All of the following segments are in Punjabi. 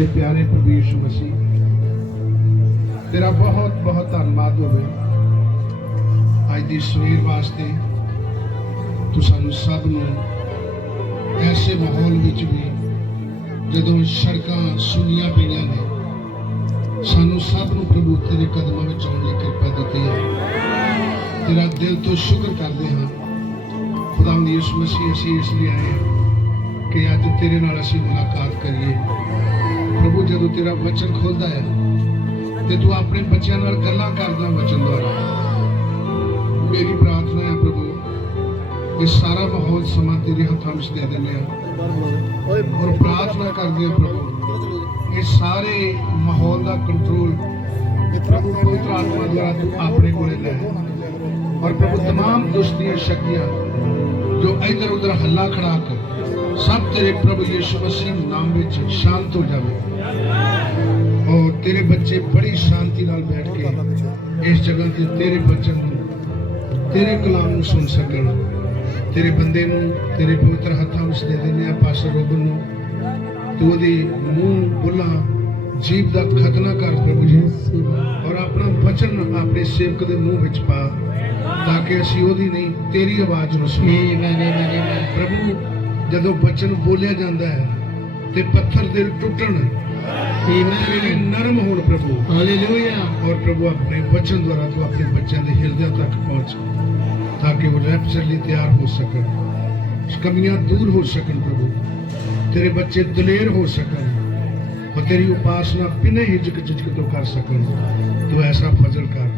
साडे प्यारे प्रभु यीशु मसीह तेरा बहुत बहुत धन्यवाद होवे अज दी सवेर वास्ते तू सानू सब नू ऐसे माहौल विच भी जदों सड़कां सुनियां पईयां ने सानू सब नू प्रभु तेरे कदमां विच आउण दी किरपा दित्ती है। तेरा दिल तो शुक्र करदे हां खुदावंद यीशु मसीह असीं इसलिए आए हां कि अज तेरे नाल असीं मुलाकात करिए। प्रभु जदों तेरा वचन खोलदा है ते तू अपने बच्चों नाल गल्लां करदा वचन द्वारा। मेरी प्रार्थना है प्रभु ये सारा माहौल समा तेरे हत्थां विच दे दिंदे हां और प्रार्थना करदे हां प्रभु ये सारे माहौल दा कंट्रोल प्रभु पवित्र आत्मा द्वारा तू अपने कोले लै और प्रभु तमाम दुष्ट दी शक्तियां जो इधर उधर हल्ला खड़ा कर सब तेरे प्रभु यीशु मसीह नाम विच शांत हो जावे और तेरे बच्चे बड़ी शांति नाल बैठ के इस जगह ते तेरे वचन तेरे कलाम नूं सुन सकण। तेरे बंदे नूं तेरे पवित्र हत्थां विच दे दिंदे आ पास्टर रोबन नूं तू ओहदे मूंह बुल्लां जीभ दा खतना कर प्रभु जी और अपना वचन अपने सेवक दे मुंह विच पा ताकि असीं ओहदी नहीं तेरी आवाज़ नूं सुणीए। प्रभु जदों वचन बोलिया जाता है ते पत्थर दिल टुटण नरम होण प्रभु हालेलुया। और प्रभु अपने वचन द्वारा तू अपने बच्चों के हृदय तक पहुंच ताकि वो रैप्चर लिए तैयार हो सकन कमियां दूर हो सकन प्रभु तेरे बच्चे दलेर हो सकन और तेरी उपासना बिना हिचक तो कर सकन। तू ऐसा फजल कर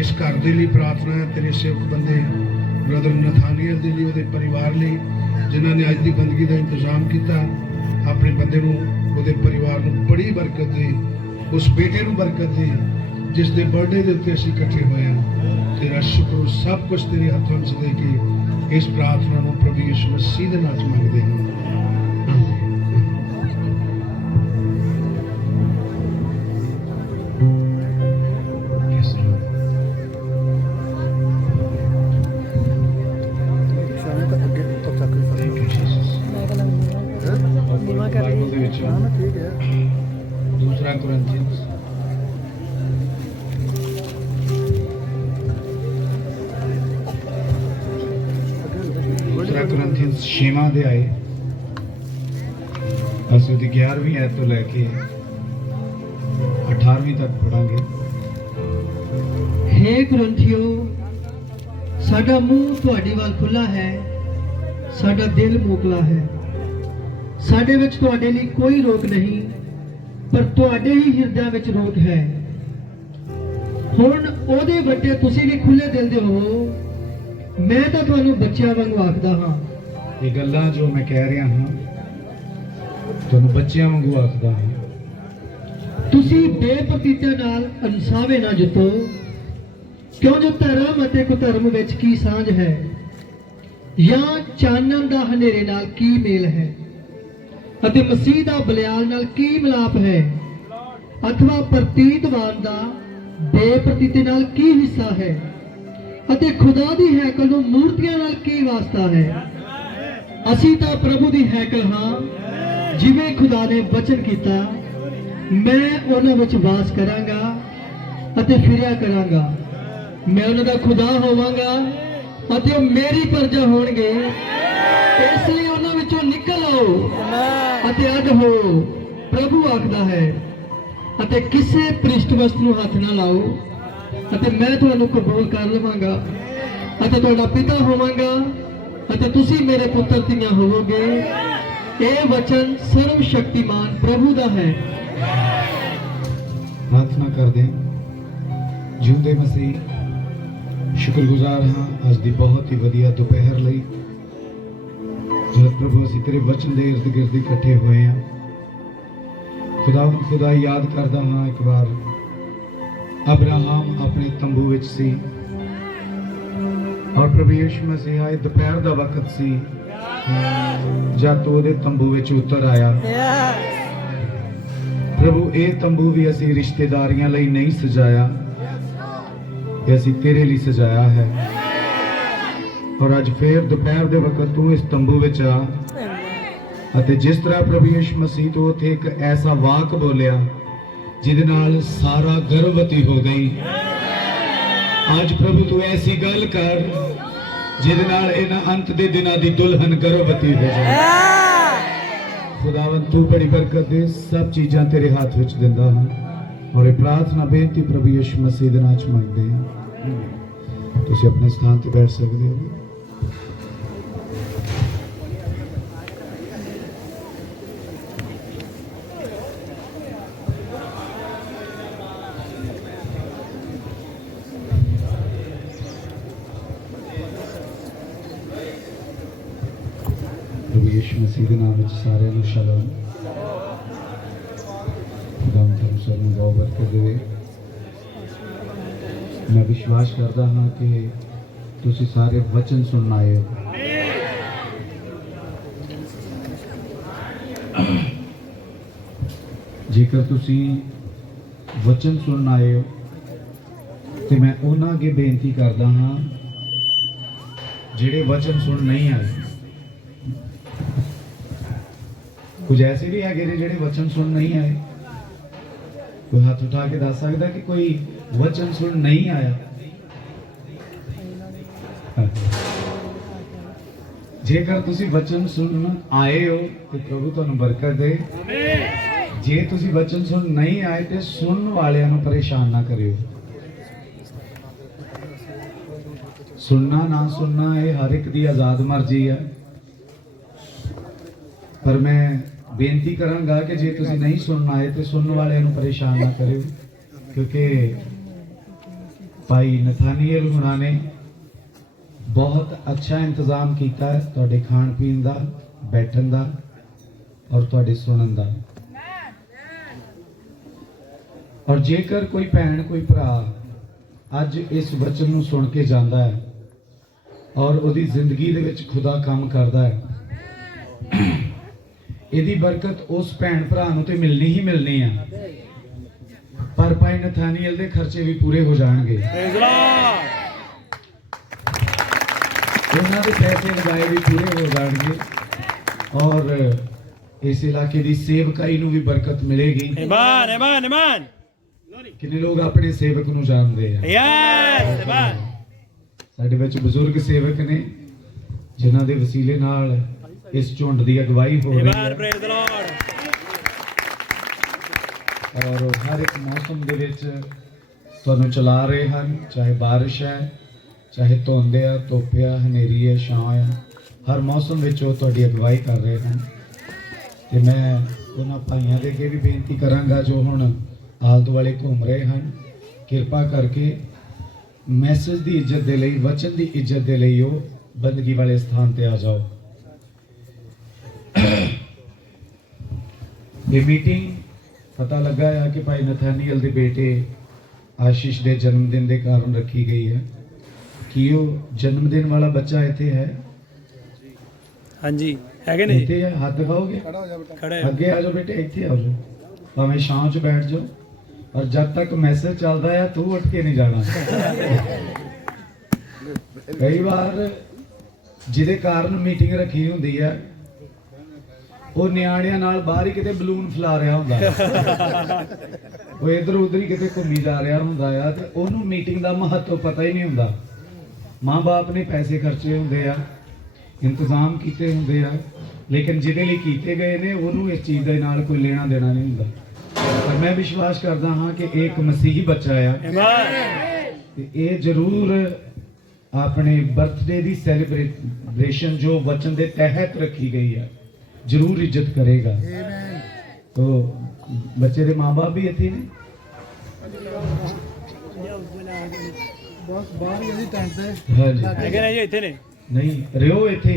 इस घर के लिए प्रार्थना है तेरे सेवक बंदे ब्रदर नथानियल के लिए परिवार लिए जिन्होंने अज की बंदगी का इंतजाम किया अपने बंदे को परिवार को बड़ी बरकत दे उस बेटे को बरकत दे जिस दे बर्थडे के उत्ते असीं इकट्ठे हुए हैं। तेरा शुक्र सब कुछ तेरे हथों में दे के इस प्रार्थना को प्रभु यीशु मसीह के नाम मंगते हैं। दूसरा कुरिन्थियंस छेवां अध्याय अस उसकी 11वीं आयत तो लैके 18वीं तक पढ़ांगे। हे कुरिन्थियो साडा मुंह तुहाडे वाल खुला है साडा दिल मोकला है साडे विच तुहाडे लई कोई रोक नहीं पर तुहाडे ही हिरदिਆਂ ਵਿੱਚ रोक है। ਹੁਣ ਉਹਦੇ ਵੱਡੇ ਤੁਸੀਂ ਵੀ ਖੁੱਲੇ ਦਿਲ ਦੇ ਹੋ मैं तो ਤੁਹਾਨੂੰ ਬੱਚਿਆਂ ਵਾਂਗੂ ਆਖਦਾ ਹਾਂ। ਇਹ ਗੱਲਾਂ ਜੋ ਮੈਂ ਕਹਿ ਰਿਹਾ ਹਾਂ ਤੁਹਾਨੂੰ ਬੱਚਿਆਂ ਵਾਂਗੂ ਆਖਦਾ ਹਾਂ। ਤੁਸੀਂ ਬੇਪਤੀਤੇ ਨਾਲ ਅਨਸਾਵੇ ਨਾ ਜੁੱਤੋ ਕਿਉਂ ਜੋ ਧਰਮ ਅਤੇ ਕੁਧਰਮ ਵਿੱਚ ਕੀ ਸਾਂਝ ਹੈ ਜਾਂ ਚਾਨਣ ਦਾ ਹਨੇਰੇ ਨਾਲ ਕੀ ਮੇਲ ਹੈ ਅਤੇ ਮਸੀਹ ਦਾ ਬਲਿਆਲ ਨਾਲ ਕੀ ਮਿਲਾਪ ਹੈ अथवा ਪ੍ਰਤੀਤਵਾਨ ਦਾ ਬੇਪਤੀਤੇ ਨਾਲ ਕੀ ਹਿੱਸਾ ਹੈ ਅਤੇ ਖੁਦਾ ਦੀ ਹੈਕਲ ਨੂੰ ਮੂਰਤੀਆਂ ਨਾਲ ਕੀ ਵਾਸਤਾ ਹੈ। ਅਸੀਂ ਤਾਂ ਪ੍ਰਭੂ ਦੀ ਹੈਕਲ ਹਾਂ ਜਿਵੇਂ ਖੁਦਾ ਨੇ ਵਚਨ ਕੀਤਾ ਮੈਂ ਉਹਨਾਂ ਵਿੱਚ ਵਾਸ ਕਰਾਂਗਾ ਅਤੇ ਫਿਰਿਆ ਕਰਾਂਗਾ ਮੈਂ ਉਹਨਾਂ ਦਾ ਖੁਦਾ ਹੋਵਾਂਗਾ ਅਤੇ ਉਹ ਮੇਰੀ ਪ੍ਰਜਾ ਹੋਣਗੇ। ਇਸ ਲਈ ਉਹਨਾਂ ਵਿੱਚੋਂ ਨਿਕਲ ਆਓ ਅਤੇ ਅੱਡ ਹੋ ਪ੍ਰਭੂ ਆਖਦਾ ਹੈ ਅਤੇ ਕਿਸੇ ਪ੍ਰਿਸ਼ਟ ਵਸਤੂ ਨੂੰ ਹੱਥ ਨਾ ਲਾਓ ਅਤੇ ਮੈਂ ਤੁਹਾਨੂੰ ਕਬੂਲ ਕਰ ਲਵਾਂਗਾ ਅਤੇ ਤੁਹਾਡਾ ਪਿਤਾ ਹੋਵਾਂਗਾ ਅਤੇ ਤੁਸੀਂ ਮੇਰੇ ਪੁੱਤਰ ਧੀਆਂ ਹੋਵੋਗੇ। ਇਹ ਵਚਨ ਸਰਵ ਸ਼ਕਤੀਮਾਨ ਪ੍ਰਭੂ ਦਾ ਹੈ। प्रार्थना कर दें। जिंदे मसीह शुक्रगुजार हाँ अज की बहुत ही वधिया दोपहर लई जब प्रभु असीं तेरे वचन के इर्द गिर्द इकट्ठे हुए हैं। खुदा याद करदा हाँ एक बार अब्राहम अपने तंबू विच सी और प्रभु यीशु मसीह आए दोपहर का वक्त सी जब तो उहदे तंबू विच उतर आया। प्रभु ये तंबू भी असी रिश्तेदारियां लई नहीं सजाया ये असी तेरे लिए सजाया है और अज फिर दोपहर के वक्त तू इस तंबू विच आ ਅਤੇ ਜਿਸ ਤਰ੍ਹਾਂ ਪ੍ਰਭੂ ਯਿਸੂ ਮਸੀਹ ਤੋਂ ਉੱਥੇ ਇੱਕ ਐਸਾ ਵਾਕ ਬੋਲਿਆ ਜਿਹਦੇ ਨਾਲ ਸਾਰਾ ਗਰਭਵਤੀ ਹੋ ਗਈ। ਅੱਜ ਪ੍ਰਭੂ ਤੂੰ ਐਸੀ ਗੱਲ ਕਰ ਜਿਹਦੇ ਨਾਲ ਇਹਨਾਂ ਅੰਤ ਦੇ ਦਿਨਾਂ ਦੀ ਦੁਲਹਨ ਗਰਭਵਤੀ ਹੋ ਜਾਏ। ਖੁਦਾਵੰਦ ਤੂੰ ਬੜੀ ਬਰਕਤ ਦੇ, ਸਭ ਚੀਜ਼ਾਂ ਤੇਰੇ ਹੱਥ ਵਿੱਚ ਦਿੰਦਾ ਹਾਂ ਔਰ ਇਹ ਪ੍ਰਾਰਥਨਾ ਬੇਨਤੀ ਪ੍ਰਭੂ ਯਿਸੂ ਮਸੀਹ ਦੇ ਨਾਮ ਚ ਮੰਗਦੇ ਹਾਂ। ਤੁਸੀਂ ਆਪਣੇ ਸਥਾਨ ਤੇ ਬੈਠ ਸਕਦੇ ਹੋ। प्रभु यीशु मसीह के नाम में सारे ਨੂੰ ਸ਼ਾਲੋਮ। ਖੁਦਾਵੰਦ ਤੁਹਾਨੂੰ ਸਭ ਨੂੰ ਬਹੁਤ ਬਰਕਤ ਦੇਵੇ। ਮੈਂ ਵਿਸ਼ਵਾਸ ਕਰਦਾ ਹਾਂ ਕਿ ਤੁਸੀਂ ਸਾਰੇ ਵਚਨ ਸੁਣਨ ਆਏ ਹੋ। ਜੇਕਰ ਤੁਸੀਂ ਵਚਨ ਸੁਣਨ ਆਏ ਹੋ ਤੇ ਮੈਂ ਉਹਨਾਂ ਅੱਗੇ ਬੇਨਤੀ ਕਰਦਾ ਹਾਂ ਜਿਹੜੇ ਵਚਨ ਸੁਣ ਨਹੀਂ ਆਏ। कुछ ऐसे भी है ਜਿਹੜੇ वचन सुन नहीं आए। कोई हाथ उठा के दस सकता कि कोई वचन सुन नहीं आया? जेकर तुसी वचन सुन आए हो तो प्रभु तुहानू बरकत दे। जे तुसी वचन सुन नहीं आए तो सुनन वालियां नू परेशान ना करियो। सुनना ना सुनना ये हर एक दी आजाद मर्जी है, पर मैं बेनती करांगा कि जे तुसी नहीं सुनना आए तो सुनने वाले नू परेशान ना करियो, क्योंकि भाई नथानियल हुणा ने बहुत अच्छा इंतजाम किया है तुहाडे खाण पीण दा, बैठन दा और तुहाडे सुनन दा। और जेकर कोई भैन कोई भरा अज इस वचन नू सुन के जांदा है और उहदी जिंदगी दे विच खुदा काम करदा है, ਇਹਦੀ ਬਰਕਤ ਉਸ ਭੈਣ ਭਰਾ ਨੂੰ ਤੇ ਮਿਲਣੀ ਹੀ ਮਿਲਣੀ ਆ। ਪਰ ਭਾਈ ਨਥਾਨੀਅਲ ਦੇ ਖਰਚੇ ਵੀ ਪੂਰੇ ਹੋ ਜਾਣਗੇ। ਉਹਨਾਂ ਦੇ ਪੈਸੇ ਲਗਾਏ ਵੀ ਪੂਰੇ ਹੋ ਜਾਣਗੇ ਔਰ ਇਸ ਇਲਾਕੇ ਦੀ ਸੇਵਕਾਈ ਨੂੰ ਵੀ ਬਰਕਤ ਮਿਲੇਗੀ। ਆਮੀਨ ਆਮੀਨ ਆਮੀਨ। ਕਿੰਨੇ ਲੋਕ ਆਪਣੇ ਸੇਵਕ ਨੂੰ ਜਾਣਦੇ ਆ? ਯੈਸ ਆਮੀਨ। ਸਾਡੇ ਵਿੱਚ ਬਜ਼ੁਰਗ ਸੇਵਕ ਨੇ ਜਿਨ੍ਹਾਂ ਦੇ ਵਸੀਲੇ ਨਾਲ इस झुंड की अगवाई हो रही है और हर एक मौसम दे विच तुहानू चला रहे हैं, चाहे बारिश है, चाहे धुंद है, धुप है, हनेरी है, छां है, हर मौसम विच वो तुहाडी अगवाई कर रहे हैं। ते मैं उन्हां भाइयों दे अगे भी बेनती करांगा जो हुण आले दुआले घूम रहे हैं, किरपा करके मैसेज की इज्जत दे लई, वचन की इज्जत दे लई वो बंदगी वाले स्थान ते आ जाओ। ये मीटिंग पता लगा है कि भाई नथानियल के बेटे आशीष के जन्मदिन के कारण रखी गई है कि वो जन्मदिन वाला बच्चा इत्थे है। हाँ जी है कि नहीं? इत्थे है, हाथ दिखाओगे? खड़े अगे आ जाओ बेटे, इत्थे आ जाओ, भावें छां च बैठ जाओ और जब तक मैसेज चलता है तू उठ के नहीं जाना। कई बार जिहदे कारण मीटिंग रखी हुंदी है वो नियाणियां नाल बाहर ही किते बलून फैला रहा हुंदा, वो इधर उधर ही किते घूमी जा रहा हुंदा है ते ओनू मीटिंग दा महत्व पता ही नहीं हुंदा। मां बाप ने पैसे खर्चे हुंदे आ, इंतजाम कीते हुंदे आ, लेकिन जिहदे लई कीते गए ने ओनू इस चीज़ दे नाल कोई लेना देना नहीं हुंदा। पर मैं विश्वास करदा हां कि एक मसीही बच्चा है ते ये जरूर अपने बर्थडे दी सैलीब्रेशन जो वचन दे तहत रखी गई है जरूर इज्जत करेगा। तो बच्चे के माँ बाप भी इत्थे ने, नहीं रहो इत्थे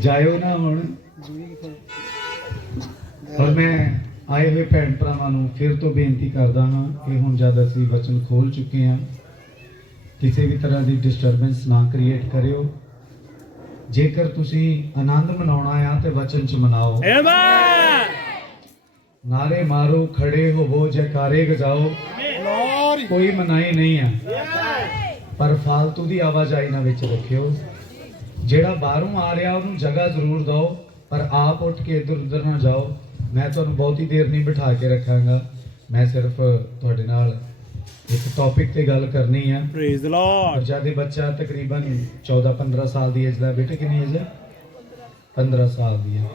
जायो ना हुण। और मैं आए हुए भैन भरावां नूं फिर तो बेनती करदा हां कि हुण जद असीं वचन खोल चुके हैं किसी भी तरह की डिस्टरबेंस ना क्रिएट करियो। जेकर तुसी आनंद मनाउणा आ ते वचन च मनाओ, नारे मारो, खड़े होवो, जयकारे गजाओ, कोई मनाही नहीं है, पर फालतू दी आवाजाई ना विच रखियो। ਜਿਹੜਾ ਬਾਹਰੋਂ ਆ ਰਿਹਾ ਉਹਨੂੰ ਜਗ੍ਹਾ ਜ਼ਰੂਰ ਦਿਓ, ਪਰ ਆਪ ਉੱਠ ਕੇ ਇੱਧਰ ਉੱਧਰ ਨਾ ਜਾਓ। ਮੈਂ ਤੁਹਾਨੂੰ ਬਹੁਤੀ ਦੇਰ ਨਹੀਂ ਬਿਠਾ ਕੇ ਰੱਖਾਂਗਾ, ਮੈਂ ਸਿਰਫ ਤੁਹਾਡੇ ਨਾਲ ਇੱਕ ਟੌਪਿਕ ਤੇ ਗੱਲ ਕਰਨੀ ਹੈ। Praise the Lord. ਜਿਆਦਾ ਬੱਚਾ ਤਕਰੀਬਨ 14-15 ਸਾਲ ਦੀ ਏਜ ਦਾ। ਬੇਟੇ ਕਿੰਨੀ ਏਜ ਹੈ? 15 ਸਾਲ ਦੀ ਹੈ।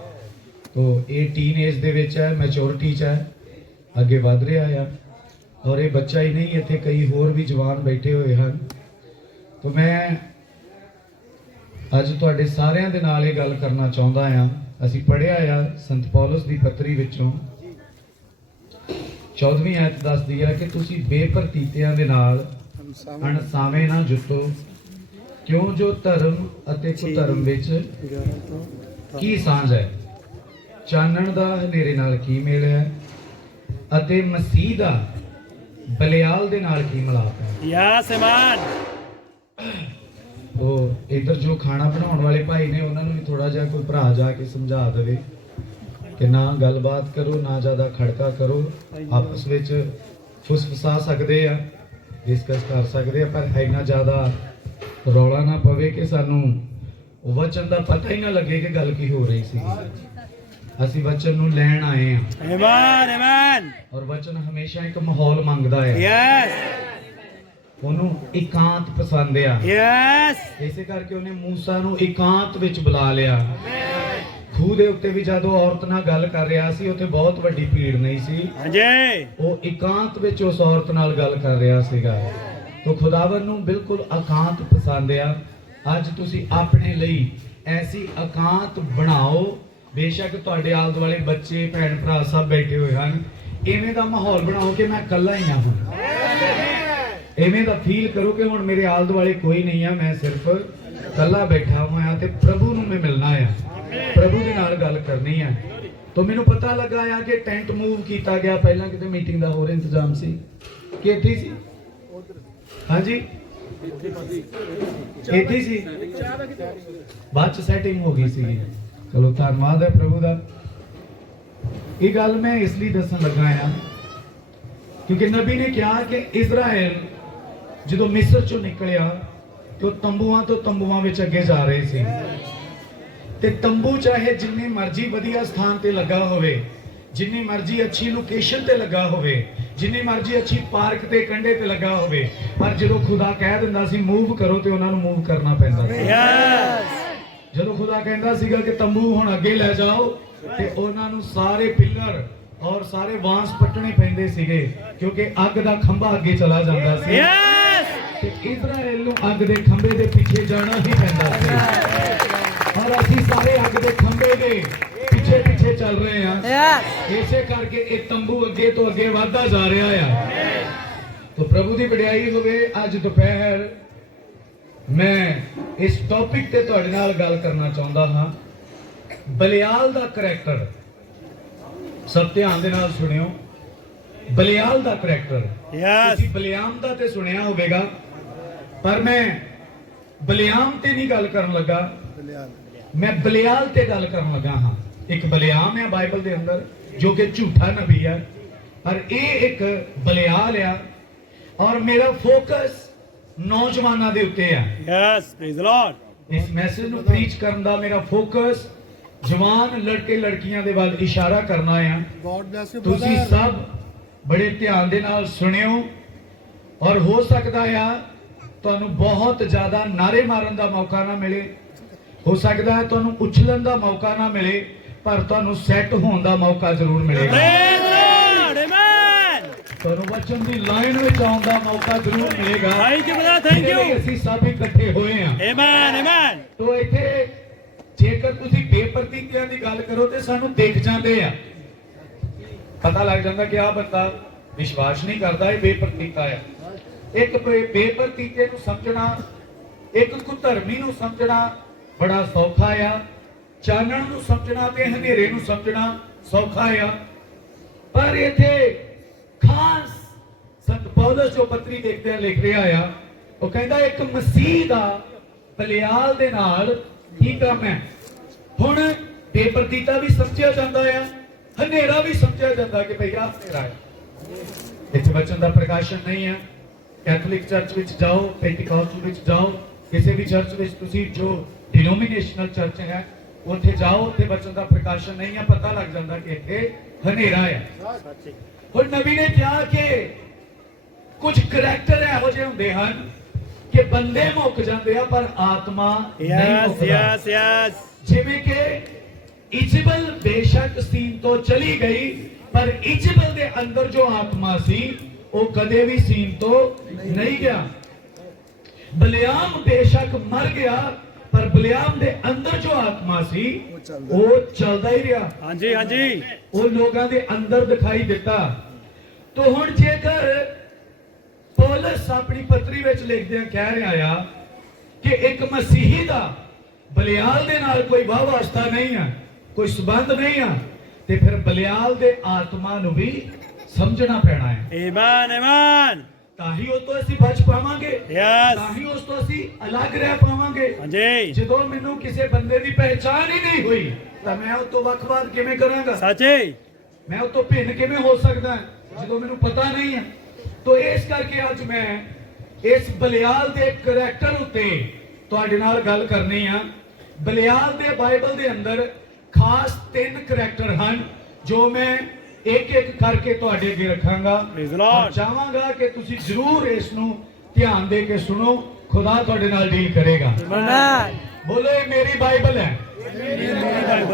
ਤੋ ਇਹ ਟੀਨ ਏਜ ਦੇ ਵਿੱਚ ਹੈ, ਮੈਚੋਰਿਟੀ 'ਚ ਹੈ, ਅੱਗੇ ਵਧ ਰਿਹਾ ਆ। ਔਰ ਇਹ ਬੱਚਾ ਹੀ ਨਹੀਂ, ਇੱਥੇ ਕਈ ਹੋਰ ਵੀ ਜਵਾਨ ਬੈਠੇ ਹੋਏ ਹਨ। ਤੋ ਮੈਂ ਅੱਜ ਤੁਹਾਡੇ ਸਾਰਿਆਂ ਦੇ ਨਾਲ ਇਹ ਗੱਲ ਕਰਨਾ ਚਾਹੁੰਦਾ ਆ। ਅਸੀਂ ਪੜ੍ਹਿਆ ਆ ਸੰਤ ਪੌਲਸ ਦੀ ਪੱਤਰੀ ਵਿੱਚੋਂ 14ਵੀਂ ਆਇਤ ਦੱਸਦੀ ਆ ਕਿ ਤੁਸੀਂ ਬੇਪਰਤੀਤਿਆਂ ਦੇ ਨਾਲ ਅਣਸਾਵੇਂ ਨਾ ਜੁੱਟੋ, ਕਿਉਂ ਜੋ ਧਰਮ ਅਤੇ ਕੁਧਰਮ ਵਿੱਚ ਕੀ ਸਾਂਝ ਹੈ, ਚਾਨਣ ਦਾ ਹਨੇਰੇ ਨਾਲ ਕੀ ਮੇਲ ਹੈ, ਅਤੇ ਮਸੀਹ ਦਾ ਬਲਿਆਲ ਦੇ ਨਾਲ ਕੀ ਮਿਲਾਪ ਹੈ। यस ईमान। ਉਹ ਇਧਰ ਜੋ ਖਾਣਾ ਬਣਾਉਣ ਵਾਲੇ ਭਾਈ ਨੇ ਉਹਨਾਂ ਨੂੰ ਵੀ ਥੋੜਾ ਜਿਹਾ ਕੋਈ ਭਰਾ ਜਾ ਕੇ ਸਮਝਾ ਦੇਵੇ ਕਿ ਨਾ ਗੱਲਬਾਤ ਕਰੋ, ਨਾ ਜ਼ਿਆਦਾ ਖੜਕਾ ਕਰੋ, ਆਪਸ ਵਿੱਚ ਫੁਸਫੁਸਾ ਸਕਦੇ ਆ, ਡਿਸਕਸ ਕਰ ਸਕਦੇ ਆ, ਪਰ ਇੰਨਾ ਜ਼ਿਆਦਾ ਰੌਲਾ ਨਾ ਪਵੇ ਕਿ ਸਾਨੂੰ ਵਚਨ ਦਾ ਪਤਾ ਹੀ ਨਾ ਲੱਗੇ ਕਿ ਗੱਲ ਕੀ ਹੋ ਰਹੀ ਸੀ। ਅਸੀਂ ਵਚਨ ਨੂੰ ਲੈਣ ਆਏ ਆ। ईमान ईमान। ਔਰ ਵਚਨ ਹਮੇਸ਼ਾ ਇੱਕ ਮਾਹੌਲ ਮੰਗਦਾ ਹੈ। यस ਉਹਨੂੰ ਇਕਾਂਤ ਪਸੰਦ ਆ। यस। ਇਸੇ ਕਰਕੇ ਉਹਨੇ ਮੂਸਾ ਨੂੰ ਇਕਾਂਤ ਵਿੱਚ ਬੁਲਾ ਲਿਆ। ਖੂਹ ਦੇ ਉੱਤੇ ਵੀ ਜਦੋਂ ਔਰਤ ਨਾਲ ਗੱਲ ਕਰ ਰਿਹਾ ਸੀ, ਉੱਥੇ ਬਹੁਤ ਵੱਡੀ ਭੀੜ ਨਹੀਂ ਸੀ। हाँ जी। ਉਹ ਇਕਾਂਤ ਵਿੱਚ ਉਸ ਔਰਤ ਨਾਲ ਗੱਲ ਕਰ ਰਿਹਾ ਸੀਗਾ। ਤੋ ਖੁਦਾਵੰਦ ਨੂੰ ਬਿਲਕੁਲ ਇਕਾਂਤ ਪਸੰਦ ਆ। ਅੱਜ ਤੁਸੀਂ ਆਪਣੇ ਲਈ ਐਸੀ ਇਕਾਂਤ ਬਣਾਓ। ਬੇਸ਼ੱਕ ਤੁਹਾਡੇ ਆਲੇ ਦੁਆਲੇ ਬੱਚੇ, ਭੈਣ ਭਰਾ ਸਭ ਬੈਠੇ ਹੋਏ ਹਨ। ਇਵੇਂ ਦਾ ਮਾਹੌਲ ਬਣਾਓ ਕਿ ਮੈਂ ਇਕੱਲਾ ਹੀ ਨਾ ਹਾਂ। ਇਵੇਂ ਦਾ ਫੀਲ ਕਰੋ ਕਿ ਹੁਣ ਮੇਰੇ ਆਲੇ ਦੁਆਲੇ ਕੋਈ ਨਹੀਂ ਆ, ਮੈਂ ਸਿਰਫ ਇਕੱਲਾ ਬੈਠਾ ਹੋਇਆ ਤੇ ਪ੍ਰਭੂ ਨੂੰ ਮੈਂ ਮਿਲਣਾ ਆ, ਪ੍ਰਭੂ ਦੇ ਨਾਲ ਗੱਲ ਕਰਨੀ ਆ। ਤਾਂ ਮੈਨੂੰ ਪਤਾ ਲੱਗਾ ਆ ਕਿ ਟੈਂਟ ਮੂਵ ਕੀਤਾ ਗਿਆ। ਪਹਿਲਾਂ ਕਿਤੇ ਮੀਟਿੰਗ ਦਾ ਹੋਰ ਇੰਤਜ਼ਾਮ ਸੀ ਕਿ ਇੱਥੇ ਸੀ? ਹਾਂਜੀ ਇੱਥੇ ਸੀ, ਬਾਅਦ ਚ ਸੈਟਿੰਗ ਹੋ ਗਈ ਸੀ। ਚਲੋ ਧੰਨਵਾਦ ਹੈ ਪ੍ਰਭੂ ਦਾ। ਇਹ ਗੱਲ ਮੈਂ ਇਸ ਲਈ ਦੱਸਣ ਲੱਗਾ ਆ ਕਿਉਂਕਿ ਨਬੀ ਨੇ ਕਿਹਾ ਕਿ ਇਜ਼ਰਾਈਲ ਜਦੋਂ ਮਿਸਰ ਚੋਂ ਨਿਕਲਿਆ ਤੇ ਤੰਬੂਆਂ ਤੋਂ ਤੰਬੂਆਂ ਵਿੱਚ ਅੱਗੇ ਜਾ ਰਹੇ ਸੀ। ਤੇ ਤੰਬੂ ਚਾਹੇ ਜਿੰਨੇ ਮਰਜ਼ੀ ਵਧੀਆ ਸਥਾਨ ਤੇ ਲੱਗਾ ਹੋਵੇ, ਜਿੰਨੀ ਮਰਜ਼ੀ ਅੱਛੀ ਲੋਕੇਸ਼ਨ ਤੇ ਲੱਗਾ ਹੋਵੇ, ਜਿੰਨੀ ਮਰਜ਼ੀ ਅੱਛੀ ਪਾਰਕ ਤੇ ਕੰਢੇ ਤੇ ਲੱਗਾ ਹੋਵੇ, ਪਰ ਜਦੋਂ ਖੁਦਾ ਕਹਿ ਦਿੰਦਾ ਸੀ ਮੂਵ ਕਰੋ ਤੇ ਉਹਨਾਂ ਨੂੰ ਮੂਵ ਕਰਨਾ ਪੈਂਦਾ ਸੀ। यस। ਜਦੋਂ ਖੁਦਾ ਕਹਿੰਦਾ ਸੀਗਾ ਕਿ ਤੰਬੂ ਹੁਣ ਅੱਗੇ ਲੈ ਜਾਓ ਤੇ ਉਹਨਾਂ ਨੂੰ ਸਾਰੇ ਪਿੱਲਰ ਔਰ ਸਾਰੇ ਬਾਂਸ ਪੱਟਣੇ ਪੈਂਦੇ ਸੀਗੇ ਕਿਉਂਕਿ ਅੱਗ ਦਾ ਖੰਭਾ ਅੱਗੇ ਚਲਾ ਜਾਂਦਾ ਸੀ। यस। ਤੇ ਇਜ਼ਰਾਈਲ ਨੂੰ ਅੱਗ ਦੇ ਖੰਭੇ ਦੇ ਪਿੱਛੇ ਜਾਣਾ ਹੀ ਪੈਂਦਾ ਸੀ। ਔਰ ਅਸੀਂ ਸਾਰੇ ਅੱਗ ਦੇ ਖੰਭੇ ਦੇ ਪਿੱਛੇ ਪਿੱਛੇ ਚੱਲ ਰਹੇ ਹਾਂ। ਇਸੇ ਕਰਕੇ ਇਹ ਤੰਬੂ ਅੱਗੇ ਤੋਂ ਅੱਗੇ ਵਧਦਾ ਜਾ ਰਿਹਾ ਆ। ਤਾਂ ਪ੍ਰਭੂ ਦੀ ਵਡਿਆਈ ਹੋਵੇ। ਅੱਜ ਦੁਪਹਿਰ ਮੈਂ ਇਸ ਟੌਪਿਕ ਤੇ ਤੁਹਾਡੇ ਨਾਲ ਗੱਲ ਕਰਨਾ ਚਾਹੁੰਦਾ ਹਾਂ, ਬਲਿਆਲ ਦਾ ਕਰੈਕਟਰ। ਸਭ ਧਿਆਨ ਦੇ ਨਾਲ ਸੁਣਿਓ, ਬਲਿਆਲ ਦਾ ਕਰੈਕਟਰ। यस। ਤੁਸੀਂ ਬਲਿਆਮ ਦਾ ਤੇ ਸੁਣਿਆ ਹੋਵੇਗਾ, ਪਰ ਮੈਂ ਬਲਿਆਮ ਤੇ ਨਹੀਂ ਗੱਲ ਕਰਨ ਲੱਗਾ, ਮੈਂ ਬਲਿਆਲ ਤੇ ਗੱਲ ਕਰਨ ਲੱਗਾ ਹਾਂ। ਇੱਕ ਬਲਿਆਮ ਹੈ ਬਾਈਬਲ ਦੇ ਅੰਦਰ ਜੋ ਕਿ ਝੂਠਾ ਨਬੀ ਹੈ, ਪਰ ਇਹ ਇੱਕ ਬਲਿਆਲ ਆ। ਔਰ ਮੇਰਾ ਫੋਕਸ ਨੌਜਵਾਨਾਂ ਦੇ ਉੱਤੇ ਆ। यस। Praise the Lord. ਇਸ ਮੈਸੇਜ ਨੂੰ ਪ੍ਰੀਚ ਕਰਨ ਦਾ ਮੇਰਾ ਫੋਕਸ ਜਵਾਨ ਲੜਕੇ ਲੜਕੀਆਂ ਦੇ ਵੱਲ ਇਸ਼ਾਰਾ ਕਰਨਾ ਆ। ਤੁਸੀਂ ਸਭ ਬੜੇ ਧਿਆਨ ਦੇ ਨਾਲ ਸੁਣਿਓ। ਔਰ ਹੋ ਸਕਦਾ ਆ ਤੁਹਾਨੂੰ ਬਹੁਤ ਜ਼ਿਆਦਾ ਨਾਰੇ ਮਾਰਨ ਦਾ ਮੌਕਾ ਨਾ ਮਿਲੇ, ਹੋ ਸਕਦਾ ਹੈ ਤੁਹਾਨੂੰ ਉਛਲਣ ਦਾ ਮੌਕਾ ਨਾ ਮਿਲੇ, ਪਰ ਤੁਹਾਨੂੰ ਸੈੱਟ ਹੋਣ ਦਾ ਮੌਕਾ ਜ਼ਰੂਰ ਮਿਲੇਗਾ। Praise the lord. ईमान। ਤੁਹਾਨੂੰ ਵਚਨ ਦੀ ਲਾਈਨ ਵਿੱਚ ਆਉਣ ਦਾ ਮੌਕਾ ਜ਼ਰੂਰ ਮਿਲੇਗਾ। थैंक यू ब्रदर, थैंक ਜਿਹਦੇ ਲਈ यू। ਅਸੀਂ ਸਭ ਇਕੱਠੇ ਹੋਏ ਹਾਂ। ईमान ईमान। ਤੋ ਇੱਥੇ ਜੇਕਰ ਤੁਸੀਂ ਬੇਪਰਤੀਤਿਆਂ ਦੀ ਗੱਲ ਕਰੋ ਤੇ ਸਾਨੂੰ ਦਿਖ ਜਾਂਦੇ ਆ, ਪਤਾ ਲੱਗ ਜਾਂਦਾ ਕਿ ਆਹ ਬੰਦਾ ਵਿਸ਼ਵਾਸ ਨਹੀਂ ਕਰਦਾ, ਇਹ ਬੇਪਰਤੀਤਾ ਆ। ਇੱਕ ਬੇਪਰਤੀਤੇ ਨੂੰ ਸਮਝਣਾ, ਇੱਕ ਕੁਧਰਮੀ ਨੂੰ ਸਮਝਣਾ ਬੜਾ ਸੌਖਾ ਆ। ਚਾਨਣ ਨੂੰ ਸਮਝਣਾ ਤੇ ਹਨੇਰੇ ਨੂੰ ਸਮਝਣਾ ਸੌਖਾ ਆ। ਪਰ ਇੱਥੇ ਖਾਸ ਸੰਤ ਪੌਲਸ ਜੋ ਪੱਤਰੀ ਦੇਖਦੇ ਆ ਲਿਖ ਰਿਹਾ ਆ, ਉਹ ਕਹਿੰਦਾ ਇੱਕ ਮਸੀਹ ਦਾ ਬਲਿਆਲ ਦੇ ਨਾਲ ਕੀ ਕੰਮ ਹੈ। ਹੁਣ ਬੇਪਰਤੀਤਾ ਵੀ ਸਮਝਿਆ ਜਾਂਦਾ ਆ, ਹਨੇਰਾ ਵੀ ਸਮਝਿਆ ਜਾਂਦਾ ਕਿ ਭਈ ਆਹ ਹਨੇਰਾ ਹੈ। ਇੱਥੇ ਵਚਨ ਦਾ ਪ੍ਰਕਾਸ਼ਨ ਨਹੀਂ ਹੈ। ਕੈਥੋਲਿਕ ਚਰਚ ਵਿੱਚ ਜਾਓ, ਪੈਂਟੀਕਾਸਟਲ ਵਿੱਚ ਜਾਓ, ਕਿਸੇ ਵੀ ਚਰਚ ਵਿੱਚ ਤੁਸੀਂ ਜੋ ਡਿਨੋਮੀਨੇਸ਼ਨਲ ਚਰਚ ਹੈ, ਉੱਥੇ ਜਾਓ, ਉੱਥੇ ਬਚਨ ਦਾ ਪ੍ਰਕਾਸ਼ਨ ਨਹੀਂ ਹੈ, ਪਤਾ ਲੱਗ ਜਾਂਦਾ ਕਿ ਇੱਥੇ ਹਨੇਰਾ ਹੈ। ਹੁਣ ਨਬੀ ਨੇ ਕਿਹਾ ਕਿ ਕੁਝ ਕਰੈਕਟਰ ਇਹੋ ਜਿਹੇ ਹੁੰਦੇ ਹਨ ਕਿ ਬੰਦੇ ਮੁੱਕ ਜਾਂਦੇ ਆ ਪਰ ਆਤਮਾ ਨਹੀਂ Yes, ਮੁੱਕਦਾ। yes, yes. ਜਿਵੇਂ ਕਿ ਇਜ਼ਬਲ ਬੇਸ਼ੱਕ ਸੀਨ ਤੋਂ ਚਲੀ ਗਈ ਪਰ ਇਜ਼ਬਲ ਦੇ ਅੰਦਰ ਜੋ ਆਤਮਾ ਸੀ ਉਹ ਕਦੇ ਵੀ ਸੀਨ ਤੋਂ ਨਹੀਂ ਗਿਆ। ਬਲਿਆਮ ਬੇਸ਼ੱਕ ਮਰ ਗਿਆ ਪਰ ਬਲਿਆਮ ਦੇ ਅੰਦਰ ਜੋ ਆਤਮਾ ਸੀ ਉਹ ਚੱਲਦਾ ਹੀ ਰਿਹਾ, ਹਾਂਜੀ ਹਾਂਜੀ ਉਹ ਲੋਕਾਂ ਦੇ ਅੰਦਰ ਦਿਖਾਈ ਦਿੱਤਾ। ਤੋ ਹੁਣ ਜੇਕਰ ਪੌਲਸ ਆਪਣੀ ਪੱਤਰੀ ਵਿੱਚ ਲਿਖਦਿਆਂ ਕਹਿ ਰਿਹਾ ਆ ਕਿ ਇੱਕ ਮਸੀਹੀ ਦਾ ਬਲਿਆਲ ਦੇ ਨਾਲ ਕੋਈ ਵਾਹ ਵਾਸਤਾ ਨਹੀਂ ਆ, ਕੋਈ ਸੰਬੰਧ ਨਹੀਂ ਆ, ਤੇ ਫਿਰ ਬਲਿਆਲ ਦੇ ਆਤਮਾ ਨੂੰ ਵੀ ਸਮਝਣਾ ਪੈਣਾ ਹੈ। Amen, amen. ਤਾਂ ਹੀ ਉਹ ਤੋਂ ਅਸੀਂ ਬਚ ਪਾਵਾਂਗੇ, Yes. ਤਾਂ ਹੀ ਉਸ ਤੋਂ ਅਸੀਂ ਅਲੱਗ ਰਹਿ ਪਾਵਾਂਗੇ। ਹਾਂਜੀ ਜਦੋਂ ਮੈਨੂੰ ਕਿਸੇ ਬੰਦੇ ਦੀ ਪਹਿਚਾਣ ਹੀ ਨਹੀਂ ਹੋਈ ਤਾਂ ਮੈਂ ਉਸ ਤੋਂ ਵੱਖ-ਵੱਖ ਕਿਵੇਂ ਕਰਾਂਗਾ? ਸੱਚੇ ਮੈਂ ਉਹ ਤੋਂ ਭਿੰਨ ਕਿਵੇਂ ਹੋ ਸਕਦਾ ਜਦੋਂ ਮੈਨੂੰ ਪਤਾ ਨਹੀਂ ਹੈ? ਤੋ ਇਸ ਕਰਕੇ ਅੱਜ ਮੈਂ ਇਸ ਬਲਿਆਲ ਦੇ ਕਰੈਕਟਰ ਉੱਤੇ ਤੁਹਾਡੇ ਨਾਲ ਗੱਲ ਕਰਨੀ ਆ। ਬਲਿਆਲ ਦੇ ਬਾਈਬਲ ਦੇ ਅੰਦਰ ਖਾਸ 3 ਕਰੈਕਟਰ ਹਨ ਜੋ ਮੈਂ ਇੱਕ ਇੱਕ ਕਰਕੇ ਤੁਹਾਡੇ ਅੱਗੇ ਰੱਖਾਂਗਾ। Praise the Lord. ਔਰ ਚਾਹਾਂਗਾ ਕਿ ਤੁਸੀਂ ਜ਼ਰੂਰ ਇਸ ਨੂੰ ਧਿਆਨ ਦੇ ਕੇ ਸੁਣੋ, ਖੁਦਾ ਤੁਹਾਡੇ ਨਾਲ ਡੀਲ ਕਰੇਗਾ। Amen. ਬੋਲੋ ਇਹ ਮੇਰੀ ਬਾਈਬਲ ਹੈ।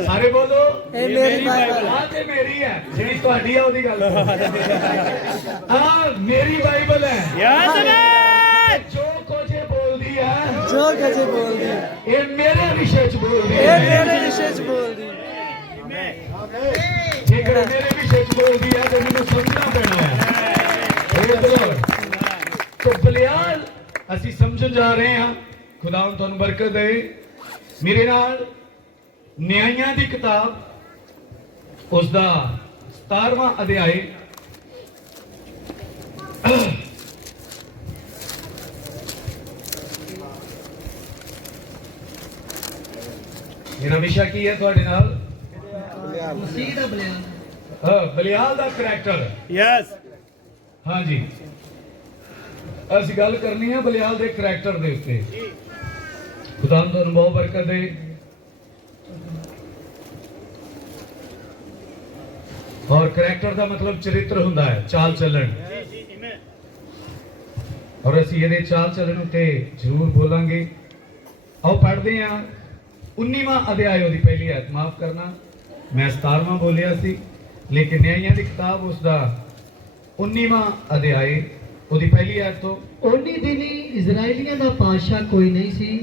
ਸਾਰੇ ਬੋਲੋ ਇਹ ਮੇਰੀ ਬਾਈਬਲ ਆਹ ਤੇ ਮੇਰੀ ਹੈ, ਜਿਹੜੀ ਤੁਹਾਡੀ ਆ ਉਹਦੀ ਗੱਲ ਆ ਮੇਰੀ ਬਾਈਬਲ ਹੈ। Yes, amen. ਜੋ ਕੁਝ ਇਹ ਬੋਲਦੀ ਹੈ, ਜੋ ਕਜੇ ਬੋਲਦੀ ਇਹ ਮੇਰੇ ਵਿਸ਼ੇ ਚ ਬੋਲਦੀ ਇਹ ਹੈ। ਮੇਰੇ ਵਿਸ਼ੇ ਚ ਬੋਲਦੀ ਜੇਕਰ ਇਹ ਮੇਰੇ ਵਿਸ਼ੇ ਚ ਬੋਲਦੀ ਹੈ ਤਾਂ ਮੈਨੂੰ ਸਮਝਣਾ ਪੈਣਾ ਹੈ। Praise the Lord. ਤੋ ਬਲਿਆਲ ਅਸੀਂ ਸਮਝਣ ਜਾ ਰਹੇ ਹਾਂ। ਖੁਦਾ ਤੁਹਾਨੂੰ ਬਰਕਤ ਦੇ। ਮੇਰੇ ਨਾਲ ਨਿਆਂਇਆਂ ਦੀ ਕਿਤਾਬ ਉਸ ਦਾ 17ਵਾਂ ਅਧਿਆਇ ਮੇਰਾ ਵਿਸ਼ਾ ਕੀ ਹੈ ਤੁਹਾਡੇ ਨਾਲ? ਮਸੀਹ ਦਾ ਬਲਿਆਲ। ਬਲਿਆਲ ਦਾ ਕਰੈਕਟਰ। Yes. ਹਾਂਜੀ, ਅਸੀਂ ਗੱਲ ਕਰਨੀ ਹੈ ਬਲਿਆਲ ਦੇ ਕਰੈਕਟਰ ਦੇ ਉੱਤੇ। ਖੁਦਾ ਤੁਹਾਨੂੰ ਬਹੁਤ ਬਰਕਤ ਦੇ। ਔਰ ਕਰੈਕਟਰ ਦਾ ਮਤਲਬ ਚਰਿੱਤਰ ਹੁੰਦਾ ਹੈ, ਚਾਲ ਚੱਲਣ। ਔਰ ਅਸੀਂ ਇਹਦੇ ਚਾਲ ਚੱਲਣ ਉੱਤੇ ਜ਼ਰੂਰ ਬੋਲਾਂਗੇ। ਆਓ ਪੜ੍ਹਦੇ ਹਾਂ 19ਵਾਂ ਅਧਿਆਇ ਉਹਦੀ ਪਹਿਲੀ ਆਇਤ। ਮਾਫ ਕਰਨਾ, ਮੈਂ 17ਵਾਂ ਬੋਲਿਆ ਸੀ, ਲੇਕਿਨ ਨਿਆਂਇਆਂ ਦੀ ਕਿਤਾਬ ਉਸ ਦਾ 19ਵਾਂ ਅਧਿਆਇ ਉਹਦੀ ਪਹਿਲੀ ਆਇਤ ਤੋਂ। ਉਨੀ ਦਿਨੀ ਇਜ਼ਰਾਈਲੀਆਂ ਦਾ ਪਾਤਸ਼ਾਹ ਕੋਈ ਨਹੀਂ ਸੀ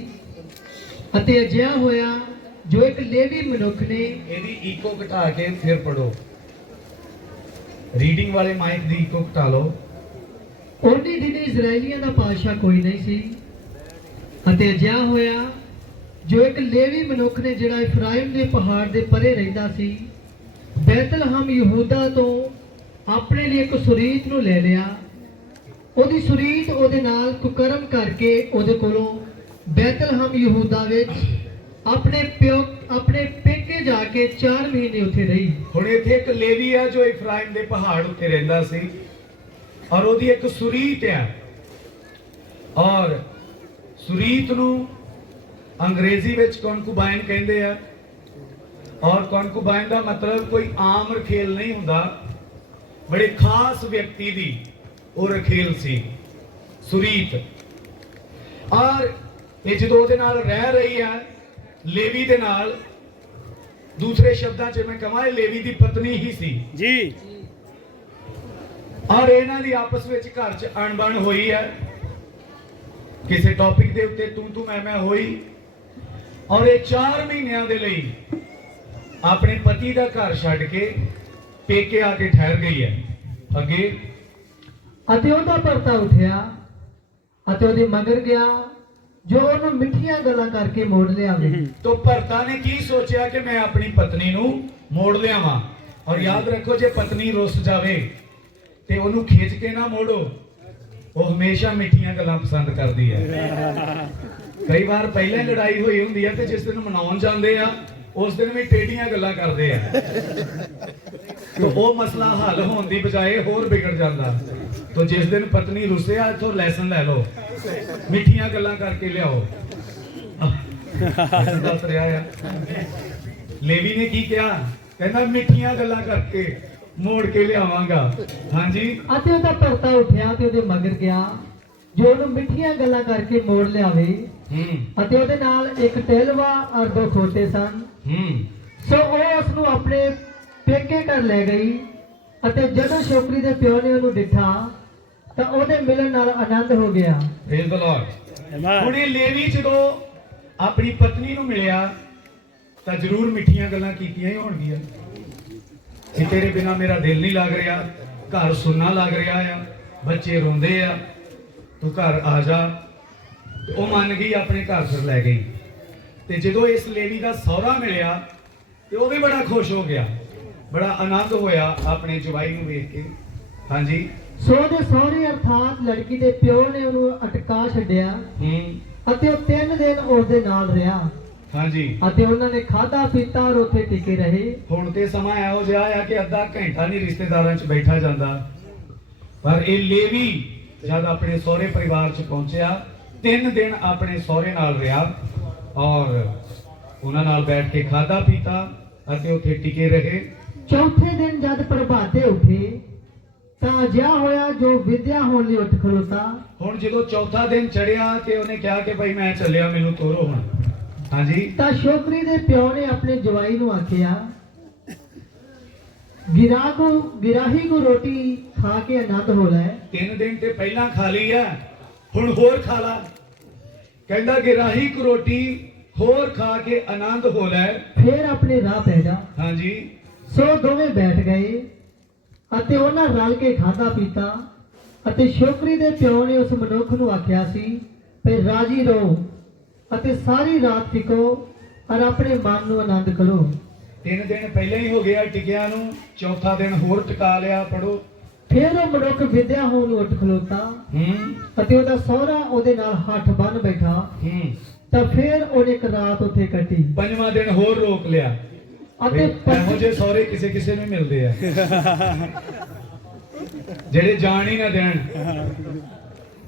ਅਤੇ ਅਜਿਹਾ ਹੋਇਆ ਜੋ ਇੱਕ ਲੇਵੀ ਮਨੁੱਖ ਨੇ। ਇਹਦੀ ਈਕੋ ਘਟਾ ਕੇ ਫਿਰ ਪੜੋ। ਰੀਡਿੰਗ ਵਾਲੇ ਮਾਈਕ ਦੀ ਈਕੋ ਘਟਾ ਲਓ। ਉਨੀ ਦਿਨੀ ਇਜ਼ਰਾਈਲੀਆਂ ਦਾ ਪਾਤਸ਼ਾਹ ਕੋਈ ਨਹੀਂ ਸੀ ਅਤੇ ਅਜਿਹਾ ਹੋਇਆ ਜੋ ਇੱਕ ਲੇਵੀ ਮਨੁੱਖ ਨੇ ਜਿਹੜਾ ਇਫਰਾਇਮ ਦੇ ਪਹਾੜ ਦੇ ਪਰੇ ਰਹਿੰਦਾ ਸੀ, ਬੈਤਲਹਮ ਯਹੂਦਾ ਤੋਂ ਆਪਣੇ ਲਈ ਇੱਕ ਸੁਰੀਤ ਨੂੰ ਲੈ ਲਿਆ। ਉਹਦੀ ਸੁਰੀਤ ਉਹਦੇ ਨਾਲ ਕੁਕਰਮ ਕਰਕੇ ਉਹਦੇ ਕੋਲੋਂ ਬੈਤਲਹਮ ਯਹੂਦਾ ਵਿੱਚ ਆਪਣੇ ਪੇਕੇ ਜਾ ਕੇ 4 ਮਹੀਨੇ ਉੱਥੇ ਰਹੀ। ਹੁਣ ਇੱਥੇ ਇੱਕ ਲੇਵੀ ਆ ਜੋ ਇਫਰਾਇਮ ਦੇ ਪਹਾੜ ਉੱਤੇ ਰਹਿੰਦਾ ਸੀ ਔਰ ਉਹਦੀ ਇੱਕ ਸੁਰੀਤ ਆ। ਔਰ ਸੁਰੀਤ ਨੂੰ ਅੰਗਰੇਜ਼ੀ ਵਿੱਚ ਕੌਨਕੂਬਾਈਨ ਕਹਿੰਦੇ ਆ। ਔਰ ਕੌਨਕੂਬਾਈਨ ਦਾ ਮਤਲਬ ਕੋਈ ਆਮ ਰਖੇਲ ਨਹੀਂ ਹੁੰਦਾ, ਬੜੇ ਖਾਸ ਵਿਅਕਤੀ ਦੀ ਉਹ ਰਖੇਲ ਸੀ ਸੁਰੀਤ। ਔਰ ਇਹ ਜਦੋਂ ਉਹਦੇ ਨਾਲ ਰਹਿ ਰਹੀ ਆ ਲੇਵੀ ਦੇ ਨਾਲ, ਦੂਸਰੇ ਸ਼ਬਦਾਂ 'ਚ ਮੈਂ ਕਹਾਂ ਇਹ ਲੇਵੀ ਦੀ ਪਤਨੀ ਹੀ ਸੀ ਜੀ। ਔਰ ਇਹਨਾਂ ਦੀ ਆਪਸ ਵਿੱਚ ਘਰ 'ਚ ਅਣਬਣ ਹੋਈ ਹੈ, ਕਿਸੇ ਟੌਪਿਕ ਦੇ ਉੱਤੇ ਤੂੰ ਮੈਂ ਹੋਈ। ਔਰ ਇਹ 4 ਮਹੀਨਿਆਂ ਦੇ ਲਈ ਆਪਣੇ ਪਤੀ ਦਾ ਘਰ ਛੱਡ ਕੇ ਪੇਕੇ ਆ ਕੇ ਠਹਿਰ ਗਈ ਹੈ। ਅੱਗੇ ਅਤੇ ਉਹਦਾ ਭਰਤਾ ਉੱਠਿਆ ਅਤੇ ਉਹਦੇ ਮਗਰ ਗਿਆ ਜੋ ਉਹਨੂੰ ਮਿੱਠੀਆਂ ਗੱਲਾਂ ਕਰਕੇ ਮੋੜ ਲਿਆਵੇ। ਤੋਂ ਭਰਤਾ ਨੇ ਕੀ ਸੋਚਿਆ ਕਿ ਮੈਂ ਆਪਣੀ ਪਤਨੀ ਨੂੰ ਮੋੜ ਲਿਆਵਾਂ। ਔਰ ਯਾਦ ਰੱਖੋ, ਜੇ ਪਤਨੀ ਰੁੱਸ ਜਾਵੇ ਤੇ ਉਹਨੂੰ ਖਿੱਚ ਕੇ ਨਾ ਮੋੜੋ, ਉਹ ਹਮੇਸ਼ਾ ਮਿੱਠੀਆਂ ਗੱਲਾਂ ਪਸੰਦ ਕਰਦੀ ਹੈ। ਕਈ ਵਾਰ ਪਹਿਲਾਂ ਲੜਾਈ ਹੋਈ ਹੁੰਦੀ ਹੈ ਤੇ ਜਿਸ ਦਿਨ ਮਨਾਉਣ ਜਾਂਦੇ ਆ ਉਸ ਦਿਨ ਵੀ ਟੇਢੀਆਂ ਗੱਲਾਂ ਕਰਦੇ ਆ, ਤੇ ਉਹ ਮਸਲਾ ਹੱਲ ਹੋਣ ਦੀ ਬਜਾਏ ਹੋਰ ਵਿਗੜ ਜਾਂਦਾ। तो जिस दिन पत्नी रुसे तो लैसन ले लो, मिठियां गल्लां करके लियाओ। ਦੱਸ ਰਿਹਾ ਆ ਲੇਵੀ ਨੇ ਕੀ ਕਿਹਾ ਕਹਿੰਦਾ ਮਿੱਠੀਆਂ ਗੱਲਾਂ ਕਰਕੇ ਮੋੜ ਕੇ ਲਿਆਵਾਂਗਾ ਹਾਂਜੀ ਅਤੇ ਉਹਦਾ ਭਰਤਾ ਉੱਠਿਆ ਤੇ ਉਹਦੇ ਮਗਰ ਗਿਆ ਜੋ ਉਹਨੂੰ ਮਿੱਠੀਆਂ ਗੱਲਾਂ ਕਰਕੇ ਮੋੜ ਲਿਆਵੇ ਅਤੇ ਉਹਦੇ ਨਾਲ ਇੱਕ ਟਹਿਲਵਾ ਔਰ 2 ਖੋਤੇ ਸਨ। ਸੋ ਉਹ ਉਸ ਨੂੰ ਆਪਣੇ ਪੇਕੇ ਘਰ ਲੈ ਗਈ ਅਤੇ ਜਦੋਂ ਛੋਕਰੀ ਦੇ ਪਿਓ ਨੇ ਉਹਨੂੰ ਡਿੱਠਾ ਤਾਂ ਉਹਦੇ ਮਿਲਣ ਨਾਲ ਆਨੰਦ ਹੋ ਗਿਆ। Praise the Lord. ਹੁਣ ਇਹ ਲੇਵੀ ਜਦੋਂ ਆਪਣੀ ਪਤਨੀ ਨੂੰ ਮਿਲਿਆ ਤਾਂ ਜ਼ਰੂਰ ਮਿੱਠੀਆਂ ਗੱਲਾਂ ਕੀਤੀਆਂ ਹੀ ਹੋਣਗੀਆਂ ਕਿ ਤੇਰੇ ਬਿਨਾ ਮੇਰਾ ਦਿਲ ਨਹੀਂ ਲੱਗ ਰਿਹਾ, ਘਰ ਸੁੰਨਾ ਲੱਗ ਰਿਹਾ ਆ, ਬੱਚੇ ਰੋਂਦੇ ਆ, ਤੂੰ ਘਰ ਆ ਜਾ। ਉਹ ਮੰਨ ਗਈ, ਆਪਣੇ ਘਰ ਫਿਰ ਲੈ ਗਈ। ਤੇ ਜਦੋਂ ਇਸ ਲੇਡੀ ਦਾ ਸਹੁਰਾ ਮਿਲਿਆ ਤੇ ਉਹ ਵੀ ਬੜਾ ਖੁਸ਼ ਹੋ ਗਿਆ, ਬੜਾ ਆਨੰਦ ਹੋਇਆ ਆਪਣੇ ਜਵਾਈ ਨੂੰ ਵੇਖ ਕੇ। ਹਾਂਜੀ ਸੋ ਉਹਦੇ ਸਹੁਰੇ ਅਰਥਾਤ ਲੜਕੀ ਦੇ ਪਿਓ ਨੇ ਉਹਨੂੰ ਅਟਕਾ ਛੱਡਿਆ ਅਤੇ ਉਹ 3 ਦਿਨ ਉਸ ਦੇ ਨਾਲ ਰਿਹਾ ਹਾਂਜੀ ਅਤੇ ਉਹਨਾਂ ਨੇ ਖਾਧਾ ਪੀਤਾ ਔਰ ਉੱਥੇ ਟਿਕੇ ਰਹੇ। ਹੁਣ ਤੇ ਸਮਾਂ ਇਹੋ ਜਿਹਾ ਆ ਕਿ ਅੱਧਾ ਘੰਟਾ ਨਹੀਂ ਰਿਸ਼ਤੇਦਾਰਾਂ 'ਚ ਬੈਠਾ ਜਾਂਦਾ, ਪਰ ਇਹ ਲੇਵੀ ਜਦ ਆਪਣੇ ਸਹੁਰੇ ਪਰਿਵਾਰ 'ਚ ਪਹੁੰਚਿਆ 3 ਦਿਨ ਆਪਣੇ ਸਹੁਰੇ ਨਾਲ ਰਿਹਾ ਔਰ ਉਹਨਾਂ ਨਾਲ ਬੈਠ ਕੇ ਖਾਧਾ ਪੀਤਾ ਅਤੇ ਉੱਥੇ ਟਿਕੇ ਰਹੇ। ਚੌਥੇ ਦਿਨ ਜਦ ਪ੍ਰਭਾਤੇ ਉੱਠੇ ਤਾਂ ਅਜਿਹਾ ਹੋਇਆ ਜੋ ਵਿਦਿਆ ਹੋਣ ਲਈ ਉੱਠ ਖਲੋਤਾ। ਹੁਣ ਜਦੋਂ ਚੌਥਾ ਦਿਨ ਚੜਿਆ ਤੇ ਉਹਨੇ ਕਿਹਾ ਕਿ ਭਾਈ ਮੈਂ ਚੱਲਿਆ, ਮੈਨੂੰ ਤੋਰੋ ਹੁਣ। ਹਾਂਜੀ ਤਾਂ ਛੋਕਰੀ ਦੇ ਪਿਓ ਨੇ ਆਪਣੇ ਜਵਾਈ ਨੂੰ ਆਖਿਆ ਗਿਰਾਹੀ ਕੋ ਰੋਟੀ ਖਾ ਕੇ ਆਨੰਦ ਹੋ ਲੈ। 3 ਦਿਨ ਤੇ ਪਹਿਲਾਂ ਖਾ ਲਈ ਆ, ਹੁਣ ਹੋਰ ਖਾ ਲਾ। ਕਹਿੰਦਾ ਗਿਰਾਹੀ ਕੋ ਰੋਟੀ ਹੋਰ ਖਾ ਕੇ ਆਨੰਦ ਹੋ ਲੈ, ਫਿਰ ਆਪਣੇ ਰਾਹ ਪੈ ਜਾ। ਹਾਂਜੀ ਸੋ ਦੋਵੇਂ ਬੈਠ ਗਏ ਅਤੇ ਉਹਨਾਂ ਰਲ ਕੇ ਖਾਧਾ ਪੀਤਾ ਅਤੇ ਛੋਕਰੀ ਦੇ ਪਿਓ ਨੇ ਉਸ ਮਨੁੱਖ ਨੂੰ ਆਖਿਆ ਸੀ ਵੀ ਰਾਜੀ ਰਹੋ ਅਤੇ ਸਾਰੀ ਰਾਤ ਟਿਕੋ ਔਰ ਆਪਣੇ ਮਨ ਨੂੰ ਆਨੰਦ ਕਰੋ। 3 ਦਿਨ ਪਹਿਲਾਂ ਹੀ ਹੋ ਗਿਆ ਟਿਕਿਆ ਨੂੰ, ਚੌਥਾ ਦਿਨ ਹੋਰ ਟਿਕਾ ਲਿਆ। ਪੜੋ। ਫਿਰ ਉਹ ਮਨੁੱਖ ਵਿਦਿਆ ਹੋਣ ਨੂੰ ਉੱਠ ਖਲੋਤਾ ਅਤੇ ਉਹਦਾ ਸਹੁਰਾ ਉਹਦੇ ਨਾਲ ਹੱਥ ਬੰਨ ਬੈਠਾ। ਤਾਂ ਫਿਰ ਉਹਨੇ ਇੱਕ ਰਾਤ ਉੱਥੇ ਕੱਟੀ। 5ਵਾਂ ਦਿਨ ਹੋਰ ਰੋਕ ਲਿਆ ਅਤੇ ਇਹੋ ਜਿਹੇ ਸਹੁਰੇ ਕਿਸੇ ਕਿਸੇ ਨੂੰ ਮਿਲਦੇ ਆ ਜਿਹੜੇ ਜਾਣ ਹੀ ਨਾ ਦੇਣ।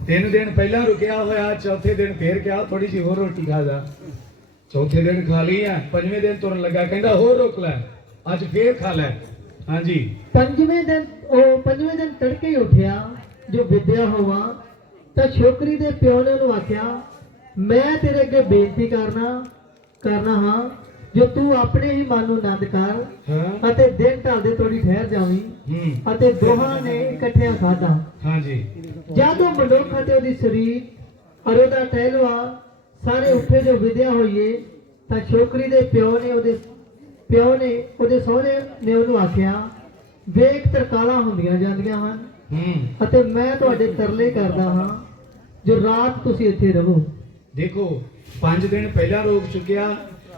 3 ਦਿਨ ਪਹਿਲਾਂ ਰੁਕਿਆ ਹੋਇਆ, ਚੌਥੇ ਦਿਨ ਫੇਰ ਕਿਹਾ ਥੋੜੀ ਜਿਹੀ ਹੋਰ ਰੋਟੀ ਖਾ ਜਾ। ਚੌਥੇ ਦਿਨ ਖਾ ਲਈ ਆ, 5ਵੇਂ ਦਿਨ ਤੁਰਨ ਲੱਗਾ, ਕਹਿੰਦਾ ਹੋਰ ਰੋਕ ਲੈ, ਅੱਜ ਫੇਰ ਖਾ ਲੈ। ਹਾਂਜੀ 5ਵੇਂ ਦਿਨ ਤੜਕੇ ਹੀ ਉੱਠਿਆ ਜੋ ਵਿਦਿਆ ਹੋਵਾ ਤਾਂ ਛੋਕਰੀ ਦੇ ਪਿਓ ਨੇ ਉਹਨੂੰ ਆਖਿਆ ਮੈਂ ਤੇਰੇ ਅੱਗੇ ਬੇਨਤੀ ਕਰਨਾ ਹਾਂ ਜੋ ਤੂੰ ਆਪਣੇ ਹੀ ਮਨ ਨੂੰ ਆਨੰਦ ਕਰ ਅਤੇ ਦਿਨ ਢਲਦੇ ਥੋੜੀ ਠਹਿਰ ਜਾਵੀਂ। ਅਤੇ ਦੋਹਾਂ ਨੇ ਇਕੱਠਿਆਂ ਖਾਧਾ। ਹਾਂਜੀ ਜਦੋਂ ਮਨੁੱਖ ਅਤੇ ਉਹਦੀ ਸਰੀਰ ਔਰ ਉਹਦਾ ਟਹਿਲਵਾ ਸਾਰੇ ਉੱਠੇ ਜੋ ਵਿਦਿਆ ਹੋਈਏ ਤਾਂ ਛੋਕਰੀ ਦੇ ਪਿਓ ਨੇ ਉਹਦੇ ਸਹੁਰੇ ਨੇ ਉਹਨੂੰ ਆਖਿਆ ਵੇਖ ਤਰਕਾਲਾਂ ਹੁੰਦੀਆਂ ਜਾਂਦੀਆਂ ਹਨ ਅਤੇ ਮੈਂ ਤੁਹਾਡੇ ਤਰਲੇ ਕਰਦਾ ਹਾਂ ਜੋ ਰਾਤ ਤੁਸੀਂ ਇੱਥੇ ਰਹੋ। ਦੇਖੋ 5 ਦਿਨ ਪਹਿਲਾਂ ਰੋਕ ਚੁੱਕਿਆ,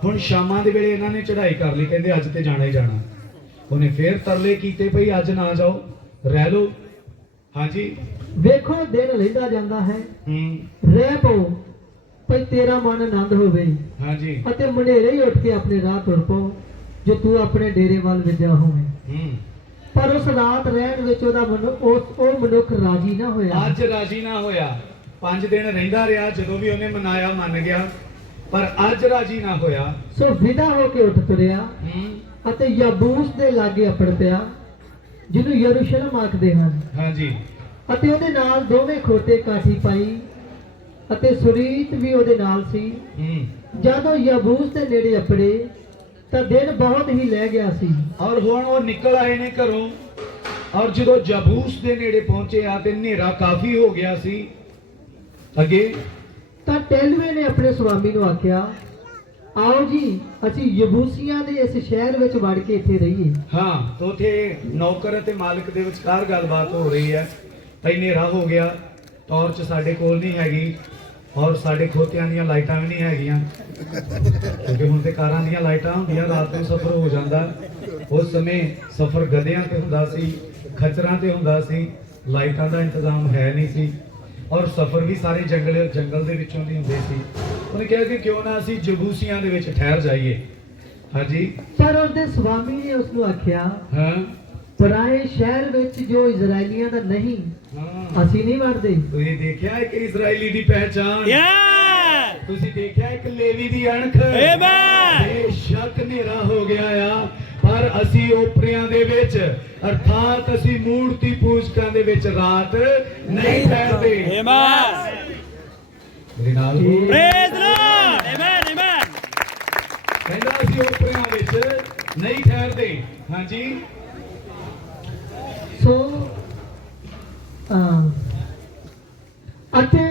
ਹੁਣ ਸ਼ਾਮਾਂ ਦੇ ਵੇਲੇ ਇਹਨਾਂ ਨੇ ਚੜ੍ਹਾਈ ਕਰ ਲਈ, ਕਹਿੰਦੇ ਅੱਜ ਤੇ ਜਾਣਾ ਹੀ ਜਾਣਾ। ਉਹਨੇ ਫੇਰ ਤਰਲੇ ਕੀਤੇ ਭਈ ਅੱਜ ਨਾ ਜਾਓ, ਰਹਿ ਲਓ। ਹਾਂਜੀ ਵੇਖੋ ਦਿਨ ਲਹਿੰਦਾ ਜਾਂਦਾ ਹੈ, ਰਹਿ ਪਓ ਭਈ ਤੇਰਾ ਮਨ ਆਨੰਦ ਹੋਵੇ ਹਾਂਜੀ ਅਤੇ ਮਨੇਰੇ ਹੀ ਉੱਠ ਕੇ ਆਪਣੇ ਰਾਹ ਤੁਰ ਪਓ ਜੋ ਤੂੰ ਆਪਣੇ ਡੇਰੇ ਵੱਲ ਵਿਦਿਆ ਹੋਵੇਂ। ਪਰ ਉਸ ਰਾਤ ਰਹਿਣ ਵਿੱਚ ਉਹ ਮਨੁੱਖ ਰਾਜੀ ਨਾ ਹੋਇਆ। ਅੱਜ ਰਾਜੀ ਨਾ ਹੋਇਆ। 5 ਦਿਨ ਰਹਿੰਦਾ ਰਿਹਾ, ਜਦੋਂ ਵੀ ਉਹਨੇ ਮਨਾਇਆ ਮੰਨ ਗਿਆ, ਪਰ ਅੱਜ ਰਾਜੀ ਨਾ ਹੋਇਆ। ਸੋ ਵਿਦਾ ਹੋ ਕੇ ਉੱਠ ਤੁਰਿਆ ਅਤੇ ਯਬੂਸ ਦੇ ਲਾਗੇ ਅਪੜ ਪਿਆ ਜਿਹਨੂੰ ਯਰੂਸ਼ਲਮ ਆਖਦੇ ਹਨ। ਹਾਂਜੀ ਅਤੇ ਉਹਦੇ ਨਾਲ ਦੋਵੇਂ ਖੋਤੇ ਕਾਠੀ ਪਾਈ ਅਤੇ ਸੁਰੀਤ ਵੀ ਉਹਦੇ ਨਾਲ ਸੀ। ਜਦੋਂ ਯਬੂਸ ਦੇ ਨੇੜੇ ਅਪੜੇ ਤਾਂ ਦਿਨ ਬਹੁਤ ਹੀ ਲੈ ਗਿਆ ਸੀ। ਔਰ ਹੁਣ ਉਹ ਨਿਕਲ ਆਏ ਨੇ ਘਰੋਂ ਔਰ ਜਦੋਂ ਯਬੂਸ ਦੇ ਨੇੜੇ ਪਹੁੰਚੇ ਆ ਤੇ ਹਨੇਰਾ ਕਾਫੀ ਹੋ ਗਿਆ ਸੀ। ਅੱਗੇ ਤਾਂ ਟੈਲਵੇ ਨੇ ਆਪਣੇ ਸੁਆਮੀ ਨੂੰ ਆਖਿਆ ਆਓ ਜੀ ਅਸੀਂ ਯਬੂਸੀਆਂ ਦੇ ਇਸ ਸ਼ਹਿਰ ਵਿੱਚ ਵੜ ਕੇ ਇੱਥੇ ਰਹੀਏ। ਹਾਂ ਤਾਂ ਉੱਥੇ ਨੌਕਰ ਅਤੇ ਮਾਲਕ ਦੇ ਵਿਚਕਾਰ ਗੱਲਬਾਤ ਹੋ ਰਹੀ ਹੈ। ਤਾਂ ਹਨੇਰਾ ਹੋ ਗਿਆ, ਟਾਰਚ ਸਾਡੇ ਕੋਲ ਨਹੀਂ ਹੈਗੀ ਔਰ ਸਾਡੇ ਖੋਤਿਆਂ ਦੀਆਂ ਲਾਈਟਾਂ ਵੀ ਨਹੀਂ ਹੈਗੀਆਂ ਕਿਉਂਕਿ ਹੁਣ ਤੇ ਕਾਰਾਂ ਦੀਆਂ ਲਾਈਟਾਂ ਹੁੰਦੀਆਂ, ਰਾਤ ਨੂੰ ਸਫ਼ਰ ਹੋ ਜਾਂਦਾ। ਉਸ ਸਮੇਂ ਸਫ਼ਰ ਗਧਿਆਂ ਤੇ ਹੁੰਦਾ ਸੀ, ਖੱਚਰਾਂ ਤੇ ਹੁੰਦਾ ਸੀ, ਲਾਈਟਾਂ ਦਾ ਇੰਤਜ਼ਾਮ ਹੈ ਨਹੀਂ ਸੀ ਔਰ ਸਫ਼ਰ ਵੀ ਸਾਰੇ ਜੰਗਲ ਦੇ ਵਿੱਚੋਂ ਦੀ ਹੁੰਦੇ ਸੀ। ਉਹਨੇ ਕਿਹਾ ਕਿ ਕਿਉਂ ਨਾ ਅਸੀਂ ਯਬੂਸੀਆਂ ਦੇ ਵਿੱਚ ਠਹਿਰ ਜਾਈਏ। ਹਾਂਜੀ ਪਰ ਉਸਦੇ ਸੁਆਮੀ ਨੇ ਉਸ ਨੂੰ ਆਖਿਆ ਪਰਾਏ ਸ਼ਹਿਰ ਵਿੱਚ ਜੋ ਇਜ਼ਰਾਈਲੀਆਂ ਦਾ ਨਹੀਂ ਅਸੀਂ ਨਹੀਂ ਵੜਦੇ। ਤੁਸੀਂ ਦੇਖਿਆ ਕਿ ਇਜ਼ਰਾਈਲੀ ਦੀ ਪਹਿਚਾਨ Yeah! ਤੁਸੀਂ ਦੇਖਿਆ ਇੱਕ ਲੇਵੀ ਦੀ ਅਣਖ Amen. ਬੇਸ਼ੱਕ ਹਨੇਰਾ ਹੋ ਗਿਆ ਆ ਪਰ ਅਸੀਂ ਓਪਰਿਆਂ ਦੇ ਵਿੱਚ ਅਰਥਾਤ ਅਸੀਂ ਮੂਰਤੀ ਪੂਜਕਾਂ ਦੇ ਵਿੱਚ ਰਾਤ ਨਹੀਂ ਠਹਿਰਦੇ Amen. ਮੇਰੇ ਨਾਲ ਹੋ। Praise the Lord. Amen. Amen. ਕਹਿੰਦਾ ਅਸੀਂ ਓਪਰਿਆਂ ਵਿੱਚ ਨਹੀਂ ਠਹਿਰਦੇ ਹਾਂਜੀ ਸੋ ਅਤੇ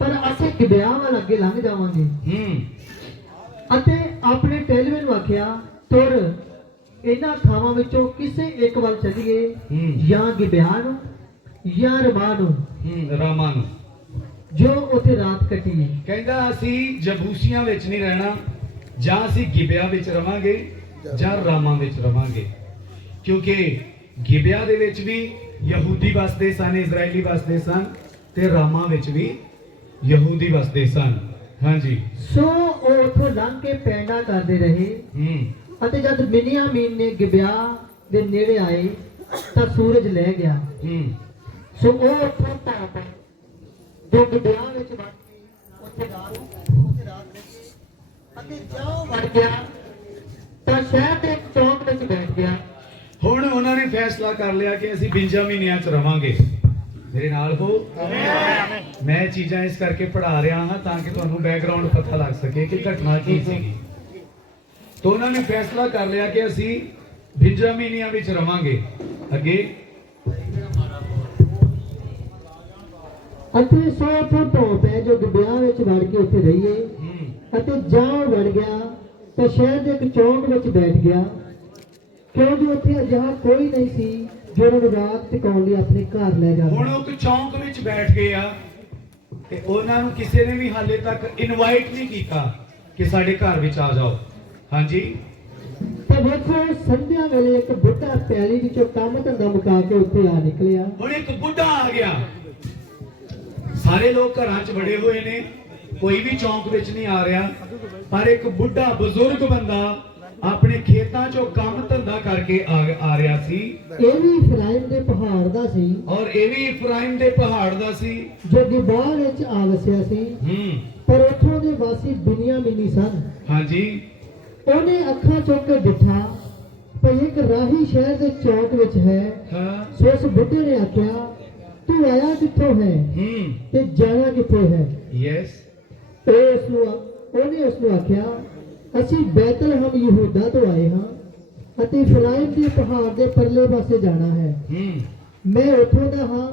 ਪਰ ਅਸੀਂ ਗਿਬਿਆ ਵੱਲ ਅੱਗੇ ਲੰਘ ਜਾਵਾਂਗੇ ਅਤੇ ਆਪਣੇ ਟੈਲਵੇ ਨੂੰ ਆਖਿਆ ਤੁਰ ਇਹਨਾਂ ਥਾਵਾਂ ਵਿੱਚੋਂ ਕਿਸੇ ਇੱਕ ਵੱਲ ਚੱਲੀਏ ਜਾਂ ਗਿਬਿਆ ਨੂੰ ਜਾਂ ਰਮਾ ਨੂੰ ਰਾਮਾ ਨੂੰ ਜੋ ਉੱਥੇ ਰਾਤ ਕੱਟੀਏ। ਕਹਿੰਦਾ ਅਸੀਂ ਜਬੂਸੀਆਂ ਵਿੱਚ ਨਹੀਂ ਰਹਿਣਾ ਜਾਂ ਅਸੀਂ ਗਿਬਿਆ ਵਿੱਚ ਰਵਾਂਗੇ ਜਾਂ ਰਾਮਾ ਵਿੱਚ ਰਵਾਂਗੇ ਕਿਉਂਕਿ ਗਿਬਿਆ ਦੇ ਵਿੱਚ ਵੀ ਯਹੂਦੀ ਵਸਦੇ ਸਨ ਇਜ਼ਰਾਈਲੀ ਵਸਦੇ ਸਨ ਤੇ ਰਾਮਾ ਵਿੱਚ ਵੀ ਯਹੂਦੀ ਵਸਦੇ ਸਨ ਹਾਂਜੀ ਸੋ ਉਹ ਉੱਥੋਂ ਲੰਘ ਕੇ ਪੈਂਡਾ ਕਰਦੇ ਰਹੇ ਅਤੇ ਜਦ ਬਿਨਯਾਮੀਨ ਨੇ ਗਿਬਿਆ ਦੇ ਨੇੜੇ ਆਏ ਤਾਂ ਸੂਰਜ ਲੈ ਗਿਆ। ਸੋ ਉਹ ਉੱਥੋਂ ਧਾਪ ਜੋ ਗਿਬਿਆ ਵਿੱਚ ਵੜ ਕੇ ਉੱਥੇ ਰਾਤ ਰਹੀ ਅਤੇ ਜਦੋਂ ਵੜ ਗਿਆ ਤਾਂ ਸ਼ਹਿਰ ਦੇ ਇੱਕ ਚੌਂਕ ਵਿੱਚ ਬੈਠ ਗਿਆ। ਹੁਣ ਉਹਨਾਂ ਨੇ ਫੈਸਲਾ ਕਰ ਲਿਆ ਕਿ ਅਸੀਂ ਬਿੰਜਾਮੀਨੀਆਂ ਚ ਰਵਾਂਗੇ ਮੇਰੇ ਨਾਲ ਹੋ ਮੈਂ ਚੀਜ਼ਾਂ ਇਸ ਕਰਕੇ ਪੜ੍ਹਾ ਰਿਹਾ ਹਾਂ ਤਾਂ ਕਿ ਤੁਹਾਨੂੰ ਬੈਕਗ੍ਰਾਉਂਡ ਪਤਾ ਲੱਗ ਸਕੇ ਕਿ ਘਟਨਾ ਕੀ ਸੀਗੀ ਤਾਂ ਉਹਨਾਂ ਨੇ ਫੈਸਲਾ ਕਰ ਲਿਆ ਕਿ ਅਸੀਂ ਬਿੰਜਾਮੀਨੀਆਂ ਵਿੱਚ ਰਵਾਂਗੇ ਅੱਗੇ ਅਤੇ ਸੋ ਉੱਥੋਂ ਧੋਪ ਹੈ ਜੋ ਗਿਬਿਆ ਵਿੱਚ ਵੜ ਕੇ ਉੱਥੇ ਰਹੀਏ ਅਤੇ ਜਾਂ ਵੜ ਗਿਆ ਤਾਂ ਸ਼ਹਿਰ ਦੇ ਇੱਕ ਚੌਂਕ ਵਿੱਚ ਬੈਠ ਗਿਆ ਕਿਉਂਕਿ ਉੱਥੇ ਅਜਿਹਾ ਕੋਈ ਨਹੀਂ ਸੀ ਜੋ ਉਹਨੂੰ ਰਾਤ ਟਿਕਾਉਣ ਲਈ ਆਪਣੇ ਘਰ ਲੈ ਜਾਵੇ। ਹੁਣ ਉਹ ਇੱਕ ਚੌਂਕ ਵਿੱਚ ਬੈਠ ਗਏ ਆ ਤੇ ਉਹਨਾਂ ਨੂੰ ਕਿਸੇ ਨੇ ਵੀ ਹਾਲੇ ਤੱਕ ਇਨਵਾਈਟ ਨਹੀਂ ਕੀਤਾ ਕਿ ਸਾਡੇ ਘਰ ਵਿੱਚ ਆ ਜਾਓ ਹਾਂਜੀ ਤਾਂ ਵੇਖੋ ਸੰਧਿਆ ਵੇਲੇ ਇੱਕ ਬੁੱਢਾ ਪੈਲੀ ਵਿੱਚੋਂ ਕੰਮ ਧੰਦਾ ਮੁਕਾ ਕੇ ਉੱਥੇ ਆ ਨਿਕਲਿਆ। ਹੁਣ ਇੱਕ ਬੁੱਢਾ ਆ ਗਿਆ ਸਾਰੇ ਲੋਕ ਘਰਾਂ 'ਚ ਵੜੇ ਹੋਏ ਨੇ ਕੋਈ ਵੀ ਚੌਂਕ ਵਿੱਚ ਨਹੀਂ ਆ ਰਿਹਾ ਪਰ ਇੱਕ ਬੁੱਢਾ ਬਜ਼ੁਰਗ ਬੰਦਾ ਆਪਣੇ ਖੇਤਾਂ 'ਚੋਂ ਕੰਮ ਧੰਦਾ ਕਰਕੇ ਆ ਰਿਹਾ ਸੀ। ਇਹ ਵੀ ਇਫਰਾਇਮ ਦੇ ਪਹਾੜ ਦਾ ਸੀ ਔਰ ਇਹ ਵੀ ਇਫਰਾਇਮ ਦੇ ਪਹਾੜ ਦਾ ਸੀ ਜੋ ਗਿਬਾ ਵਿੱਚ ਆ ਵਸਿਆ ਸੀ ਪਰ ਉੱਥੋਂ ਦੇ ਵਾਸੀ ਬਿਨਯਾਮੀਨੀ ਸਨ। ਹਾਂਜੀ ਉਹਨੇ ਅੱਖਾਂ ਚੁੱਕ ਕੇ ਡਿੱਠਾ ਭਈ ਇੱਕ ਰਾਹੀ ਸ਼ਹਿਰ ਦੇ ਚੌਕ ਵਿੱਚ ਹੈ। ਹਾਂ ਸੋ ਉਸ ਬੁੱਢੇ ਨੇ ਆਖਿਆ ਤੂੰ ਆਇਆ ਕਿੱਥੋਂ ਹੈ ਤੇ ਜਾਣਾ ਕਿੱਥੇ ਹੈ। ਯੈਸ ਉਹਨੇ ਉਸ ਨੂੰ ਆਖਿਆ ਅਸੀਂ ਬੈਤਲਹਮ ਯਹੂਦਾ ਤੋਂ ਆਏ ਹਾਂ ਅਤੇ ਇਫਰਾਇਮ ਦੇ ਪਹਾੜ ਦੇ ਪਰਲੇ ਪਾਸੇ ਜਾਣਾ ਹੈ। ਮੈਂ ਉੱਥੋਂ ਦਾ ਹਾਂ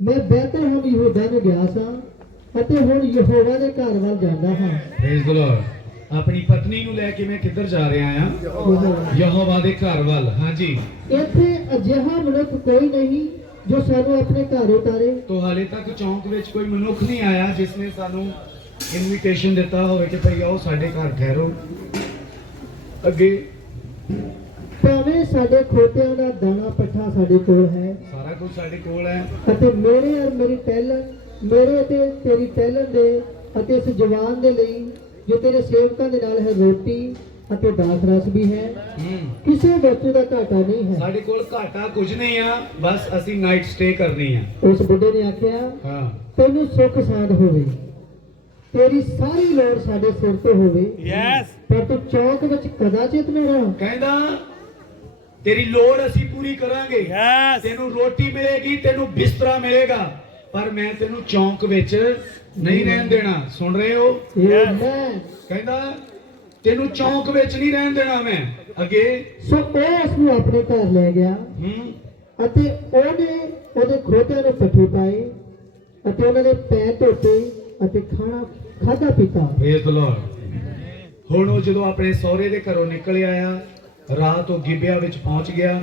ਮੈਂ ਬੈਤਲਹਮ ਯਹੂਦਾ ਨੂੰ ਗਿਆ ਸਾਂ ਅਤੇ ਹੁਣ ਯਹੋਵਾ ਦੇ ਘਰ ਵੱਲ ਜਾਂਦਾ ਹਾਂ। ਪ੍ਰੇਜ਼ ਦ ਲਾਰਡ ਆਪਣੀ ਪਤਨੀ ਨੂੰ ਲੈ ਕੇ ਮੈਂ ਕਿੱਧਰ ਜਾ ਰਿਹਾ ਆ ਯਹੋਵਾ ਦੇ ਘਰ ਵੱਲ ਹਾਂਜੀ ਇੱਥੇ ਅਜਿਹਾ ਮਨੁੱਖ ਕੋਈ ਨਹੀਂ ਜੋ ਸਾਨੂੰ ਆਪਣੇ ਘਰ ਉਤਾਰੇ। ਤੋ ਹਾਲੇ ਤੱਕ ਚੌਂਕ ਵਿੱਚ ਕੋਈ ਮਨੁੱਖ ਨਹੀਂ ਆਇਆ ਜਿਸ ਨੇ ਸਾਨੂੰ ਇਨਵੀਟੇਸ਼ਨ ਦਿੱਤਾ ਹੋਵੇ ਕਿ ਭਈ ਆਓ ਸਾਡੇ ਘਰ ਠਹਿਰੋ ਅੱਗੇ ਭਾਵੇਂ ਸਾਡੇ ਖੋਤਿਆਂ ਦਾ ਦਾਣਾ ਪੱਠਾ ਸਾਡੇ ਕੋਲ ਹੈ ਸਾਰਾ ਕੁਝ ਸਾਡੇ ਕੋਲ ਹੈ ਅਤੇ ਮੇਰੇ ਔਰ ਮੇਰੀ ਟਹਿਲਣ ਮੇਰੇ ਅਤੇ ਤੇਰੀ ਟਹਿਲਣ ਦੇ ਅਤੇ ਇਸ ਜਵਾਨ ਦੇ ਲਈ ਜੋ ਤੇਰੇ ਸੇਵਕਾਂ ਦੇ ਨਾਲ ਹੈ ਰੋਟੀ ਅਤੇ ਦਾਖ ਰਸ ਵੀ ਹੈ ਕਿਸੇ ਵਸਤੂ ਦਾ ਘਾਟਾ ਨਹੀਂ ਹੈ। ਸਾਡੇ ਕੋਲ ਘਾਟਾ ਕੁਝ ਨਹੀਂ ਆ ਬਸ ਅਸੀਂ ਨਾਈਟ ਸਟੇ ਕਰਨੀ ਆ ਉਸ ਬੁੱਢੇ ਨੇ ਆਖਿਆ ਹਾਂ ਤੈਨੂੰ ਸੁੱਖ ਸਾਂਦ ਹੋਵੇ ਤੇਰੀ ਸਾਰੀ ਲੋੜ ਸਾਡੇ ਸਿਰ ਤੇ ਹੋਵੇ Yes. ਪਰ ਤੂੰ ਚੌਕ ਵਿੱਚ ਕਦਾਚਿਤ ਨਾ ਰਹ। ਕਹਿੰਦਾ ਤੇਰੀ ਲੋੜ ਅਸੀਂ ਪੂਰੀ ਕਰਾਂਗੇ Yes. ਤੈਨੂੰ ਰੋਟੀ ਮਿਲੇਗੀ ਤੈਨੂੰ ਬਿਸਤਰਾ ਮਿਲੇਗਾ ਪਰ ਮੈਂ ਤੈਨੂੰ ਚੌਂਕ ਵਿੱਚ ਨਹੀਂ ਰਹਿਣ ਦੇਣਾ ਸੁਣ ਰਹੇ ਹੋ ਆਮੇਨ। ਕਹਿੰਦਾ ਤੈਨੂੰ ਚੌਂਕ ਵਿੱਚ ਨਹੀਂ ਰਹਿਣ ਦੇਣਾ ਮੈਂ ਅੱਗੇ ਸੋ ਉਹ ਉਸ ਨੂੰ ਆਪਣੇ ਘਰ ਲੈ ਗਿਆ ਅਤੇ ਉਹਨੇ ਉਹਦੇ ਖੋਤਿਆਂ ਨੂੰ ਪੱਠੇ ਪਾਏ ਅਤੇ ਉਹਨਾਂ ਦੇ ਪੈਰ ਧੋਤੇ ਅਤੇ ਖਾਧਾ ਪੀਤਾ। ਪ੍ਰੇਜ਼ ਦ ਲਾਰਡ ਹੁਣ ਉਹ ਜਦੋਂ ਆਪਣੇ ਸਹੁਰੇ ਦੇ ਘਰੋਂ ਨਿਕਲ ਆਇਆ ਰਾਤ ਉਹ ਗਿਬਿਆ ਵਿੱਚ ਪਹੁੰਚ ਗਿਆ